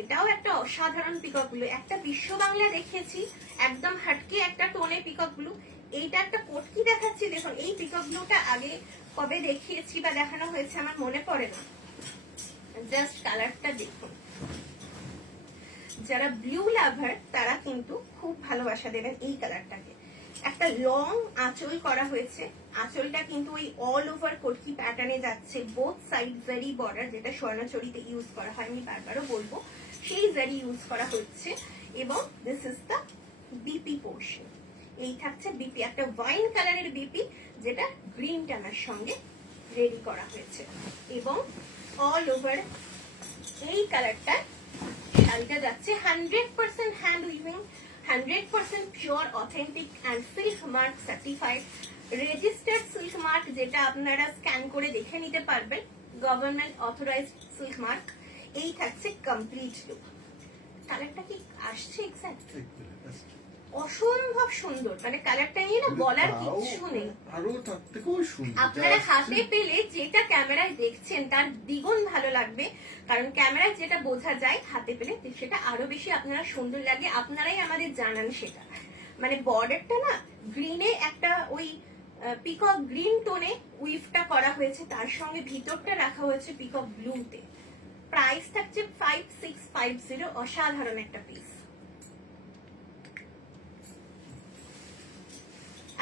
এটাও একটা অসাধারণ পিকক ব্লু। একটা বিশ্ব বাংলা দেখিয়েছি একদম হাটকে একটা টোনে পিকক ব্লু। এইটা একটা পটকি দেখাচ্ছি, দেখুন এই পিকক ব্লুটা আগে কবে দেখিয়েছি বা দেখানো হয়েছে আমার মনে পড়ে না, জাস্ট কালারটা দেখুন। যারা ব্লু লাভার তারা কিন্তু খুব ভালোবাসা দেবেন এই কালারটাকে। একটা লং আঁচল করা হয়েছে, আঁচলটা কিন্তু ওই অল ওভার কোটকি প্যাটার্নে যাচ্ছে, বোথ সাইড জারি বর্ডার, যেটা স্বর্ণচরীতে ইউজ করা হয়, আমি বারবারও বলবো সেই জারি ইউজ করা হচ্ছে। এবং this is the BP portion, এই থাকছে বিপি, একটা ওয়াইন কালারের বিপি যেটা গ্রিন টানার সঙ্গে রেডি করা হয়েছে। এবং অল ওভার এই কালারটা শাড়িটা যাচ্ছে 100% hand weaving, 100% pure authentic and silk mark certified, registered silk mark, যেটা আপনারা স্ক্যান করে দেখে নিতে পারবেন, গভর্নমেন্ট অথরাইজড সিল্ক মার্ক। এই থাকছে কমপ্লিট লুক। কালারটা কি আসছে এক্স্যাক্ট? অসম্ভব সুন্দর, মানে কালারটা নিয়ে না বলার কিছু নেই। আরো তার থেকেও সুন্দর। আপনারা হাতে পেলে যেটা ক্যামেরায় দেখছেন তার দ্বিগুণ ভালো লাগবে, কারণ ক্যামেরায় যেটা বোঝা যায় হাতে পেলে সেটা আরো বেশি আপনারা সুন্দর লাগে। আপনারাই আমাদের জানান সেটা। মানে বর্ডারটা না গ্রিনে একটা ওই পিকক গ্রিন টোনে উইভটা করা হয়েছে, তার সঙ্গে ভিতরটা রাখা হয়েছে পিকক ব্লুতে। প্রাইস থাকছে 5650, অসাধারণ একটা পিস।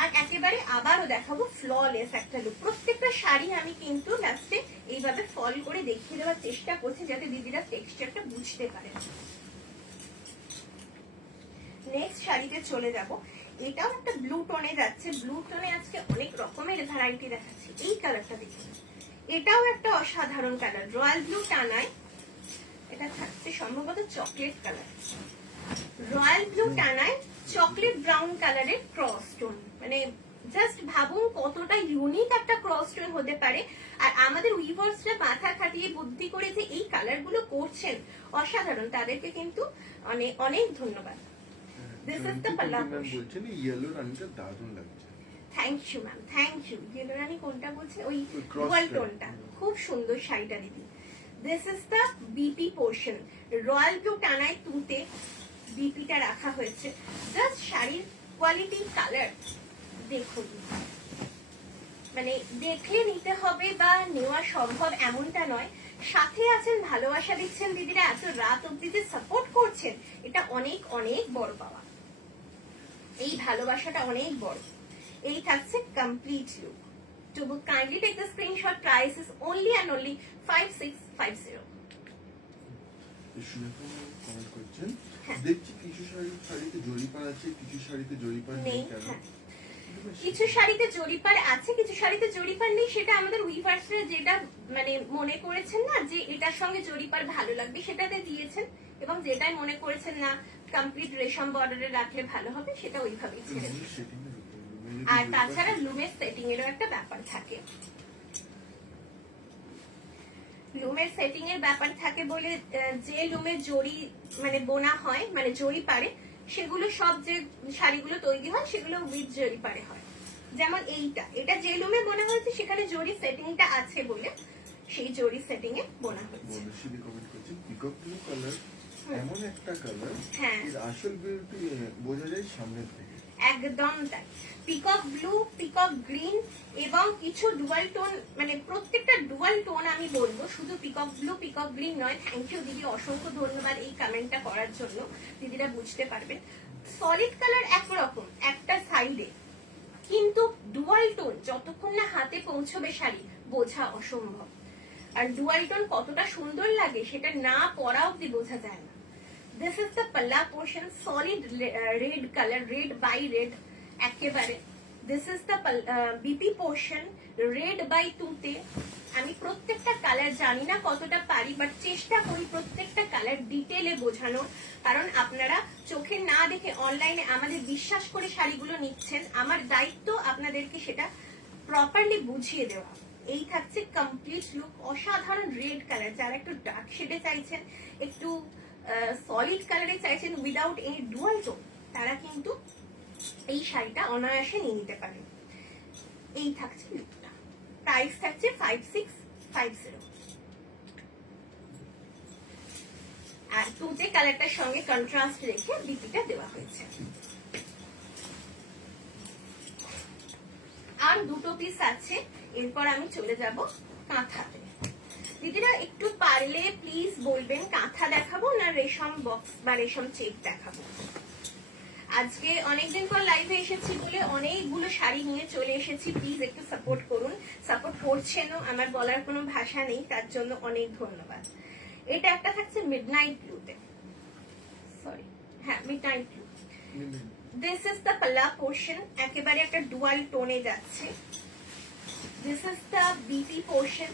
আর একেবারে আবারও দেখাবো ফ্ললেস একটা লুক। প্রত্যেকটা শাড়ি আমি কিন্তু লাস্টে এইভাবে ফল করে দেখিয়ে দেওয়ার চেষ্টা করছি যাতে দিদিরা টেক্সচারটা বুঝতে পারে। নেক্সট শাড়িতে চলে যাব, এটাও একটা ব্লু টোনে যাচ্ছে। ব্লু টোনে আজকে অনেক রকমের ভ্যারাইটি দেখাচ্ছি। এই কালারটা দেখুন, এটাও একটা অসাধারণ কালার, রয়্যাল ব্লু টানায়। এটা থাকছে সম্ভবত চকলেট কালার, রয়্যাল ব্লু টানায় চকলেট ব্রাউন কালারের ক্রস টোন। মানে জাস্ট ভাবুন কতটা ইউনিক একটা ক্রস টোন হতে পারে। আর আমাদের উইভার্সরা মাথা খাটিয়ে বুদ্ধি করে যে এই কালার গুলো করছেন অসাধারণ, তাদেরকে কিন্তু অনেক অনেক ধন্যবাদ। দিস ইজ দ্য পাল্লা পোর্শন। বলছেন ইয়েলো রানিটা দারুণ লাগছে। Thank you ma'am, thank you. Yellow রানি কোনটা বলছে? ওই ডুয়াল টোনটা, খুব সুন্দর শাড়িটা দিদি। This is the BP portion, royal blue টানায় তুতে বিপিটা রাখা হয়েছে। জাস্ট শাড়ির কোয়ালিটি, কালার দেখুন, মানে দেখলে নিতে হবে বা নেওয়া সম্ভব এমনটা নয়। সাথে আছেন, ভালোবাসা দিচ্ছেন দিদিরা, এত রাত অব্দি যে সাপোর্ট করছেন, এটা অনেক অনেক বড় পাওয়া। এই ভালোবাসাটা অনেক বড়। এই থাকছে complete look. To kindly take the screenshot, price is only and only 5650. Comment করছেন, দেখছি কিছু শাড়িতে জরিপার আছে, কিছু শাড়িতে জরিপার নেই কেন? কিছু শাড়িতে জরিপার আছে, কিছু শাড়িতে জরিপার নেই। সেটা আমাদের উইভার্সরা যেটা মানে মনে করেছেন না যে এটার সঙ্গে জরিপার ভালো লাগবে সেটাতে দিয়েছেন, এবং যেটাই মনে করেছেন না কমপ্লিট রেশম বর্ডারে রাখলে ভালো হবে সেটা ওইভাবেই ছেড়ে দিয়েছেন। আর তাছাড়া লুমের সেটিং এরও একটা ব্যাপার থাকে, লুমের সেটিং এর ব্যাপার থাকে বলে যে লুমের জড়ি মানে বোনা হয়, মানে জড়ি পারে, সেগুলো সব যে শাড়িগুলো তৈরি হয় সেগুলো উইথ জড়ি পারে হয়। যেমন এটা যে লুমে বোনা হয়েছে সেখানে জড়ি সেটিংটা আছে বলে সেই জড়ি সেটিং এ বোনা হয়েছে। পিকক ব্লু কালার এমন একটা কালার, হ্যাঁ, এর আসল বিউটি বোঝা যায় সামনের থেকে। একদম তাই। পিকক ব্লু, পিকক গ্রিন এবং কিছু ডুয়াল টোন, মানে প্রত্যেকটা ডুয়াল টোন আমি বলবো, শুধু পিকক ব্লু পিকক গ্রিন নয়। থ্যাংক ইউ দিদি, অসংখ্য ধন্যবাদ এই কমেন্টটা করার জন্য, দিদিরা বুঝতে পারবেন। সলিড কালার একরকম একটা সাইডে, কিন্তু ডুয়াল টোন যতক্ষণ না হাতে পৌঁছবে শাড়ি বোঝা অসম্ভব। আর ডুয়াল টোন কতটা সুন্দর লাগে সেটা না পরা অব্দি বোঝা যায় না। দিস ইজ দ্য পাল্লা portion, solid red colour, red by red একেবারে। This is the BP portion, red by তুতে। আমি প্রত্যেকটা কালার জানি না কতটা পারি, বাট চেষ্টা করি প্রত্যেকটা কালার ডিটেলে বোঝানোর, কারণ আপনারা চোখে না দেখে অনলাইনে আমাদের বিশ্বাস করে শাড়িগুলো নিচ্ছেন। আমার দায়িত্ব আপনাদেরকে সেটা প্রপারলি বুঝিয়ে দেওয়া। এই থাকছে কমপ্লিট লুক, অসাধারণ রেড কালার। যারা একটু ডার্ক শেডে চাইছেন, একটু সলিড কালারে চাইছেন উইদাউট এনি ডুয়াল টোন, তারা কিন্তু এই শাড়িটা অনায়াসে নিয়ে নিতে পারেন। এই থাকছে লুকটা, প্রাইস থাকছে 5650। আর তুতে কালারটার সঙ্গে কন্ট্রাস্ট রেখে বিপিটা দেওয়া হয়েছে। আর দুটো পিস আছে, এরপর আমি চলে যাব কাঁথাতে। দিদিরা একটু পারলে প্লিজ বলবেন কাঁথা দেখাবো না রেশম বক্স বা রেশম চেক দেখাবো। আজকে অনেকদিন পর লাইভে এসেছি বলে অনেকগুলো শাড়ি নিয়ে চলে এসেছি, প্লিজ একটু সাপোর্ট করুন। সাপোর্ট করছেনও, আমার বলার কোনো ভাষা নেই, তার জন্য অনেক ধন্যবাদ। এটা একটা থাকছে মিডনাইট ব্লুতে, সরি হ্যাঁ midnight blue. This is the পাল্লা পোর্শন, একেবারে একটা ডুয়াল টোনে যাচ্ছে। This is the BP portion,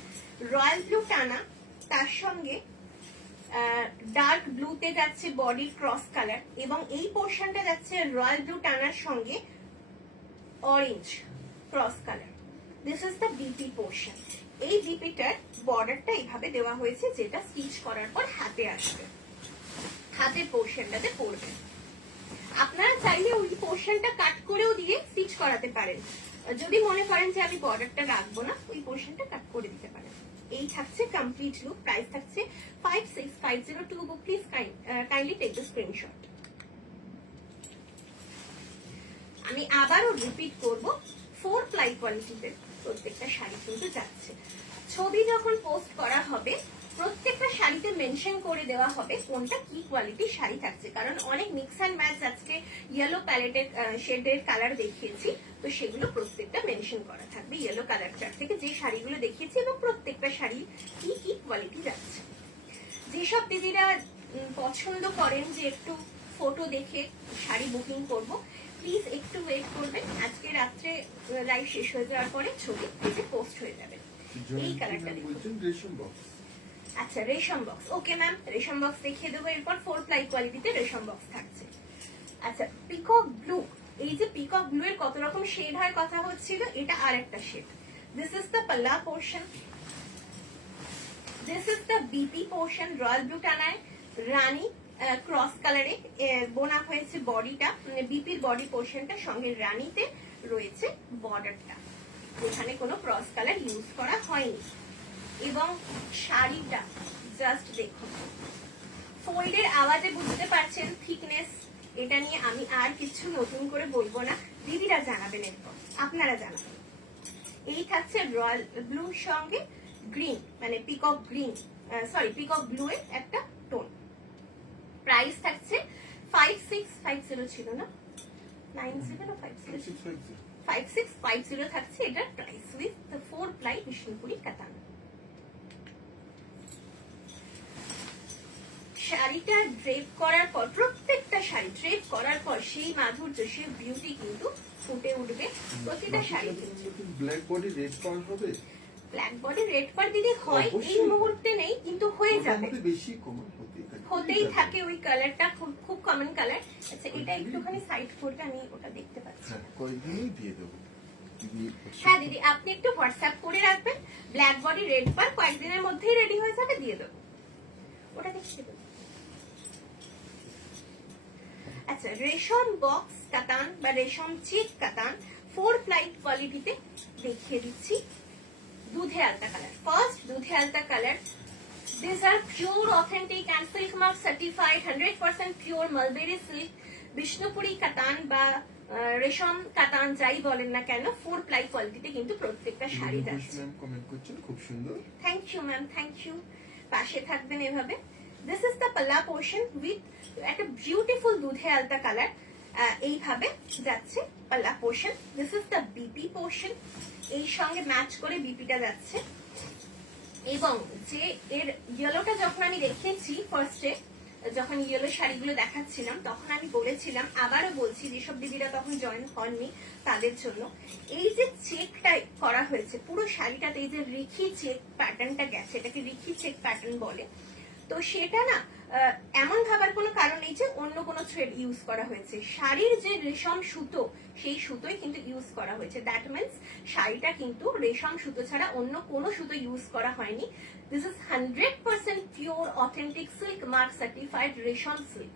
royal blue টানা, তার সঙ্গে ডার্ক ব্লুতে যাচ্ছে বডি ক্রস কালার, এবং এই পোর্শনটা যাচ্ছে রয়্যাল ব্লু টানার সঙ্গে orange cross colour. This is the BP portion. এই বিপিটার বর্ডারটা এইভাবে দেওয়া হয়েছে, যেটা স্টিচ করার পর হাতে আসবে, হাতের পোর্শনটাতে পড়বে। আপনারা চাইলে ওই পোর্শনটা কাট করেও দিয়ে স্টিচ করাতে পারেন, যদি মনে করেন যে আমি বর্ডারটা রাখবো না, ওই পোর্শনটা কাট করে দিতে পারেন। এই থাকছে কমপ্লিট লুক, প্রাইস থাকছে 5650। Please kindly take the screenshot. আমি আবারও রিপিট করব, 4 প্লাই কোয়ালিটিতে প্রত্যেকটা শাড়ি কিন্তু যাচ্ছে। ছবি যখন পোস্ট করা হবে প্রত্যেকটা শাড়িতে মেনশন করে দেওয়া হবে কোনটা কি কোয়ালিটির শাড়ি থাকছে, কারণ অনেক মিক্স অ্যান্ড ম্যাচ আজকে ইয়েলো প্যালেটের শেডের কালার দেখিয়েছি, তো সেগুলো প্রত্যেকটা মেনশন করা থাকবে ইয়েলো কালার চার্ট থেকে যে শাড়িগুলো দেখিয়েছি, এবং প্রত্যেকটা শাড়ি কি কি কোয়ালিটি যাচ্ছে। যেসব দিদিরা পছন্দ করেন যে একটু ফটো দেখে শাড়ি বুকিং করব, প্লিজ একটু ওয়েট করবেন। আজকে রাত্রে লাইভ শেষ হয়ে যাওয়ার পরে ছবি পোস্ট হয়ে যাবে। এই কালারটা বলছেন রেশম বক্স। আচ্ছা রেশম বক্স, ওকে ম্যাম, রেশম বক্স দেখিয়ে দেবো। এরপর 4 প্লাই কোয়ালিটিতে রেশম বক্স থাকছে। আচ্ছা পিকক ব্লু, এই যে পিকক ব্লু এর কত রকম শেড হয় কথা হচ্ছিল, এটা আর একটা শেড। দিস ইজ দ্য পাল্লা portion, this is the BP portion, royal blue টানায় রানী ক্রস কালারে বোনা হয়েছে বডিটা, মানে বিপির বডি পোর্শনটা, সঙ্গে রানীতে রয়েছে বর্ডারটা, যেখানে কোনো ক্রস কালার ইউজ করা হয়নি। এবং শাড়িটা জাস্ট দেখুন, ফোল্ডের আওয়াজে বুঝতে পারছেন থিকনেস। এটা নিয়ে আমি আর কিছু নতুন করে বলবো না, দিদিরা জানাবেন, এরপর আপনারা জানাবেন। এই থাকছে রয়্যাল ব্লুর সঙ্গে গ্রিন, মানে peacock green, sorry peacock blue এর একটা টোন। প্রাইস থাকছে 5650 ছিল না, 5650 থাকছে এটার price with the 4 ply Bishnupuri কাতান। শাড়িটা ড্রেপ করার পর, প্রত্যেকটা শাড়ি ড্রেপ করার পর সেই মাধুর্য, সেই বিউটি কিন্তু ফুটে উঠবে প্রতিটা শাড়ি। ব্ল্যাক বডি রেড পার হবে, ব্ল্যাক বডি রেড পার দিদি হয়, এই মুহূর্তে নেই কিন্তু হয়ে যাবে, বেশি কমন হতেই থাকে ওই কালারটা, খুব কমন কালার। আচ্ছা এটা একটুখানি সাইড করবে, আমি ওটা দেখতে পাচ্ছি। কয়েকদিনই দিয়ে দেবো। হ্যাঁ দিদি আপনি একটু হোয়াটসঅ্যাপ করে রাখবেন, ব্ল্যাক বডি রেড পার কয়েকদিনের মধ্যেই রেডি হয়ে যাবে, দিয়ে দেবো, ওটা দেখিয়ে দেবো। আচ্ছা রেশম বক্স কাতান বা রেশম চেক কাতান 4 প্লাই কোয়ালিটিতে দেখিয়ে দিচ্ছি। দুধে আলতা কালার, ফার্স্ট দুধে আলতা colour. These are pure authentic and silk mark certified 100% pure mulberry silk Bishnupuri কাতান বা রেশম কাতান যাই বলেন না কেন, 4 প্লাই কোয়ালিটিতে কিন্তু প্রত্যেকটা শাড়ি যাচ্ছে। কমেন্ট করছেন খুব সুন্দর, thank you ma'am, thank you. পাশে থাকবেন এভাবে। দিস ইজ দ্য পাল্লা পোর্শন উইথ একটা বিউটিফুল দুধে আলতা কালার, এইভাবে যাচ্ছে pallu portion. This is the BP portion, এই সঙ্গে ম্যাচ করে বিপিটা যাচ্ছে। এবং যে এর ইয়েলোটা যখন আমি দেখিয়েছি ফার্স্টে, যখন ইয়েলো শাড়িগুলো দেখাচ্ছিলাম, তখন আমি বলেছিলাম, আবারও বলছি যেসব দিদিরা তখন জয়েন হননি তাদের জন্য, এই যে চেকটা করা হয়েছে পুরো শাড়িটাতে, এই যে রিখি চেক প্যাটার্নটা গেছে, এটাকে রিখি চেক প্যাটার্ন বলে, তো সেটা না এমন ভাবার কোনো কারণ নেই যে অন্য কোনো থ্রেড ইউজ করা হয়েছে। শাড়ির যে রেশম সুতো সেই সুতোই কিন্তু ইউজ করা হয়েছে। দ্যাট মিনস শাড়িটা কিন্তু রেশম সুতো ছাড়া অন্য কোনো সুতো ইউজ করা হয়নি। This is 100% pure authentic silk mark certified রেশম সিল্ক।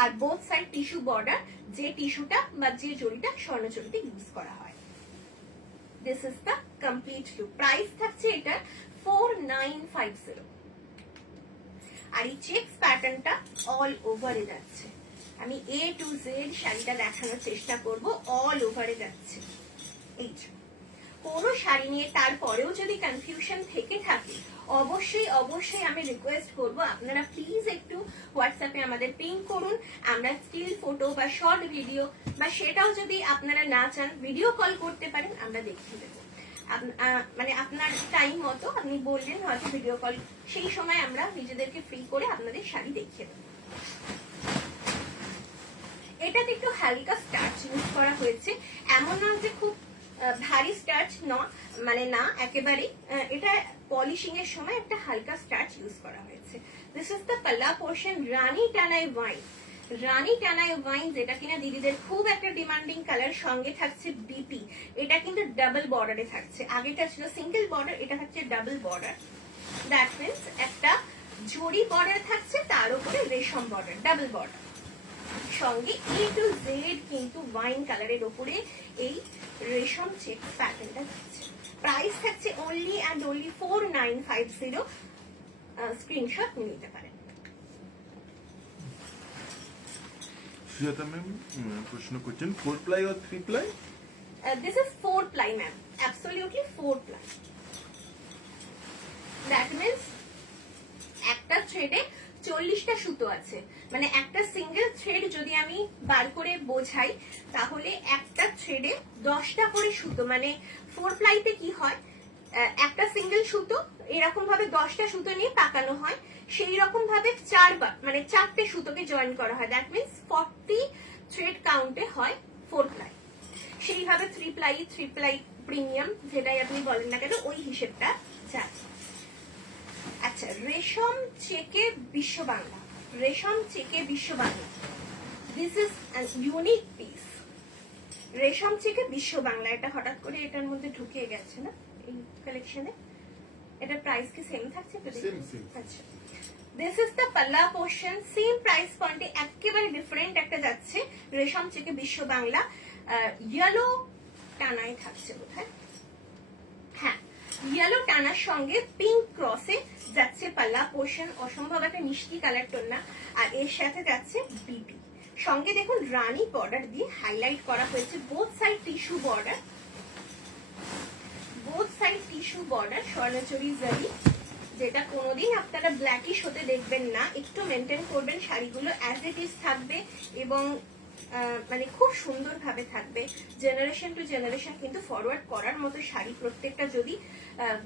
আর বোথ সাইড টিস্যু বর্ডার, যে টিস্যুটা বা যে জড়িটা স্বর্ণজড়িতে ইউজ করা হয়। This is the complete look. Price থাকছে এটা 4950। আর এই চেকস প্যাটার্নটা অল ওভারে যাচ্ছে। আমি A to Z শাড়িটা দেখানোর চেষ্টা করব, অল ওভারে যাচ্ছে। এই যে কোনো শাড়ি নিয়ে তারপরেও যদি কনফিউশন থেকে থাকে, অবশ্যই অবশ্যই আমি রিকোয়েস্ট করব আপনারা প্লিজ একটু হোয়াটসঅ্যাপে আমাদের পিং করুন। আমরা স্টিল ফটো বা শর্ট ভিডিও বা সেটাও যদি আপনারা না চান ভিডিও কল করতে পারেন, আমরা দেখিয়ে দেবো। মানে আপনার টাইম মতো আপনি বললেন হয়তো ভিডিও কল, সেই সময় আমরা নিজেদেরকে ফ্রি করে আপনাদের শাড়ি দেখিয়ে দেবো। এটাতে একটু হালকা স্টার্চ ইউজ করা হয়েছে, এমন না যে খুব ভারী স্টার্চ মানে না একেবারেই। এটা পলিশিং এর সময় একটা হালকা স্টার্চ ইউজ করা হয়েছে। দিস ইজ দ্য পাল্লা পোর্শন, রানী টানাই ওয়াইন। রানী টানাই ওয়াইন যেটা কিনা দিদিদের খুব একটা ডিমান্ডিং কালার, সঙ্গে থাকছে বিপি। এটা কিন্তু ডাবল বর্ডারে থাকছে, আগেটা ছিল সিঙ্গেল বর্ডার, এটা থাকছে ডাবল বর্ডার। দ্যাট মিনস একটা জরি বর্ডার থাকছে, তার উপরে রেশম বর্ডার, ডাবল বর্ডার। সঙ্গে A to Z কিন্তু ওয়াইন কালারের উপরে এই রেশম চেক প্যাটার্নটা থাকছে। প্রাইস থাকছে অনলি অ্যান্ড অনলি 4950। স্ক্রিনশট নিতে পারেন। সুজাতা ম্যাম প্রশ্ন করছেন 4 ply or 3 ply? This is 4 ply, ma'am. Absolutely 4 ply. That means একটা থ্রেডে 40টা সুতো আছে, মানে একটা সিঙ্গেল থ্রেড যদি আমি বার করে বোঝাই তাহলে একটা থ্রেডে 10টা করে সুতো, মানে 4 প্লাইতে কি হয়, একটা সিঙ্গেল সুতো এরকম ভাবে 10টা সুতো নিয়ে পাকানো হয়, সেই রকম ভাবে 4বার মানে 4টে সুতোকে জয়েন করা হয়। দ্যাট মিনস 40 থ্রেড কাউন্টে হয় 4 প্লাই। সেইভাবে 3 প্লাই প্রিমিয়াম যেটাই আপনি বলেন না কেন, ওই হিসেবটা যায়। আচ্ছা, রেশম চেকে বিশ্ব বাংলা, রেশম চেকে বিশ্ব Bangla. This is an unique piece. রেশম চেকে বিশ্ব বাংলা, এটা হঠাৎ করে এটার মধ্যে ঢুকে গেছে না এই কালেকশনে। এটার প্রাইস কি সেম থাকছে? আচ্ছা, দিস ইজ দ্য পাল্লা পোর্শন, সেম প্রাইস পয়েন্টে একেবারে ডিফারেন্ট একটা যাচ্ছে। রেশম চেকে বিশ্ব বাংলা ইয়েলো টানায় থাকছে বোধহয়, হ্যাঁ ইয়েলো টানার সঙ্গে পিঙ্ক ক্রসে যাচ্ছে পাল্লা পোর্শন, অসম্ভব একটা মিষ্টি কালার টোন না। আর এর সাথে যাচ্ছে বিপি, সঙ্গে দেখুন রানী বর্ডার দিয়ে হাইলাইট করা হয়েছে। Both side tissue border, both side tissue border, swarnachuri zari, যেটা কোনোদিন আপনারা ব্ল্যাকিশ হতে দেখবেন না। একটু মেনটেন করবেন, শাড়িগুলো অ্যাজ ইট ইজ থাকবে এবং মানে খুব সুন্দর ভাবে থাকবে। জেনারেশন টু জেনারেশন কিন্তু ফরওয়ার্ড করার মতো শাড়ি প্রত্যেকটা যদি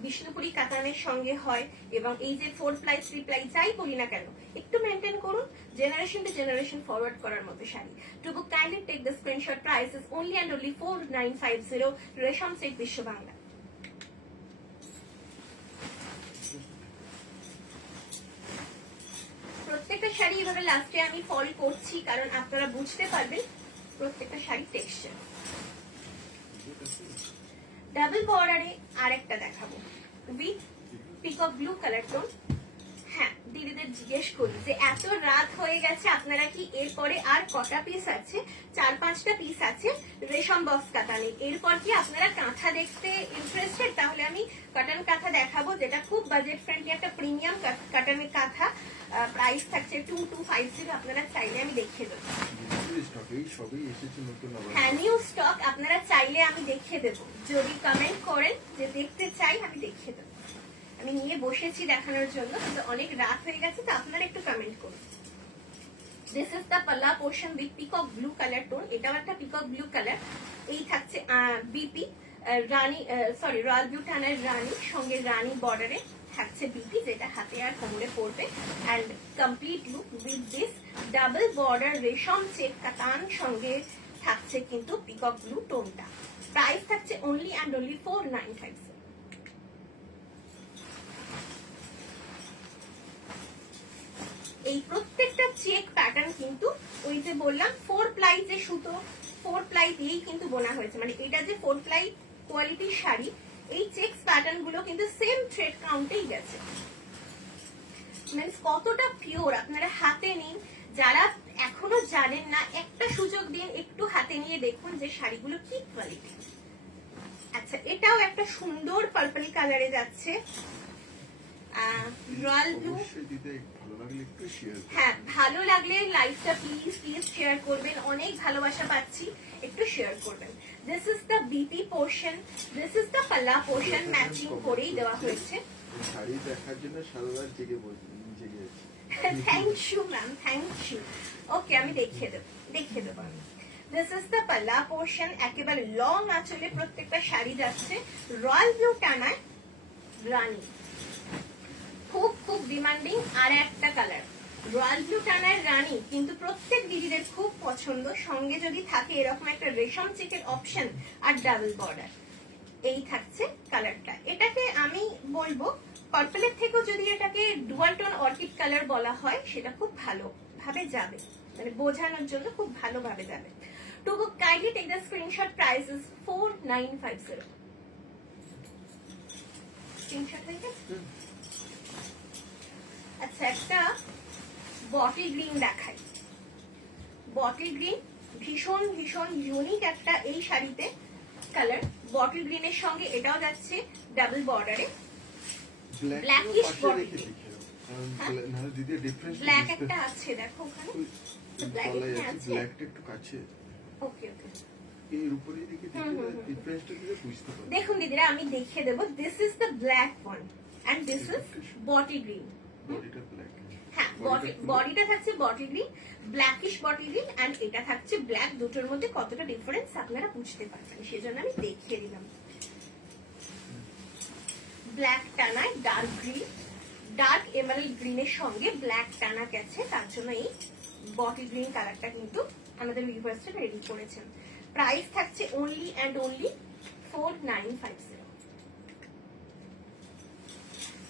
বিষ্ণুপুরি কাতানের সঙ্গে হয়, এবং এই যে 4 প্লাই 3 প্লাই যাই বলি না কেন একটু মেনটেন করুন, জেনারেশন টু জেনারেশন ফরওয়ার্ড করার মতো শাড়ি। To book kindly take the screenshot, price is only and only 4950। রেশম সেট বিশ্ব বাংলা। প্রত্যেকটা শাড়ি এভাবে লাস্টে আমি ফল করছি কারণ আপনারা বুঝতে পারবেন প্রত্যেকটা শাড়ি টেক্সচার। ডাবল বর্ডারে আরেকটা দেখাবো with peacock blue colour tone. হ্যাঁ, দিদিদের জিজ্ঞেস করি যে এত রাত হয়ে গেছে আপনারা কি এরপরে আর কটা পিস আছে? 4-5টা পিস আছে রেশম বক্স কাতানে। এরপর কি আপনারা কাঁথা দেখতে ইন্টারেস্টেড? তাহলে আমি কাটান কাঁথা দেখাবো, যেটা খুব বাজেট ফ্রেন্ডলি একটা প্রিমিয়াম কাটানের কাঁথা। প্রাইস থাকছে 2250। আপনারা চাইলে আমি দেখিয়ে দেবো। হ্যাঁ, নিউ স্টক, আপনারা চাইলে আমি দেখিয়ে দেবো। যদি কমেন্ট করেন যে দেখতে চাই, আমি দেখিয়ে দেবো। আমি নিয়ে বসেছি দেখানোর জন্য, কিন্তু অনেক রাত হয়ে গেছে, তো আপনারা একটু কমেন্ট করুন। দিস ইজ দ্য পাল্লা portion with peacock blue colour tone. এটাও একটা পিকক ব্লু কালার। এই থাকছে বিপি রানী, সরি রয়্যাল ব্লু টানের রানী, সঙ্গে রানী বর্ডারে থাকছে বিপি, যেটা হাতে আর কোমরে পড়বে। And complete look with this double border রেশম চেক কাতান, সঙ্গে থাকছে কিন্তু পিকক ব্লু টোনটা। প্রাইস থাকছে অনলি অ্যান্ড অনলি 4950। এই প্রত্যেকটা চেক প্যাটার্ন কিন্তু ওই যে বললাম 4 প্লাই যে সুতো 4 প্লাই দিয়েই কিন্তু বোনা হয়েছে, মানে এটা যে 4 প্লাই কোয়ালিটির শাড়ি, এই চেকস প্যাটার্ন গুলো কিন্তু সেম থ্রেড কাউন্টেই গেছে। মিন্স কতটা পিওর আপনারা হাতে নিন, যারা এখনো জানেন না একটা সুযোগ দিন, একটু হাতে নিয়ে দেখুন যে শাড়িগুলো কি কোয়ালিটি। আচ্ছা, এটাও একটা সুন্দর পার্পল কালারে যাচ্ছে, রয়্যাল ব্লু। হ্যাঁ, ভালো লাগলে লাইভটা প্লিজ প্লিজ শেয়ার করবেন, অনেক ভালোবাসা পাচ্ছি, একটু শেয়ার করবেন। This is the BP portion, this is the পাল্লা পোর্শন, ম্যাচিং করেই দেওয়া হয়েছে। শাড়ি দেখার জন্য সারা রাত জেগে জেগে আছি। Thank you ma'am, thank you. Okay, আমি দেখিয়ে দেবো আমি। দিস ইজ দ্য পাল্লা পোর্শন, একেবারে লং আঁচলে প্রত্যেকটা শাড়ি যাচ্ছে, রয়্যাল ব্লু টানায় রানী, খুব খুব ডিমান্ডিং আর একটা কালার রয়্যাল ব্লু টানায় রানী, কিন্তু প্রত্যেক দিদিদের খুব পছন্দ। সঙ্গে যদি থাকে এরকম একটা রেশম চেকের অপশন আর ডাবল বর্ডার, এই থাকছে কালারটা। এটাকে আমি বলবো পার্পলের থেকেও যদি এটাকে ডুয়াল টোন অর্কিড কালার বলা হয় সেটা খুব ভালোভাবে যাবে, মানে বোঝানোর জন্য খুব ভালোভাবে যাবে। To book kindly take the screenshot, price is 4950। Screenshot হয়ে গেছে। আচ্ছা, একটা বটল গ্রিন দেখাই। বটল গ্রিন ভীষণ ভীষণ ইউনিক একটা এই শাড়িতে কালার। বটল গ্রিনের সঙ্গে এটাও যাচ্ছে ডাবল বর্ডারে, ব্ল্যাকিশ বটল গ্রিন। ব্ল্যাক একটা আছে, দেখো ওখানে ব্ল্যাক আছে, ব্ল্যাকটা একটু কাছে। ওকে ওকে, এর উপরে দিকে ডিফারেন্সটা দিলে বুঝতে পারবে। দেখুন দিদিরা, আমি দেখিয়ে দেবো। This is the black one and this is bottle green. বডিটা ব্ল্যাক। হ্যাঁ, বডিটা থাকছে bottle green, blackish bottle green, and এটা থাকছে ব্ল্যাক। দুটোর মধ্যে কতটা ডিফারেন্স আপনারা বুঝতে পারবেন, সেজন্য আমি দেখিয়ে দিলাম। ব্ল্যাক টানায় ডার্ক গ্রিন, ডার্ক এমারেল্ড গ্রিনের সঙ্গে ব্ল্যাক টানা গেছে, তার জন্য এই বটল গ্রিন কালারটা কিন্তু আমাদের ভিউয়ার্সরা রেডি করেছেন। প্রাইস থাকছে অনলি অ্যান্ড অনলি 4950।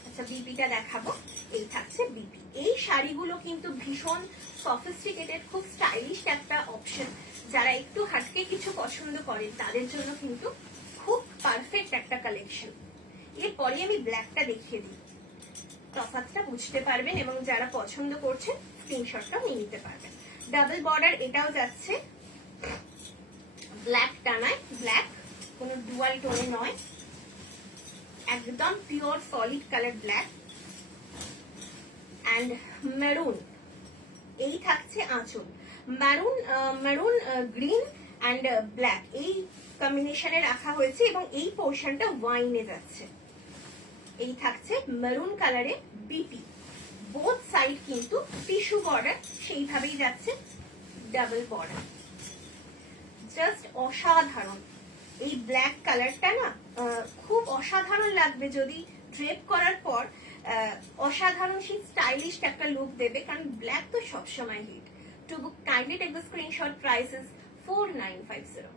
আচ্ছা, বিপিটা দেখাবো। এই থাকছে বিপি। এই শাড়িগুলো কিন্তু ভীষণ সফিস্টিকেটেড, খুব স্টাইলিশ একটা অপশন। যারা একটু হাটকে কিছু পছন্দ করেন তাদের জন্য কিন্তু খুব পারফেক্ট একটা কালেকশন। এরপরে আমি ব্ল্যাকটা দেখিয়ে দিই, তফাৎটা বুঝতে পারবেন, এবং যারা পছন্দ করছেন স্ক্রিনশটটাও নিয়ে নিতে পারবেন। ডাবল বর্ডার এটাও যাচ্ছে ব্ল্যাক টানায়, ব্ল্যাক কোনো ডুয়াল টোনে নয়, একদম pure solid colour black and maroon. এই থাকছে আঁচল, মেরুন গ্রিন অ্যান্ড ব্ল্যাক, এই কম্বিনেশনে রাখা হয়েছে, এবং এই পোর্শনটা ওয়াইনে যাচ্ছে। এই থাকছে মেরুন কালারে বিপি, বোথ সাইড কিন্তু টিস্যু বর্ডার সেইভাবেই যাচ্ছে, ডাবল বর্ডার। জাস্ট অসাধারণ এই ব্ল্যাক কালারটা না, খুব অসাধারণ লাগবে যদি ড্রেপ করার পর, অসাধারণ সেই স্টাইলিশ একটা লুক দেবে, কারণ ব্ল্যাক তো সবসময় hit. To book kindly take the screenshot, price is 4950।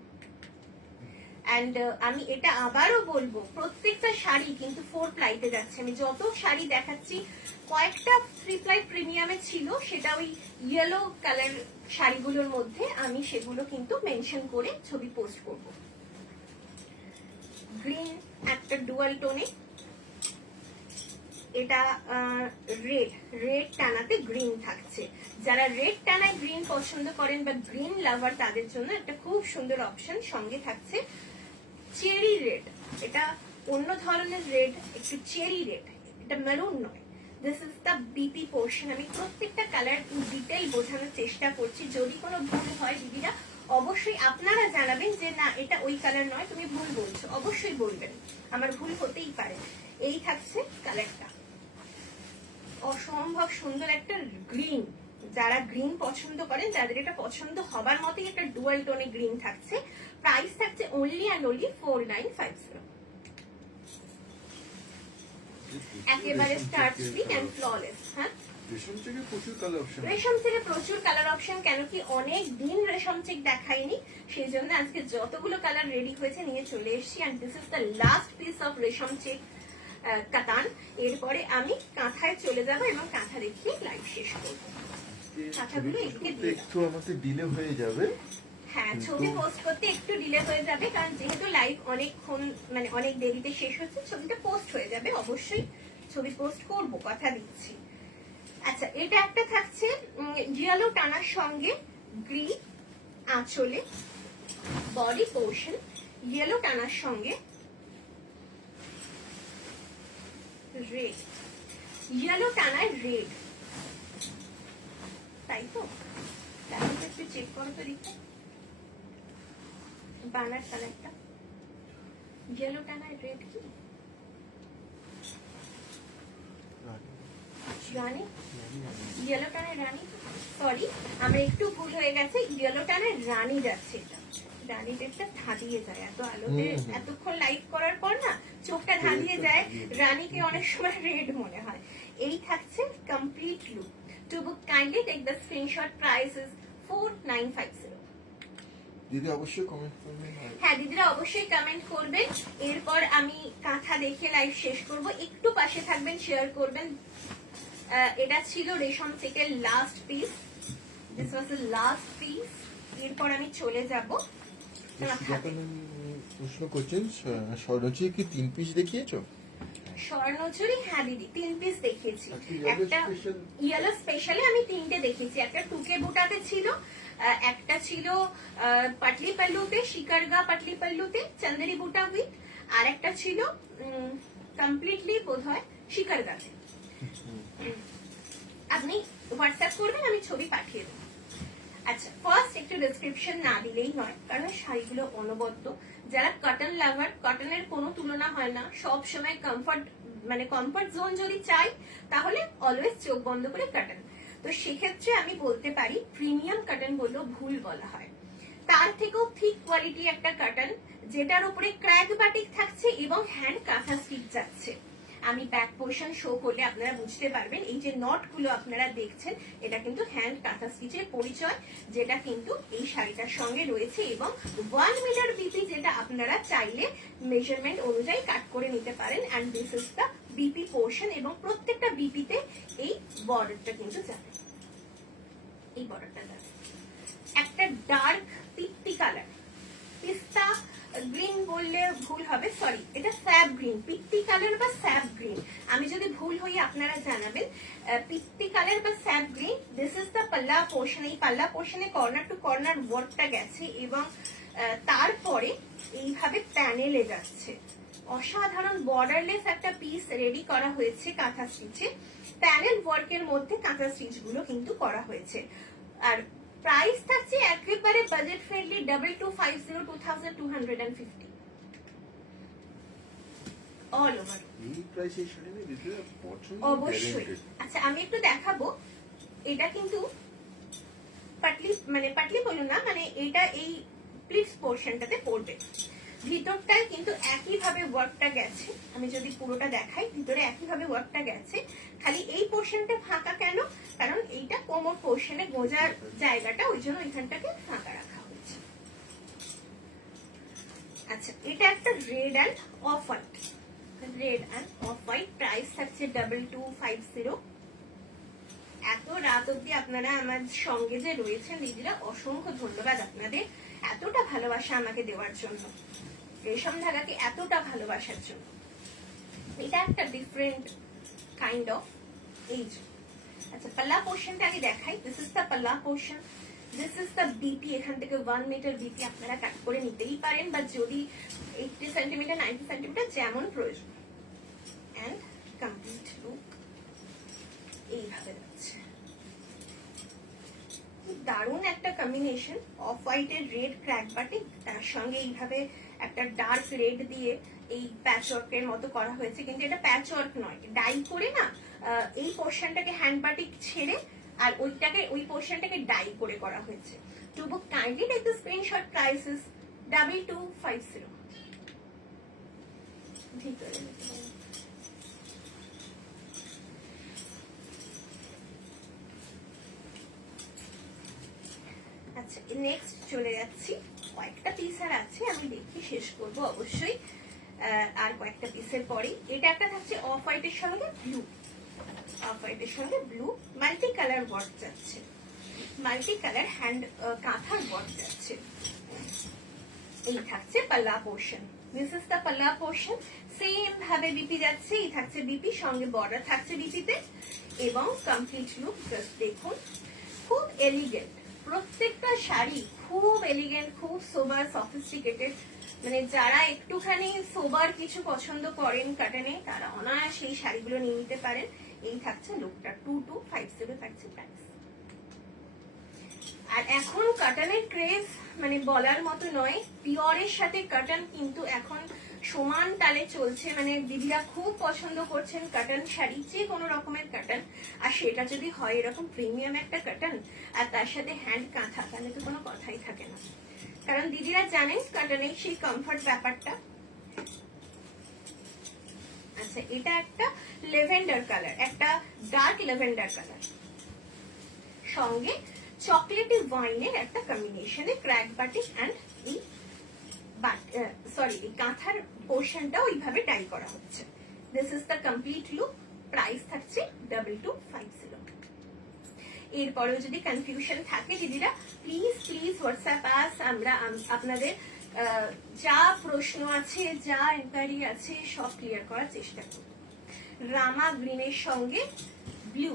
And আমি এটা আবারও বলবো, প্রত্যেকটা শাড়ি কিন্তু 4 প্লাইতে যাচ্ছে। আমি যত শাড়ি দেখাচ্ছি, কয়েকটা 3 প্লাই প্রিমিয়ামে ছিল, সেটা ওই ইয়েলো কালার শাড়িগুলোর মধ্যে, আমি সেগুলো কিন্তু মেনশন করে ছবি পোস্ট করব। গ্রিন একটা ডুয়াল টোনে, এটা রেড টানাতে গ্রিন থাকছে। যারা রেড টানায় গ্রিন পছন্দ করেন বা গ্রিন লাভার, তাদের জন্য একটা খুব সুন্দর অপশন। সঙ্গে থাকছে চেরি রেড, এটা অন্য ধরনের রেড, একটু চেরি রেড, এটা মেরুন নয়। This is the BP portion. আমি প্রত্যেকটা কালার ডিটেইল বোঝানোর চেষ্টা করছি, যদি কোনো ভুল হয় দিদিরা অবশ্যই আপনারা জানাবেন যে না এটা ওই কালার নয়, তুমি ভুল বলছো, অবশ্যই বলবেন, আমার ভুল হতেই পারে। এই থাকছে কালারটা, অসম্ভব সুন্দর একটা গ্রিন। যারা গ্রিন পছন্দ করেন তাদের এটা পছন্দ হবার মতোই একটা ডুয়াল টোনে গ্রিন থাকছে। প্রাইস থাকছে অনলি অ্যান্ড অনলি 4950। একেবারে স্টার্ট স্লিক এন্ড ফ্ললেস। হ্যাঁ, রেশম থেকে প্রচুর কালার অপশন, রেশম থেকে প্রচুর কালার অপশন, কেন কি অনেক দিন রেশম চেক দেখাইনি, সেই জন্য আজকে যতগুলো কালার রেডি হয়েছে নিয়ে চলে এসেছি। And this is the last piece of রেশম চেক। কাতান। এরপরে আমি কাঁথায় চলে যাব এবং কাঁথা দেখিয়ে লাইভ শেষ করবো। কাঁথাগুলো এদিকে দিয়ে দাও। একটু আমাদের ডিলে হয়ে যাবে। হ্যাঁ, কিন্তু- ছবি পোস্ট করতে একটু ডিলে হয়ে যাবে, কারণ যেহেতু লাইভ অনেকক্ষণ মানে অনেক দেরিতে শেষ হচ্ছে, ছবিটা পোস্ট হয়ে যাবে। অবশ্যই ছবি পোস্ট করব, কথা দিচ্ছি। আচ্ছা, এটা একটা থাকছে ইয়েলো টানার সঙ্গে গ্রিন আঁচলে, বডি পোর্শন ইয়েলো টানার সঙ্গে রেড, ইয়েলো টানার রেড, তাই তো? তাহলে একটু চেক করো তো দেখতে, বানার কালারটা ইয়েলো টানার রেড কি রানী? ইয়েলো টানের রানী, সরি আমরা একটু ভুল হয়ে গেছে, ইয়েলো টানের রানী যাচ্ছে। এটা রানী একটা ধাঁধিয়ে যায়, এত আলোতে এতক্ষণ লাইভ করার পর না চোখটা ধাঁধিয়ে যায়। রানীকে অনেক সময় রেড মনে হয়। এই থাকছে complete look. To book kindly take the screenshot, price is 4950। দিদি অবশ্যই কমেন্ট করবেন। আর হ্যাঁ, দিদিরা অবশ্যই কমেন্ট করবেন। এরপর আমি কাঁথা দেখে লাইভ শেষ করব। একটু পাশে থাকবেন, শেয়ার করবেন। এটা ছিল রেশম থেকে last piece, this was the last piece. এরপর আমি চলে যাব কাঁথাতে। প্রশ্ন করছেন স্বর্ণচুরি কি 3 পিস দেখিয়েছো? স্বর্ণচুরি, হ্যাঁ দিদি 3 পিস দেখিয়েছি। আজকে yellow একটা special? ইয়েলো স্পেশালে আমি 3টে দেখিয়েছি। একটা টুকে বুটাতে ছিল, একটা ছিল পাটলি পাল্লুতে, শিকারগা পাটলি পাল্লুতে চন্দেরি বুটা উইথ, আর একটা ছিল কমপ্লিটলি বোধহয় শিকারগাতে। আপনি হোয়াটসঅ্যাপ করবেন, আমি ছবি পাঠিয়ে দেবো। আচ্ছা, ফার্স্ট একটু ডেসক্রিপশন না দিলেই নয়, কারণ শাড়িগুলো অনবদ্য। যারা কটন লাভার, কটনের কোনো তুলনা হয় না। সব সময় কমফর্ট মানে কমফর্ট জোন যদি চাই, তাহলে অলওয়েজ চোখ বন্ধ করে কটন। তো সেক্ষেত্রে আমি বলতে পারি প্রিমিয়াম কটন বললেও ভুল বলা হয়। তার থেকেও থিক কোয়ালিটি একটা কটন, যেটার উপরে ক্র্যাক বাটিক থাকছে এবং হ্যান্ড কাঁথা স্টিচ যাচ্ছে। আমি ব্যাক পোর্শন শো করলে আপনারা বুঝতে পারবেন। এই যে নট গুলো আপনারা দেখছেন, এটা কিন্তু হ্যান্ড কাঁথা স্টিচের পরিচয়, যেটা কিন্তু এই শাড়িটার সঙ্গে রয়েছে। এবং 1 মিটার বিপি, যেটা আপনারা চাইলে মেজারমেন্ট অনুযায়ী কাট করে নিতে পারেন। And this is the BP portion, এবং প্রত্যেকটা বিপিতে এই বর্ডারটা কিন্তু যাবে, এই বর্ডারটা যাবে। একটা ডার্ক পিত্তি কালার, পিস্তা গ্রিন বললে ভুল হবে, সরি এটা স্যাপ গ্রিন, পিত্তি কালার বা স্যাপ গ্রিন। আমি যদি ভুল হই আপনারা জানাবেন। পিত্তি কালার বা sap green, this is the পাল্লা পোর্শন। এই পাল্লা পোর্শনে কর্নার টু কর্নার ওয়ার্কটা গেছে এবং তারপরে এইভাবে প্যানেলে যাচ্ছে। অসাধারণ বর্ডারলেস একটা পিস রেডি করা হয়েছে কাঁথা স্টিচে। প্যানেল ওয়ার্কের মধ্যে কাঁথা স্টিচ গুলো কিন্তু করা হয়েছে। আর প্রাইস থাকছে একেবারে বাজেট ফ্রেন্ডলি, 2250, 2250 অল ওভার। এই প্রাইসে শাড়ি নিয়ে দিতে পছন্দ অবশ্যই। আচ্ছা, আমি একটু দেখাবো। এটা কিন্তু পাটলি মানে পাটলি বলুন না, মানে এটা এই প্লিটস পোর্শনটাতে পড়বে। ভিতরটায় কিন্তু একইভাবে ওয়ার্কটা গেছে। আমি যদি পুরোটা দেখাই, ভিতরে একইভাবে ওয়ার্কটা গেছে। খালি এই পোর্শনটা ফাঁকা কেন? কারণ এইটা কোমর পোর্শনে গোজার জায়গাটা, ওই জন্য এখানটাকে ফাঁকা রাখা হয়েছে। আচ্ছা, এটা একটা red and off white, red and off white. Price থাকছে 2250। এত রাত অব্দি আপনারা আমার সঙ্গে যে রয়েছেন দিদিরা, অসংখ্য ধন্যবাদ আপনাদের এতটা ভালোবাসা আমাকে দেওয়ার জন্য, রেশম ধাগাকে এতটা ভালোবাসার জন্য। এটা একটা ডিফারেন্ট কাইন্ড অফ এই। আচ্ছা, পাল্লা পোর্শনটা আগে দেখাই। দিস ইজ দ্য পাল্লা portion, this is the BP. এখান থেকে 1 মিটার বিপি আপনারা কাট করে নিতেই পারেন, বা যদি 80 সেন্টিমিটার 90 সেন্টিমিটার যেমন প্রয়োজন। এন্ড কমপ্লিট লুক এইভাবে যাচ্ছে। দারুণ একটা কম্বিনেশন, অফ হোয়াইটের রেড ক্র্যাক বাটিক, তার সঙ্গে এইভাবে একটা ডার্ক রেড দিয়ে এই প্যাচ ওয়ার্কের মতো করা হয়েছে। কিন্তু এটা প্যাচ ওয়ার্ক নয়, ডাই করে না এই পোর্শনটাকে হ্যান্ড বাটিক ছেড়ে আর ওইটাকে ওই পোর্শনটাকে ডাই করে করা হয়েছে। To book kindly take the screenshot, price is 2250। ভিতরে আচ্ছা, নেক্সট চলে যাচ্ছি। কয়েকটা পিস আর আছে, আমি দেখি শেষ করব অবশ্যই। আর কয়েকটা পিসের পরেই। এটা একটা থাকছে অফ হোয়াইটের সঙ্গে ব্লু, অফ হোয়াইটের সঙ্গে ব্লু, মাল্টি কালার ওয়ার্ক যাচ্ছে, মাল্টি কালার হ্যান্ড কাঁথার ওয়ার্ক যাচ্ছে। এই থাকছে pallu portion, this is the পাল্লা পোর্শন। সেম ভাবে বিপি যাচ্ছে, এই থাকছে বিপি, সঙ্গে বর্ডার থাকছে বিপিতে, এবং কমপ্লিট লুক জাস্ট দেখুন, খুব এলিগেন্ট। প্রত্যেকটা শাড়ি খুব এলিগেন্ট, খুব সোবার, সফিস্টিকেটেড। মানে যারা একটুখানি সোবার কিছু পছন্দ করেন কাটানে, তারা অনায়াসে এই শাড়িগুলো নিয়ে নিতে পারেন। এই থাকছে লুকটা, 2250 থাকছে প্রাইস। আর এখন কাটানের ক্রেজ মানে বলার মতো নয়, পিওরের সাথে কাটান কিন্তু এখন সমান তালে চলছে। মানে দিদিরা খুব পছন্দ করছেন কাটান শাড়ি, যে কোনো রকমের কাটান, আর সেটা যদি হয় এরকম প্রিমিয়াম একটা কাটান আর তার সাথে হ্যান্ড কাঁথা, তাহলে তো কোনো কথাই থাকে না। কারণ দিদিরা জানেন কাটানের সেই কমফর্ট ব্যাপারটা। আচ্ছা, এটা একটা লেভেন্ডার কালার, একটা ডার্ক লেভেন্ডার কালার, সঙ্গে চকলেটি ওয়াইনের একটা কম্বিনেশনে ক্র্যাক বাটিক অ্যান্ড এই এই কাঁথার পোর্শনটা ওইভাবে ডাই করা হচ্ছে। This is the complete look. Price থাকছে 2250। এরপরেও যদি কনফিউশন থাকে দিদিরা, প্লিজ প্লিজ হোয়াটসঅ্যাপ আস, আমরা আপনাদের যা প্রশ্ন আছে, যা এনকোয়ারি আছে সব ক্লিয়ার করার চেষ্টা করব। রামা গ্রিনের সঙ্গে ব্লু,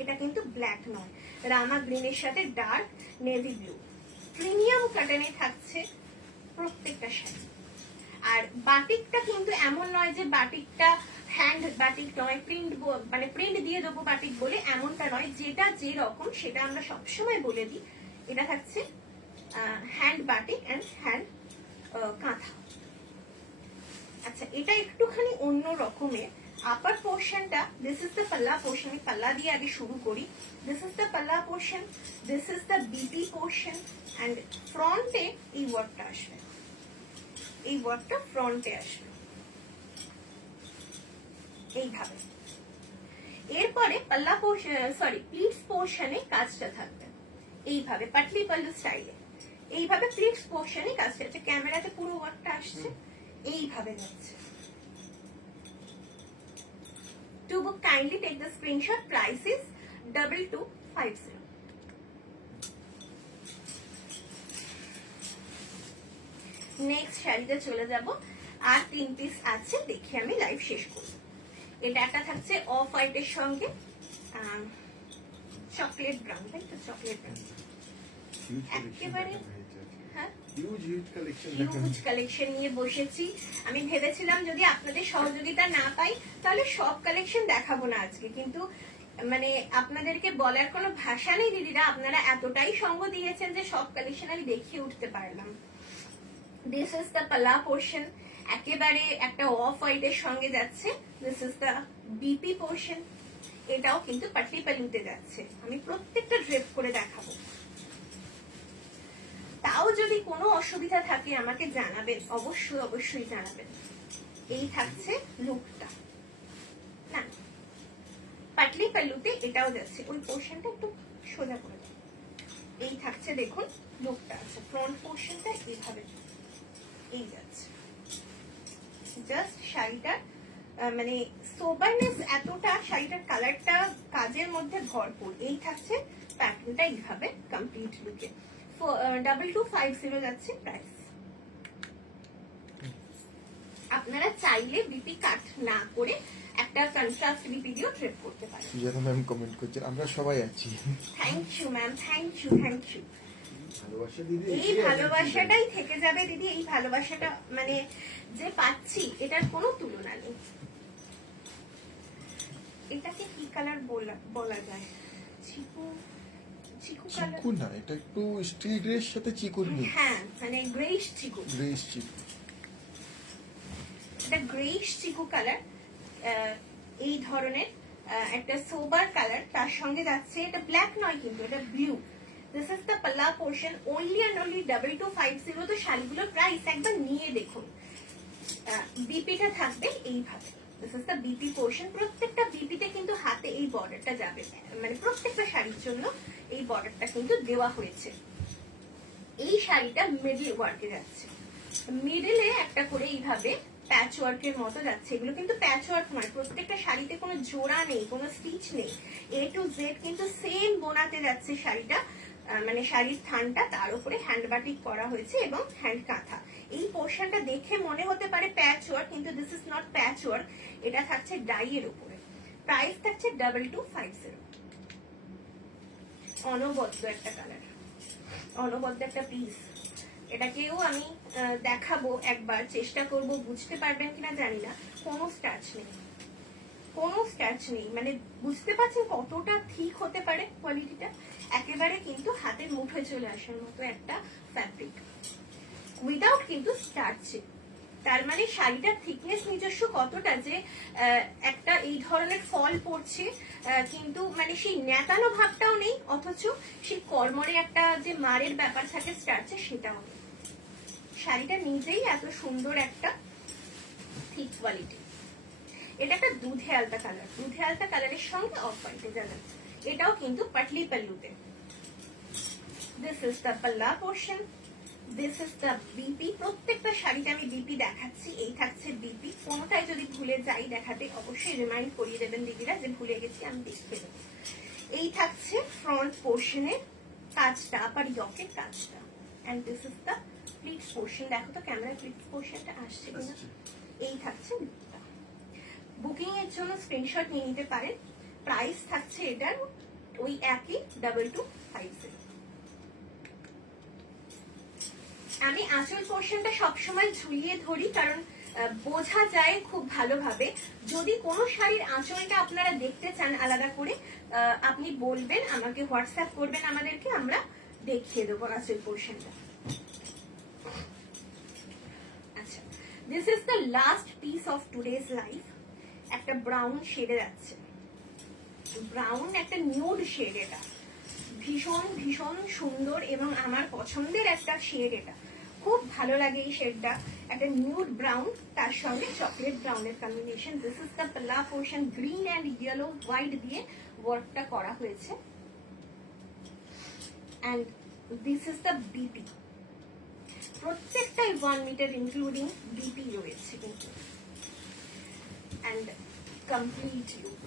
এটা কিন্তু ব্ল্যাক নয়, রামা গ্রিনের সাথে ডার্ক নেভি ব্লু, প্রিমিয়াম কাটানে থাকছে প্রত্যেকটা শাড়ি। আর বাটিকটা কিন্তু এমন নয় যে বাটিকটা হ্যান্ড বাটিক নয়, প্রিন্ট মানে প্রিন্ট দিয়ে দেবো বাটিক বলে, এমনটা নয়। যেটা যে রকম সেটা আমরা সবসময় বলে দিই। এটা থাকছে হ্যান্ড বাটিক অ্যান্ড হ্যান্ড কাঁথা। আচ্ছা, এটা একটুখানি অন্য রকমের। আপার পোর্শনটা, দিস ইজ দ্য পাল্লা পোর্শন, পাল্লা দিয়ে আগে শুরু করি। দিস ইজ দ্য পাল্লা portion, this is the BP portion, and ফ্রন্টে এই ওয়ার্কটা আসবে, এই ওয়ার্কটা ফ্রন্টে আসবে এইভাবে। এরপরে পাল্লা পোর্শন প্লিটস পোর্শনে কাজটা থাকবে এইভাবে, পাটলি পাল্লু স্টাইলে। এইভাবে প্লিটস পোর্শনে কাজটা আছে, ক্যামেরাতে পুরো ওয়ার্কটা আসছে, এইভাবে যাচ্ছে। To book, kindly take the screenshot. Price is 2250. Next শাড়িতে চলে যাব। আর 3 পিস আছে, দেখে আমি লাইভ শেষ করব। এটা একটা থাকছে অফ হোয়াইটের সঙ্গে চকলেট ব্রাউন, তাই তো, চকলেট ব্রাউন একেবারে। হ্যাঁ, হিউজ কালেকশন নিয়ে বসেছি। আমি ভেবেছিলাম যদি আপনাদের সহযোগিতা না পাই তাহলে সব কালেকশন দেখাবো না আজকে, কিন্তু মানে আপনাদেরকে বলার কোনো ভাষা নেই দিদিরা, আপনারা এতটাই সঙ্গ দিয়েছেন যে সব কালেকশন আমি দেখিয়ে উঠতে পারলাম। দিস ইজ দ্য পাল্লা পোর্শন, একেবারে একটা অফ হোয়াইটের সঙ্গে যাচ্ছে। This is the BP portion, এটাও কিন্তু পাটলি পাল্লুতে যাচ্ছে। আমি প্রত্যেকটা ড্রেপ করে দেখাবো। তাও যদি কোনো অসুবিধা থাকে আমাকে জানাবেন, অবশ্যই অবশ্যই জানাবেন। এই থাকছে লুকটা, না পাটলি পাল্লুতে এটাও যাচ্ছে। ওই পোর্শনটা একটু সোজা করে দাও। এই থাকছে দেখুন লুকটা। আচ্ছা, ফ্রন্ট পোর্শনটা এইভাবে এই যাচ্ছে। জাস্ট শাড়িটার মানে সোবারনেস এতটা, শাড়িটার কালারটা কাজের মধ্যে ভরপুর। এই থাকছে প্যাটার্নটা এইভাবে কমপ্লিট লুকে। 2250 যাচ্ছে প্রাইস। আপনারা চাইলে বিপি কাট না করে একটা কন্ট্রাস্ট বিপি দিয়েও ট্রেড করতে পারেন। যেটা ম্যাম কমেন্ট করছেন, আমরা সবাই আছি। Thank you ma'am, thank you, thank you. ভালোবাসা দিদি, এই ভালোবাসাটাই থেকে যাবে দিদি। এই ভালোবাসাটা মানে যে পাচ্ছি, এটার কোনো তুলনা নেই। এটাকে কি কালার বলা যায়? চিকু কালার, চিকু না, এটা একটু স্টিল গ্রের সাথে চিকুর মিক্স। হ্যাঁ, মানে গ্রেইশ চিকু, গ্রেইশ চিকু। এটা গ্রেইশ চিকু কালার, এই ধরনের একটা সোবার কালার। তার সঙ্গে যাচ্ছে, এটা ব্ল্যাক নয় কিন্তু, এটা ব্লু। দিস ইজ দ্য পাল্লা পোর্শন, অনলি অ্যান্ড অনলি 2250। তো শাড়িগুলোর প্রাইস একবার নিয়ে দেখুন। বিপিটা থাকবে এইভাবে। This is the BP portion. প্রত্যেকটা বিপিতে কিন্তু হাতে এই বর্ডারটা যাবে, মানে প্রত্যেকটা শাড়ির জন্য এই বর্ডারটা কিন্তু দেওয়া হয়েছে। এই শাড়িটা মিডল ওয়ার্কে যাচ্ছে, মিডলে একটা করে এইভাবে প্যাচ ওয়ার্কের মতো যাচ্ছে। এগুলো কিন্তু প্যাচ ওয়ার্ক নয়, প্রত্যেকটা শাড়িতে কোনো জোড়া নেই, কোনো স্টিচ নেই, A to Z কিন্তু সেম বোনাতে যাচ্ছে শাড়িটা। মানে শাড়ির থানটা, তার উপরে হ্যান্ড বাটিক করা হয়েছে এবং হ্যান্ড কাঁথা। এই পোর্শনটা দেখে মনে হতে পারে প্যাচ ওয়ার্ক, কিন্তু this is not patch work, এটা থাকছে ডাই এর উপরে। প্রাইস থাকছে 2250। অনবদ্য একটা কালার, অনবদ্য একটা পিস। এটাকেও আমি দেখাবো একবার, চেষ্টা করব, বুঝতে পারবেন কিনা জানি না। কোনো স্টার্চ নেই, কোনো স্টার্চ নেই, মানে বুঝতে পারছেন কতটা ঠিক হতে পারে কোয়ালিটিটা। একেবারে কিন্তু হাতের মুঠোয় চলে আসার মতো একটা ফ্যাব্রিক, উইদাউট কিন্তু স্টার্চে। তার মানে শাড়িটার থিকনেস নিজস্ব কতটা, যে একটা এই ধরনের ফল পড়ছে কিন্তু মানে সেই ন্যাতানো ভাবটাও নেই, অথচ সেই কর্মরে একটা যে মারের ব্যাপার থাকে স্টার্চে, সেটাও নেই। শাড়িটা নিজেই এত সুন্দর একটা থিক কোয়ালিটি। এটা একটা দুধে আলতা কালার, দুধে আলতা কালারের সঙ্গে অফ হোয়াইটে জানেন। এটাও কিন্তু পাটলি পাল্লুতে। দিস ইজ দ্য পাল্লা portion, this is the BP. প্রত্যেকটা শাড়িতে আমি বিপি দেখাচ্ছি, এই থাকছে বিপি। কোনোটাই যদি ভুলে যাই দেখাতে অবশ্যই রিমাইন্ড করিয়ে দেবেন দিদিরা, যে ভুলে গেছি আমি দেখিয়ে দেবো। এই থাকছে ফ্রন্ট পোর্শনের কাজটা, আবার ইয়কের কাজটা, and this is the pleats portion. দেখো তো ক্যামেরা প্লিটস পোর্শনটা আসছে কিনা। এই থাকছে লুকটা। বুকিং এর জন্য স্ক্রিনশট নিয়ে নিতে পারেন। প্রাইস থাকছে এটার ওই একই 2250। আমি আঁচল পোর্শনটা সবসময় ঝুলিয়ে ধরি, কারণ বোঝা যায় খুব ভালোভাবে। যদি কোনো শাড়ির আঁচলটা আপনারা দেখতে চান আলাদা করে, আপনি বলবেন আমাকে, হোয়াটসঅ্যাপ করবেন আমাদেরকে, আমরা দেখিয়ে দেবো আঁচল পোর্শনটা। আচ্ছা, this is the last piece of today's life. একটা ব্রাউন শেডে যাচ্ছে, ব্রাউন একটা নিউড শেড। এটা ভীষণ ভীষণ সুন্দর এবং আমার পছন্দের একটা শেড। এটা খুব ভালো লাগে এই শেডটা, একটা নিউড ব্রাউন তার সঙ্গে চকলেট ব্রাউনের কম্বিনেশন। দিস ইজ দ্য পাল্লা portion, green and yellow white দিয়ে ওয়ার্কটা করা হয়েছে, and this is the BP. প্রত্যেকটাই 1 মিটার ইনক্লুডিং বিপি রয়েছে কিন্তু। And complete look,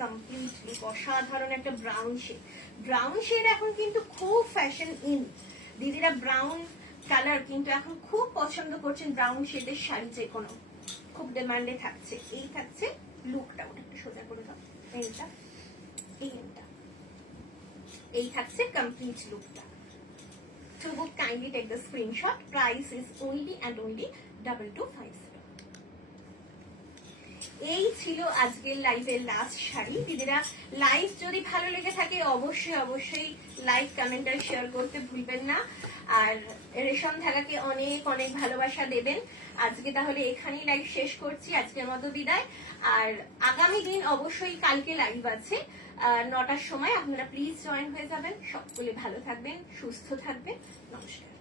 complete look অসাধারণ একটা ব্রাউন শেড। ব্রাউন শেড এখন কিন্তু খুব ফ্যাশন ইন। দিদিরা ব্রাউন কালার কিন্তু এখন খুব পছন্দ করছেন, ব্রাউন শেডের শাড়ি যে কোনো খুব ডিমান্ডে থাকছে। এই থাকছে লুকটা, ওটা একটু সোজা করে দাও, এইটা, এইটা, এই থাকছে কমপ্লিট লুকটা। To book, kindly take the screenshot. Price is only and only 2250. এই ছিল আজকের লাইভের লাস্ট শাড়ি। দিদিরা লাইভ যদি ভালো লেগে থাকে অবশ্যই অবশ্যই লাইক, কমেন্ট আর শেয়ার করতে ভুলবেন না। আর রেশম ধাগাকে অনেক অনেক ভালোবাসা দেবেন। আজকে তাহলে এখানেই লাইভ শেষ করছি, আজকের মতো বিদায়। আর আগামী দিন অবশ্যই কালকে লাইভ আছে 9টার সময়, আপনারা প্লিজ জয়েন হয়ে যাবেন। সকলে ভালো থাকবেন, সুস্থ থাকবেন, নমস্কার।